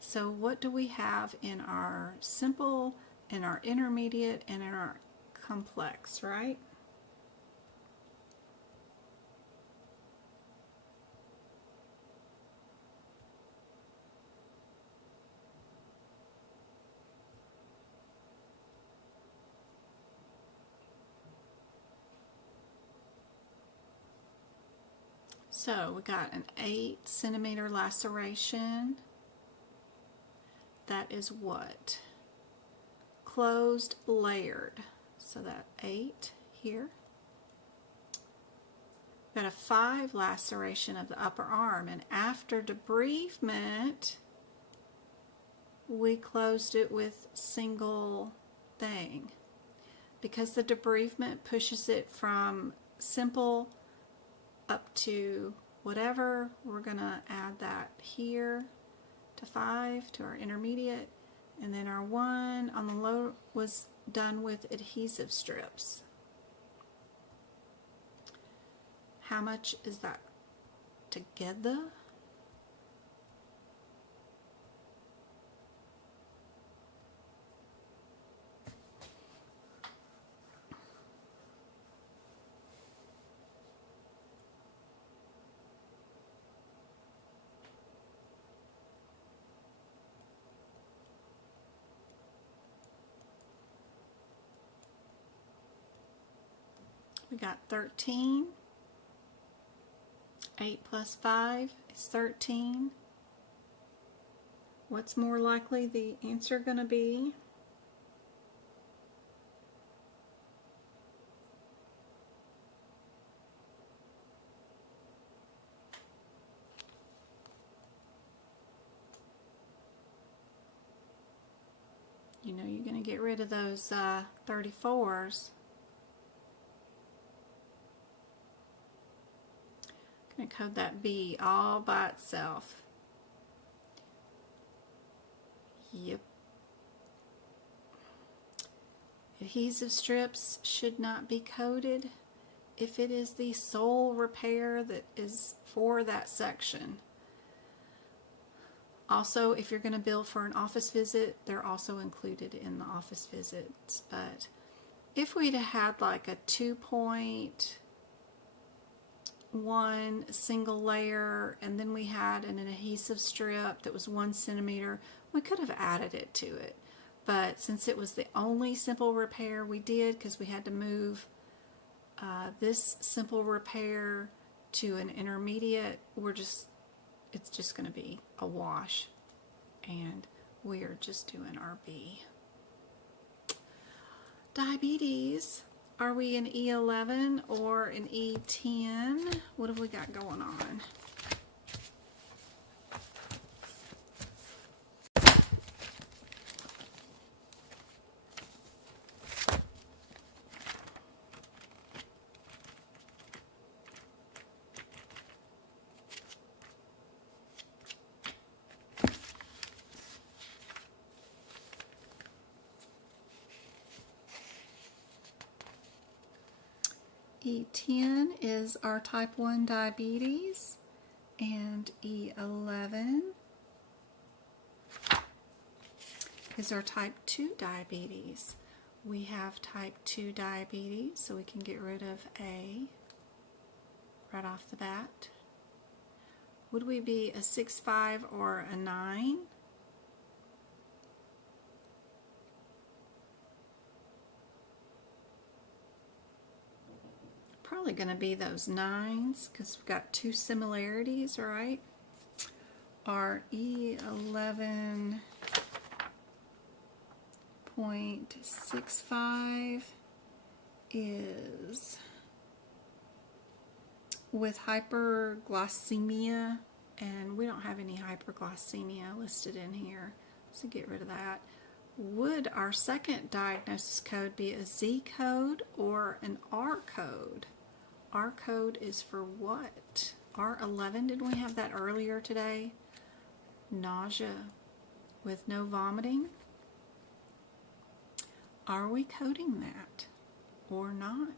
So what do we have in our simple, in our intermediate, and in our complex, right? So we got an 8 centimeter laceration. That is what? Closed layered. So that 8 here. Got a 5 laceration of the upper arm, and after debridement we closed it with single thing. Because the debridement pushes it from simple up to whatever, we're gonna add that here to 5 to our intermediate, and then our 1 on the low was done with adhesive strips. How much is that together? We got 13. 8 plus 5 is 13. What's more likely the answer going to be? You know you're going to get rid of those 34s. I'm going to code that B all by itself. Yep. Adhesive strips should not be coded if it is the sole repair that is for that section. Also, if you're going to bill for an office visit, they're also included in the office visits. But if we'd had like a 2.1 single layer and then we had an adhesive strip that was 1 centimeter, we could have added it to it. But since it was the only simple repair we did, because we had to move this simple repair to an intermediate, it's just going to be a wash, and we are just doing our B. Diabetes, are we in E11 or in E10? What have we got going on? E10 is our type 1 diabetes, and E11 is our type 2 diabetes. We have type 2 diabetes, so we can get rid of A right off the bat. Would we be a 6.5 or a 9? Probably going to be those 9s because we've got 2 similarities, right? Our E11.65 is with hyperglycemia, and we don't have any hyperglycemia listed in here, so get rid of that. Would our second diagnosis code be a Z code or an R code? R code is for what? R11, didn't we have that earlier today? Nausea with no vomiting. Are we coding that or not?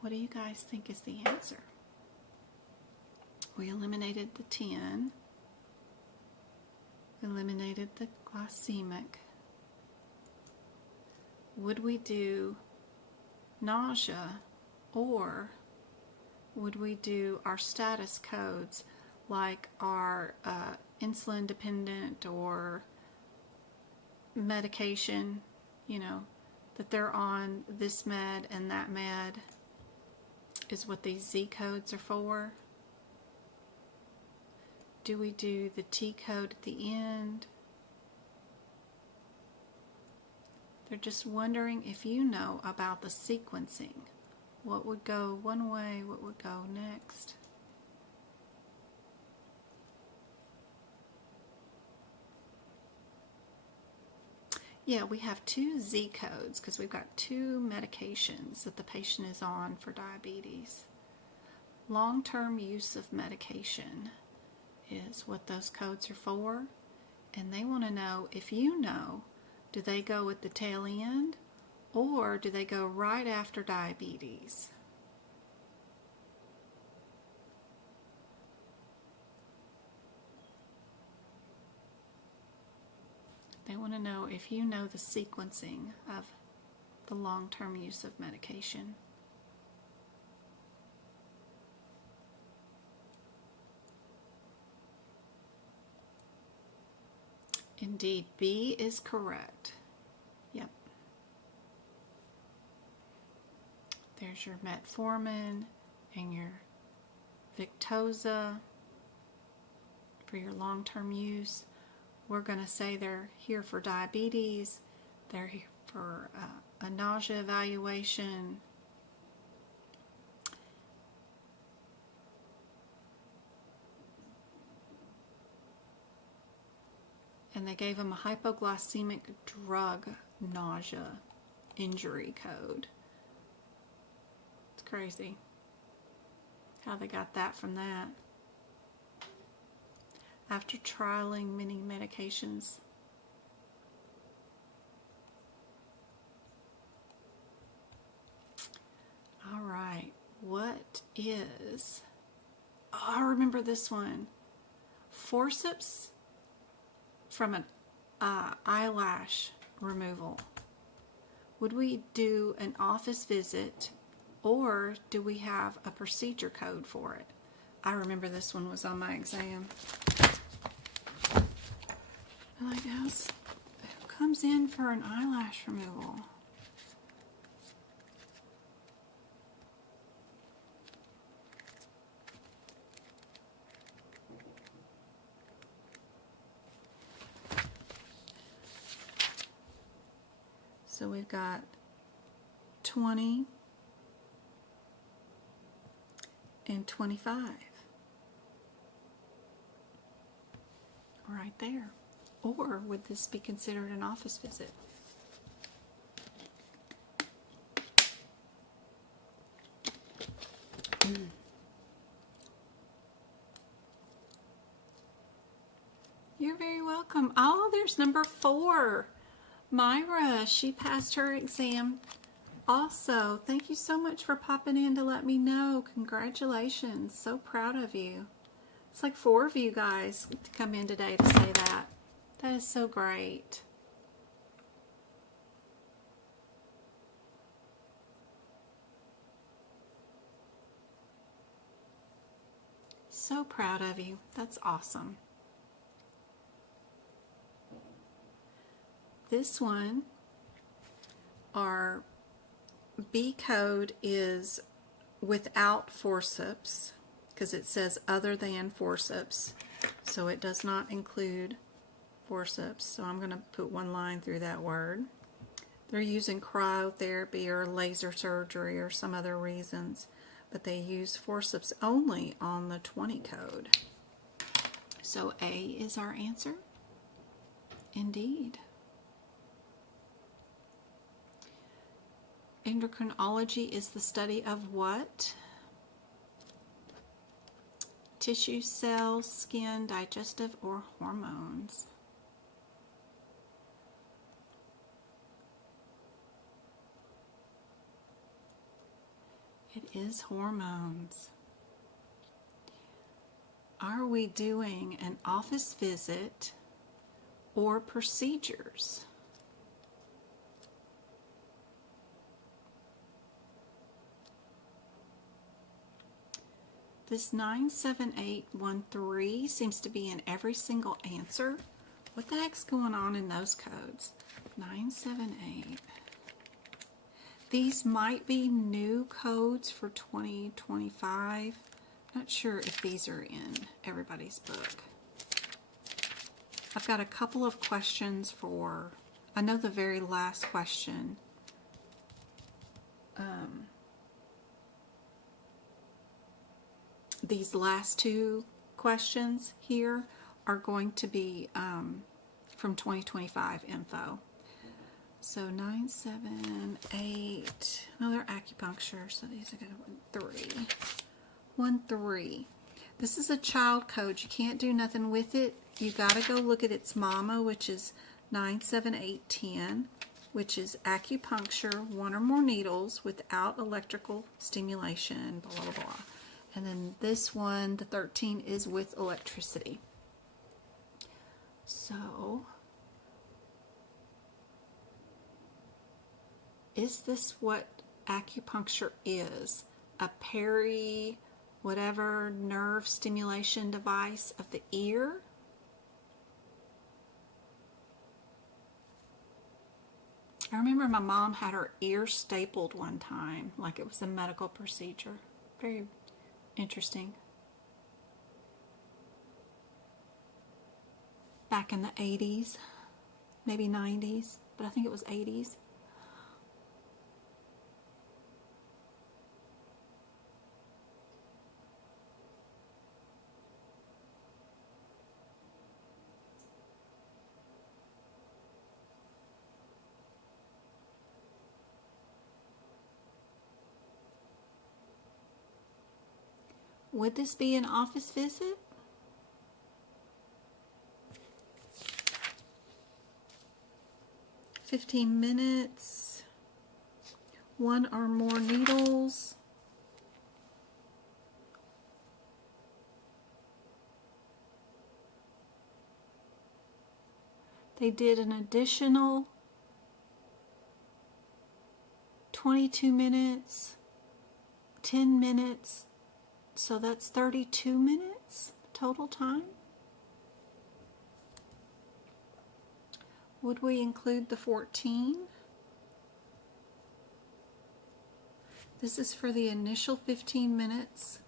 What do you guys think is the answer? We eliminated the 10, eliminated the glycemic. Would we do nausea, or would we do our status codes like our insulin dependent or medication, you know, that they're on this med and that med is what these Z codes are for? Do we do the T code at the end? They're just wondering if you know about the sequencing. What would go one way, what would go next? Yeah, we have 2 Z codes because we've got 2 medications that the patient is on for diabetes. Long-term use of medication is what those codes are for, and they want to know if you know, do they go at the tail end or do they go right after diabetes? They want to know if you know the sequencing of the long-term use of medication. Indeed, B is correct. Yep. There's your metformin and your Victoza for your long-term use. We're going to say they're here for diabetes, they're here for a nausea evaluation. And they gave him a hypoglycemic drug nausea injury code. It's crazy how they got that from that. After trialing many medications. All right, what is, oh, I remember this one. Forceps from an eyelash removal. Would we do an office visit or do we have a procedure code for it? I remember this one was on my exam. Like, who comes in for an eyelash removal? So we've got 20 and 25 right there. Or would this be considered an office visit? You're very welcome. Oh, there's number 4. Myra, she passed her exam also. Thank you so much for popping in to let me know. Congratulations. So proud of you. It's like 4 of you guys to come in today to say that. That is so great. So proud of you. That's awesome. This one, our B code is without forceps because it says other than forceps, so it does not include forceps. So I'm going to put one line through that word. They're using cryotherapy or laser surgery or some other reasons, but they use forceps only on the 20 code. So A is our answer. Indeed. Endocrinology is the study of what? Tissue, cells, skin, digestive, or hormones. It is hormones. Are we doing an office visit or procedures? This 97813 seems to be in every single answer. What the heck's going on in those codes? 978. These might be new codes for 2025. Not sure if these are in everybody's book. I've got a couple of questions for, I know the very last question. These last 2 questions here are going to be from 2025 info. So 978, no, they're acupuncture, so these are going to 13. This is a child code. You can't do nothing with it. You got to go look at its mama, which is 97810, which is acupuncture, 1 or more needles without electrical stimulation, blah, blah, blah. And then this one, the 13, is with electricity. So, is this what acupuncture is? A whatever nerve stimulation device of the ear? I remember my mom had her ear stapled one time, like it was a medical procedure. Very interesting. Back in the 80s, maybe 90s, but I think it was 80s. Would this be an office visit? "15 minutes, one or more needles." They did an additional 22 minutes, 10 minutes, so that's 32 minutes total time. Would we include the 14? This is for the initial 15 minutes,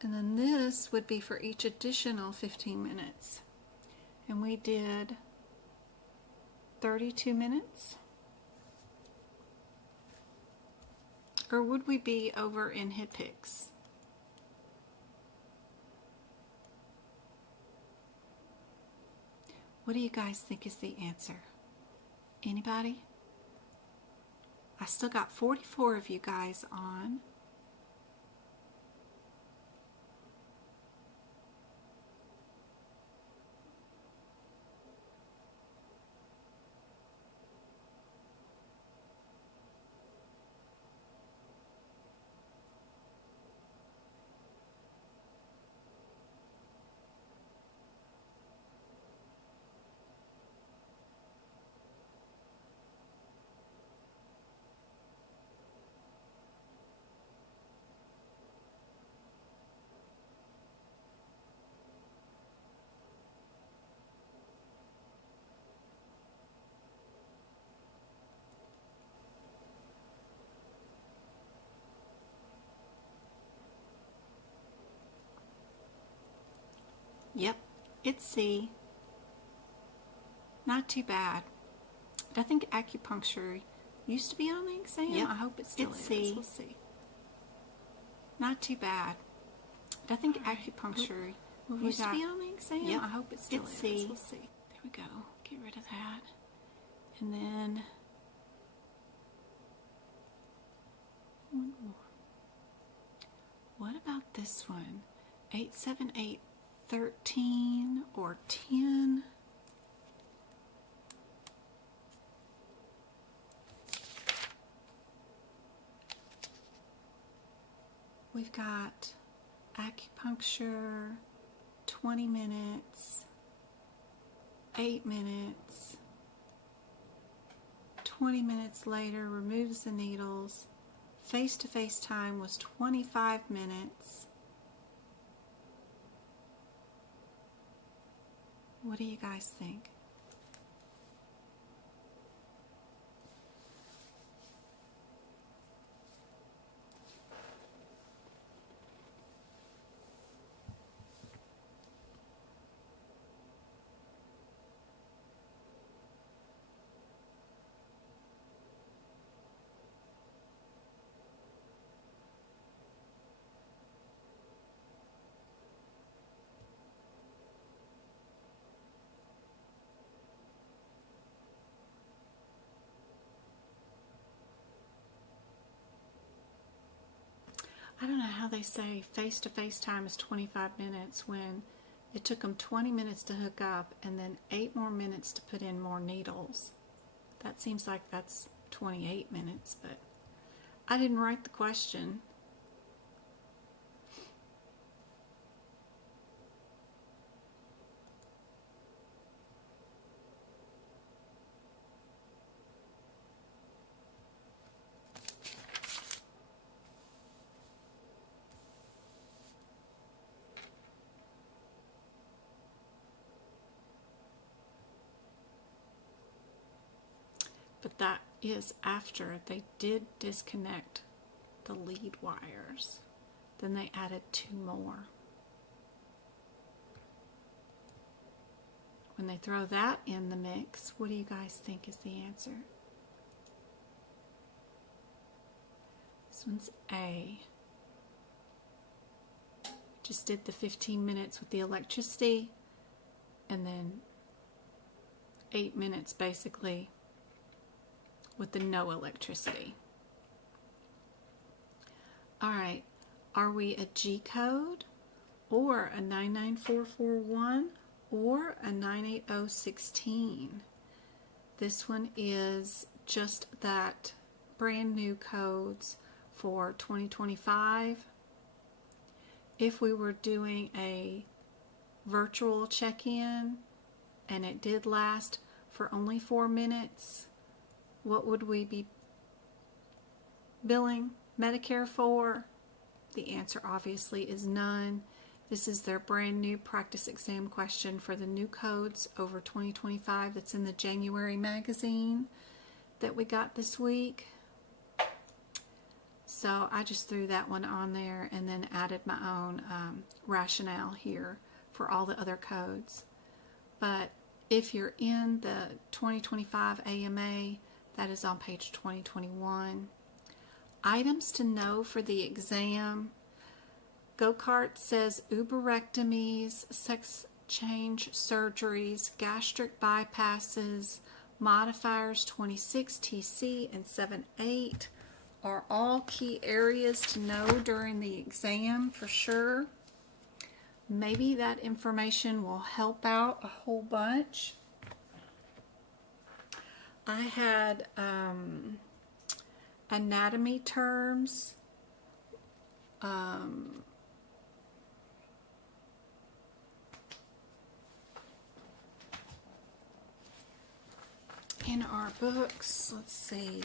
and then this would be for each additional 15 minutes. And we did 32 minutes. Or would we be over in HCPCS? What do you guys think is the answer? Anybody? I still got 44 of you guys on. Yep, it's C. Not too bad. But I think acupuncture used to be on the exam. Yep, I hope it still is. C. We'll see. Not too bad. But I think acupuncture used to be on the exam. Yep, I hope it still is. C. We'll see. There we go. Get rid of that. And then one more. What about this one? 8, 7, 8. 13 or 10. We've got acupuncture, 20 minutes, 8 minutes, 20 minutes later removes the needles. Face-to-face time was 25 minutes. What do you guys think? I don't know how they say face-to-face time is 25 minutes when it took them 20 minutes to hook up and then 8 more minutes to put in more needles. That seems like that's 28 minutes, but I didn't write the question. But that is after they did disconnect the lead wires. Then they added 2 more. When they throw that in the mix, what do you guys think is the answer? This one's A. Just did the 15 minutes with the electricity and then 8 minutes basically with the no electricity. All right, are we a G code or a 99441 or a 98016. This one is just that brand new codes for 2025. If we were doing a virtual check-in and it did last for only 4 minutes, what would we be billing Medicare for? The answer obviously is none. This is their brand new practice exam question for the new codes over 2025 that's in the January magazine that we got this week. So I just threw that one on there and then added my own rationale here for all the other codes. But if you're in the 2025 AMA, that is on page 2021. Items to know for the exam. Go-Kart says uberectomies, sex change surgeries, gastric bypasses, modifiers 26, TC, and 7-8 are all key areas to know during the exam for sure. Maybe that information will help out a whole bunch. I had anatomy terms. In our books, let's see.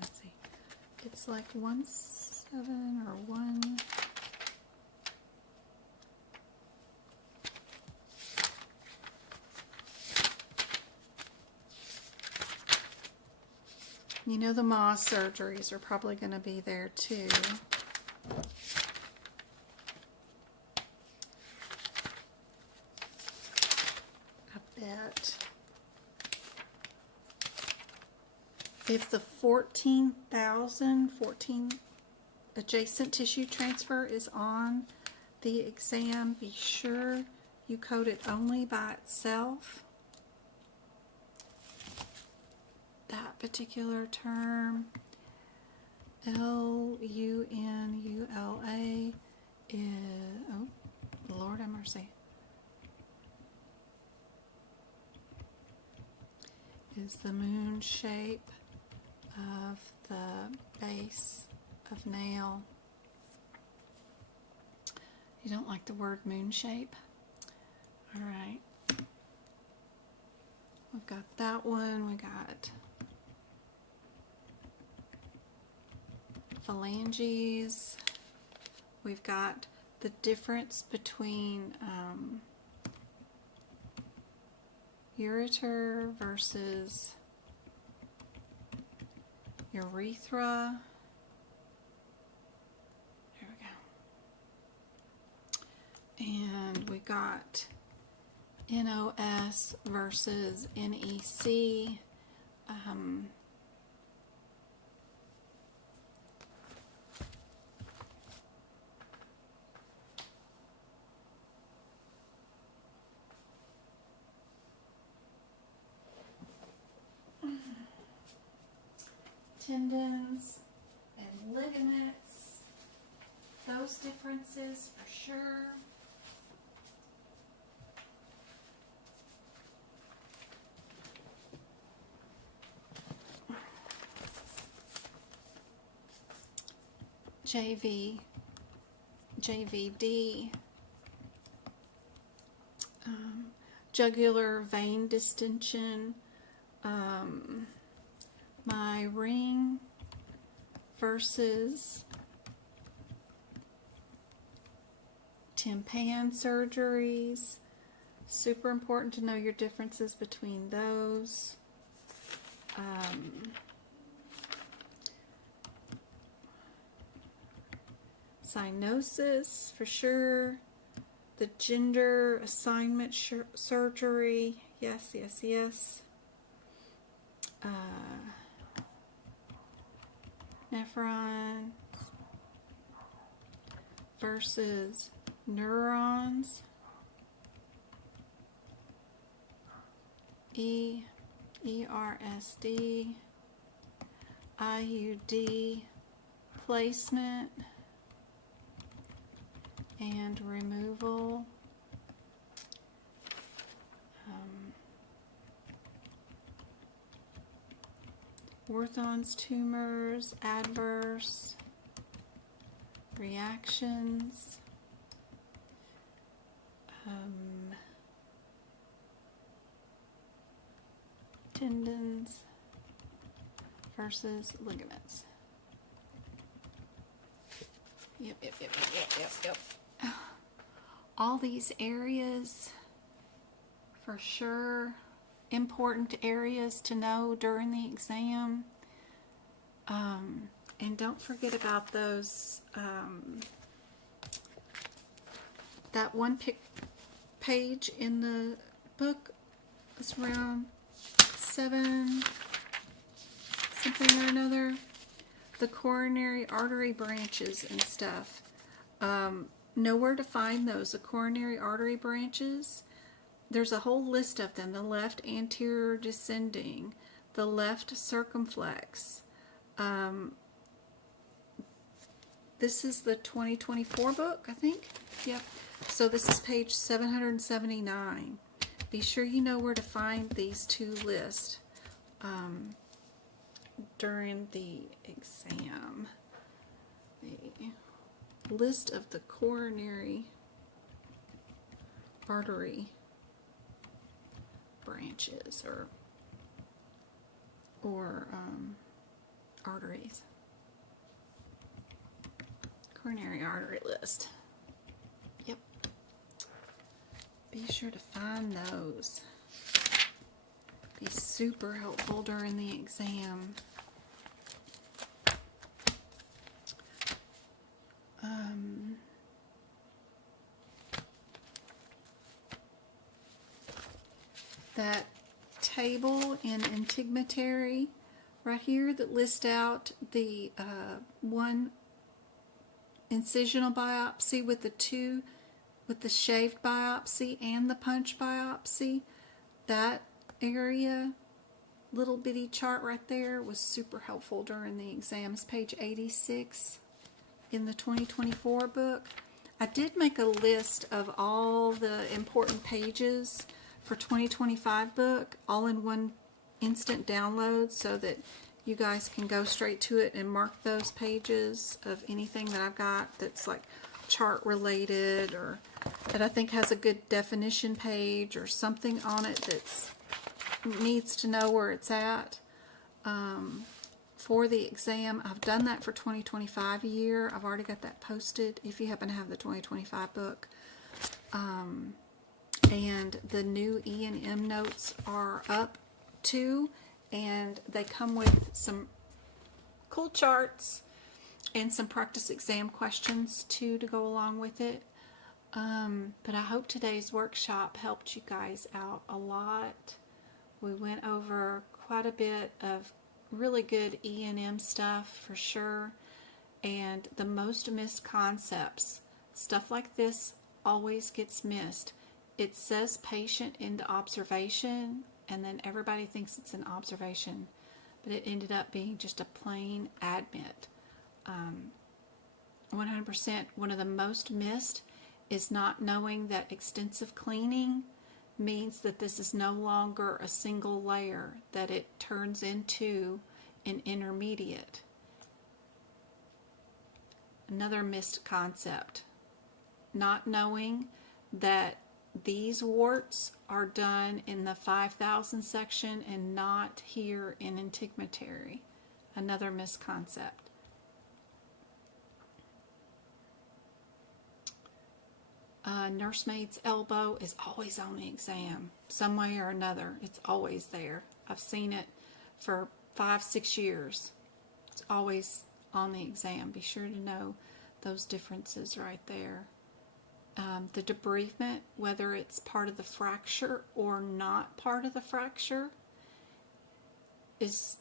Let's see. It's like 1-7 or 1. You know, the Moss surgeries are probably going to be there too. I bet. If the 14 adjacent tissue transfer is on the exam, be sure you code it only by itself. That particular term, LUNULA, is, oh, Lord have mercy, is the moon shape of the base of nail. You don't like the word moon shape? All right. We've got that one. We got phalanges. We've got the difference between ureter versus urethra. There we go. And we got NOS versus NEC. Tendons and ligaments, those differences for sure. JVD, jugular vein distension, my ring versus timpan surgeries. Super important to know your differences between those. Cyanosis for sure. The gender assignment surgery. Yes. Nephron versus neurons. ERSD, IUD placement and removal, Orthon's tumors, adverse reactions, tendons versus ligaments. Yep. All these areas, for sure, important areas to know during the exam. And don't forget about those, that one page in the book is around 7 something or another, the coronary artery branches and stuff. Know where to find those. The coronary artery branches, there's a whole list of them. The left anterior descending, the left circumflex. This is the 2024 book, I think. Yep. So this is page 779. Be sure you know where to find these two lists during the exam. The list of the coronary artery branches or arteries. Coronary artery list. Yep. Be sure to find those. Be super helpful during the exam. That table in integumentary right here that lists out the one incisional biopsy with the shaved biopsy and the punch biopsy, that area, little bitty chart right there, was super helpful during the exam. It's page 86 in the 2024 book. I did make a list of all the important pages for 2025 book, all in one instant download, so that you guys can go straight to it and mark those pages of anything that I've got that's like chart related, or that I think has a good definition page or something on it that's needs to know where it's at for the exam. I've done that for 2025 a year. I've already got that posted if you happen to have the 2025 book. And the new E&M notes are up too, and they come with some cool charts and some practice exam questions too to go along with it. But I hope today's workshop helped you guys out a lot. We went over quite a bit of really good E&M stuff for sure, and the most missed concepts. Stuff like this always gets missed. It says patient into observation, and then everybody thinks it's an observation, but it ended up being just a plain admit. 100%, one of the most missed is not knowing that extensive cleaning means that this is no longer a single layer, that it turns into an intermediate. Another missed concept, not knowing that these warts are done in the 5,000 section and not here in integumentary. Another misconcept. Nursemaid's elbow is always on the exam, some way or another. It's always there. I've seen it for 5-6 years. It's always on the exam. Be sure to know those differences right there. The debridement, whether it's part of the fracture or not part of the fracture, is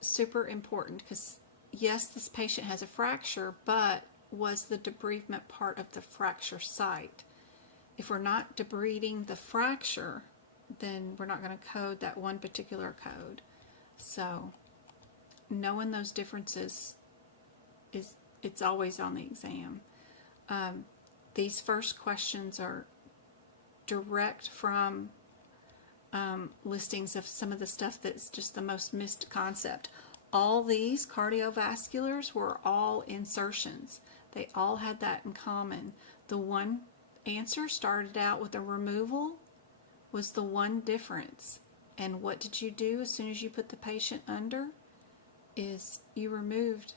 super important, because yes, this patient has a fracture, but was the debridement part of the fracture site? If we're not debriding the fracture, then we're not going to code that one particular code. So knowing those differences it's always on the exam. These first questions are direct from listings of some of the stuff that's just the most missed concept. All these cardiovasculars were all insertions. They all had that in common. The one answer started out with a removal was the one difference. And what did you do as soon as you put the patient under? Is you removed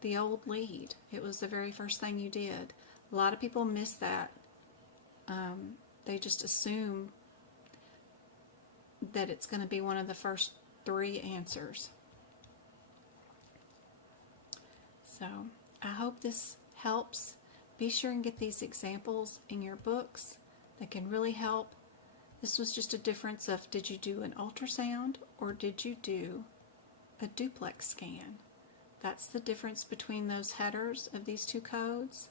the old lead. It was the very first thing you did. A lot of people miss that. They just assume that it's going to be one of the first 3 answers. So I hope this helps. Be sure and get these examples in your books. They can really help. This was just a difference of, did you do an ultrasound or did you do a duplex scan? That's the difference between those headers of these 2 codes.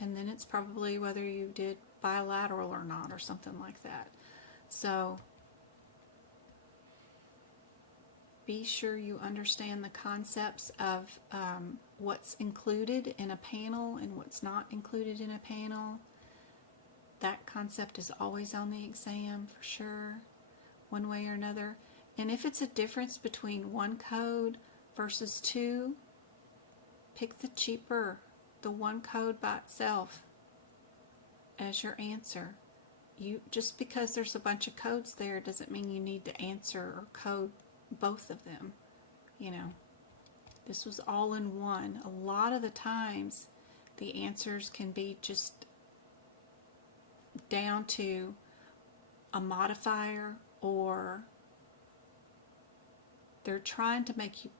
And then it's probably whether you did bilateral or not, or something like that. So be sure you understand the concepts of what's included in a panel and what's not included in a panel. That concept is always on the exam for sure, one way or another. And if it's a difference between one code versus 2, pick the cheaper, the one code by itself as your answer. Just because there's a bunch of codes there doesn't mean you need to answer or code both of them. You know, this was all in one. A lot of the times the answers can be just down to a modifier, or they're trying to make you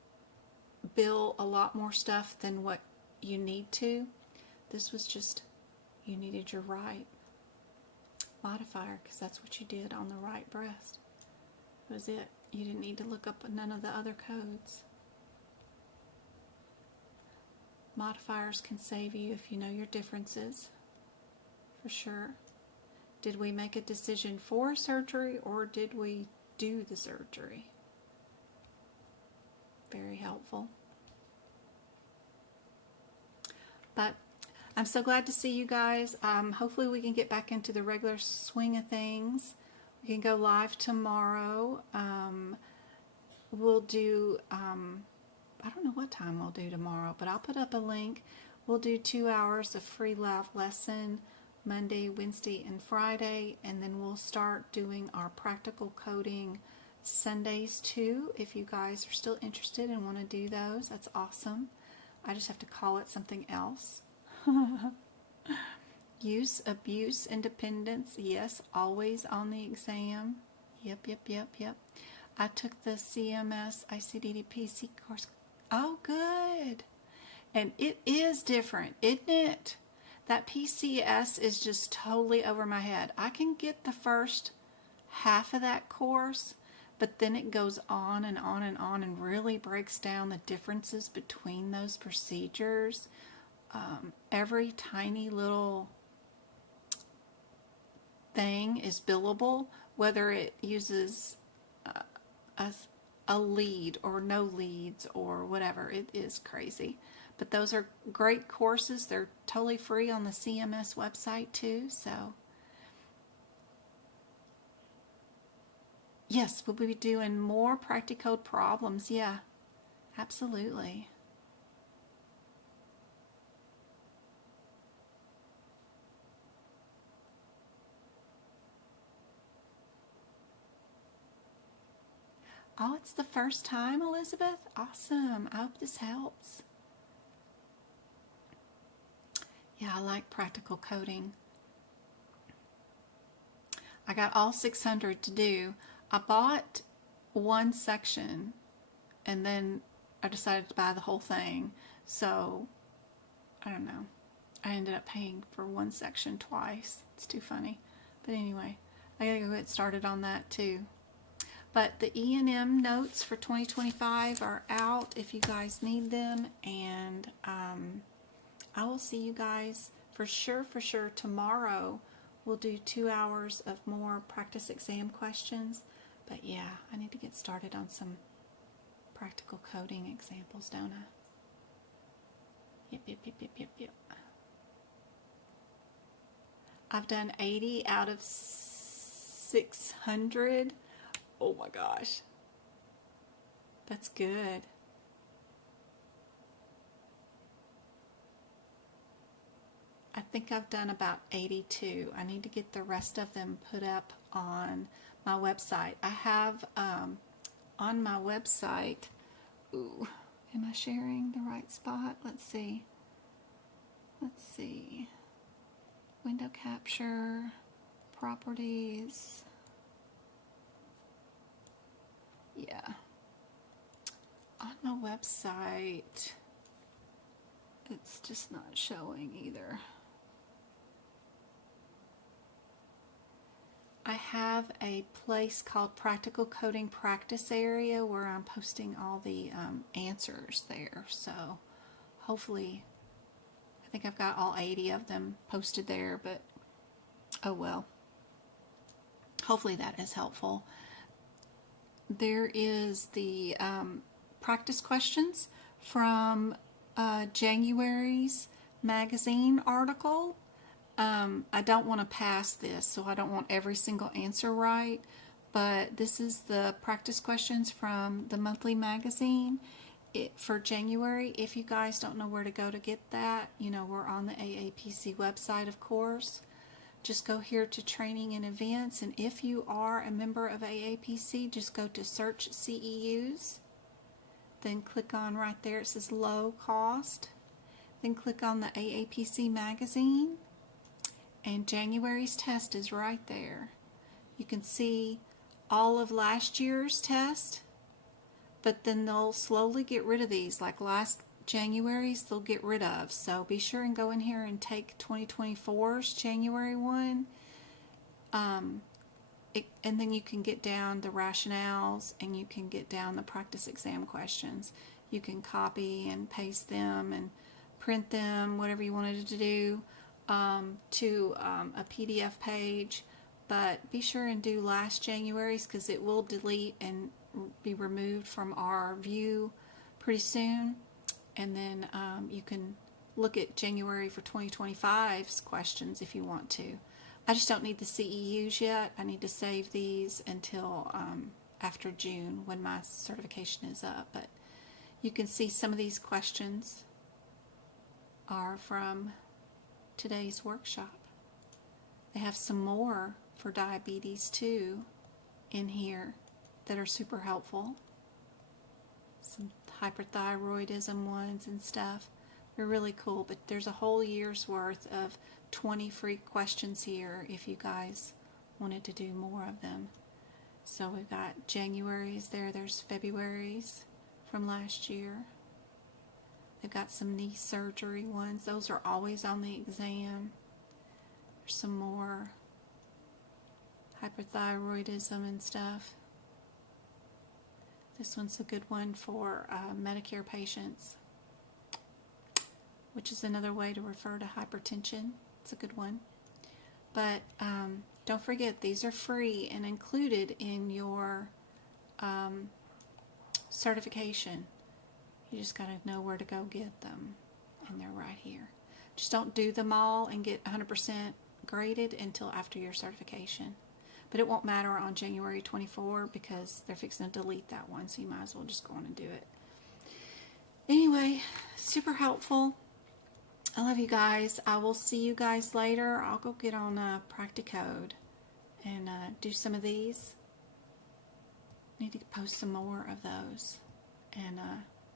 bill a lot more stuff than what you need to. This was just, you needed your right modifier because that's what you did on the right breast. That was it. You didn't need to look up none of the other codes. Modifiers can save you if you know your differences, for sure. Did we make a decision for surgery or did we do the surgery? Very helpful. But I'm so glad to see you guys. Hopefully we can get back into the regular swing of things. We can go live tomorrow. We'll do, I don't know what time we'll do tomorrow, but I'll put up a link. We'll do 2 hours of free live lesson Monday, Wednesday, and Friday, and then we'll start doing our practical coding Sundays too. If you guys are still interested and want to do those, that's awesome. I just have to call it something else. Use, abuse, independence, yes, always on the exam. Yep. I took the CMS ICD PC course. Oh, good. And it is different, isn't it? That PCS is just totally over my head. I can get the first half of that course, but then it goes on and on and on and really breaks down the differences between those procedures. Every tiny little thing is billable, whether it uses a lead or no leads or whatever. It is crazy. But those are great courses. They're totally free on the CMS website too. So yes, we'll be doing more Practicode problems. Yeah, absolutely. Oh, it's the first time, Elizabeth? Awesome. I hope this helps. Yeah, I like practical coding. I got all 600 to do. I bought one section and then I decided to buy the whole thing. So, I don't know. I ended up paying for one section twice. It's too funny. But anyway, I gotta go get started on that too. But the E&M notes for 2025 are out if you guys need them, and I will see you guys for sure tomorrow we'll do 2 hours of more practice exam questions. But yeah, I need to get started on some practical coding examples, don't I? Yep. I've done 80 out of 600. Oh my gosh. That's good. I think I've done about 82. I need to get the rest of them put up on my website. I have on my website, ooh, am I sharing the right spot? Let's see. Window capture, properties. Yeah. On my website, it's just not showing either. I have a place called Practical Coding Practice Area where I'm posting all the answers there. So hopefully, I think I've got all 80 of them posted there, but oh well. Hopefully that is helpful. There is the practice questions from January's magazine article. I don't want to pass this, so I don't want every single answer right, but this is the practice questions from the monthly magazine for January. If you guys don't know where to go to get that, you know, we're on the AAPC website, of course. Just go here to training and events, and if you are a member of AAPC, just go to search CEUs, then click on right there, it says low cost, then click on the AAPC magazine, and January's test is right there. You can see all of last year's test, but then they'll slowly get rid of these. Like last January's, they'll get rid of. So be sure and go in here and take 2024's January one. And then you can get down the rationales, and you can get down the practice exam questions. You can copy and paste them and print them, whatever you wanted to do, to a PDF page. But be sure and do last January's, because it will delete and be removed from our view pretty soon. And then you can look at January for 2025's questions if you want to. I just don't need the CEUs yet. I need to save these until after June when my certification is up. But you can see some of these questions are from today's workshop. They have some more for diabetes too in here that are super helpful. Some hyperthyroidism ones and stuff. They're really cool, but there's a whole year's worth of 20 free questions here if you guys wanted to do more of them. So we've got January's there, there's February's from last year. They've got some knee surgery ones. Those are always on the exam. There's some more hyperthyroidism and stuff. This one's a good one for Medicare patients, which is another way to refer to hypertension. It's a good one. But don't forget, these are free and included in your certification. You just got to know where to go get them, and they're right here. Just don't do them all and get 100% graded until after your certification. But it won't matter on January 24 because they're fixing to delete that one, so you might as well just go on and do it. Anyway, super helpful. I love you guys. I will see you guys later. I'll go get on Practicode and do some of these. Need to post some more of those and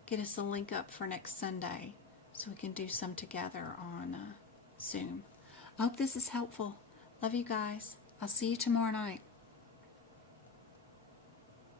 get us a link up for next Sunday so we can do some together on Zoom. I hope this is helpful. Love you guys. I'll see you tomorrow night.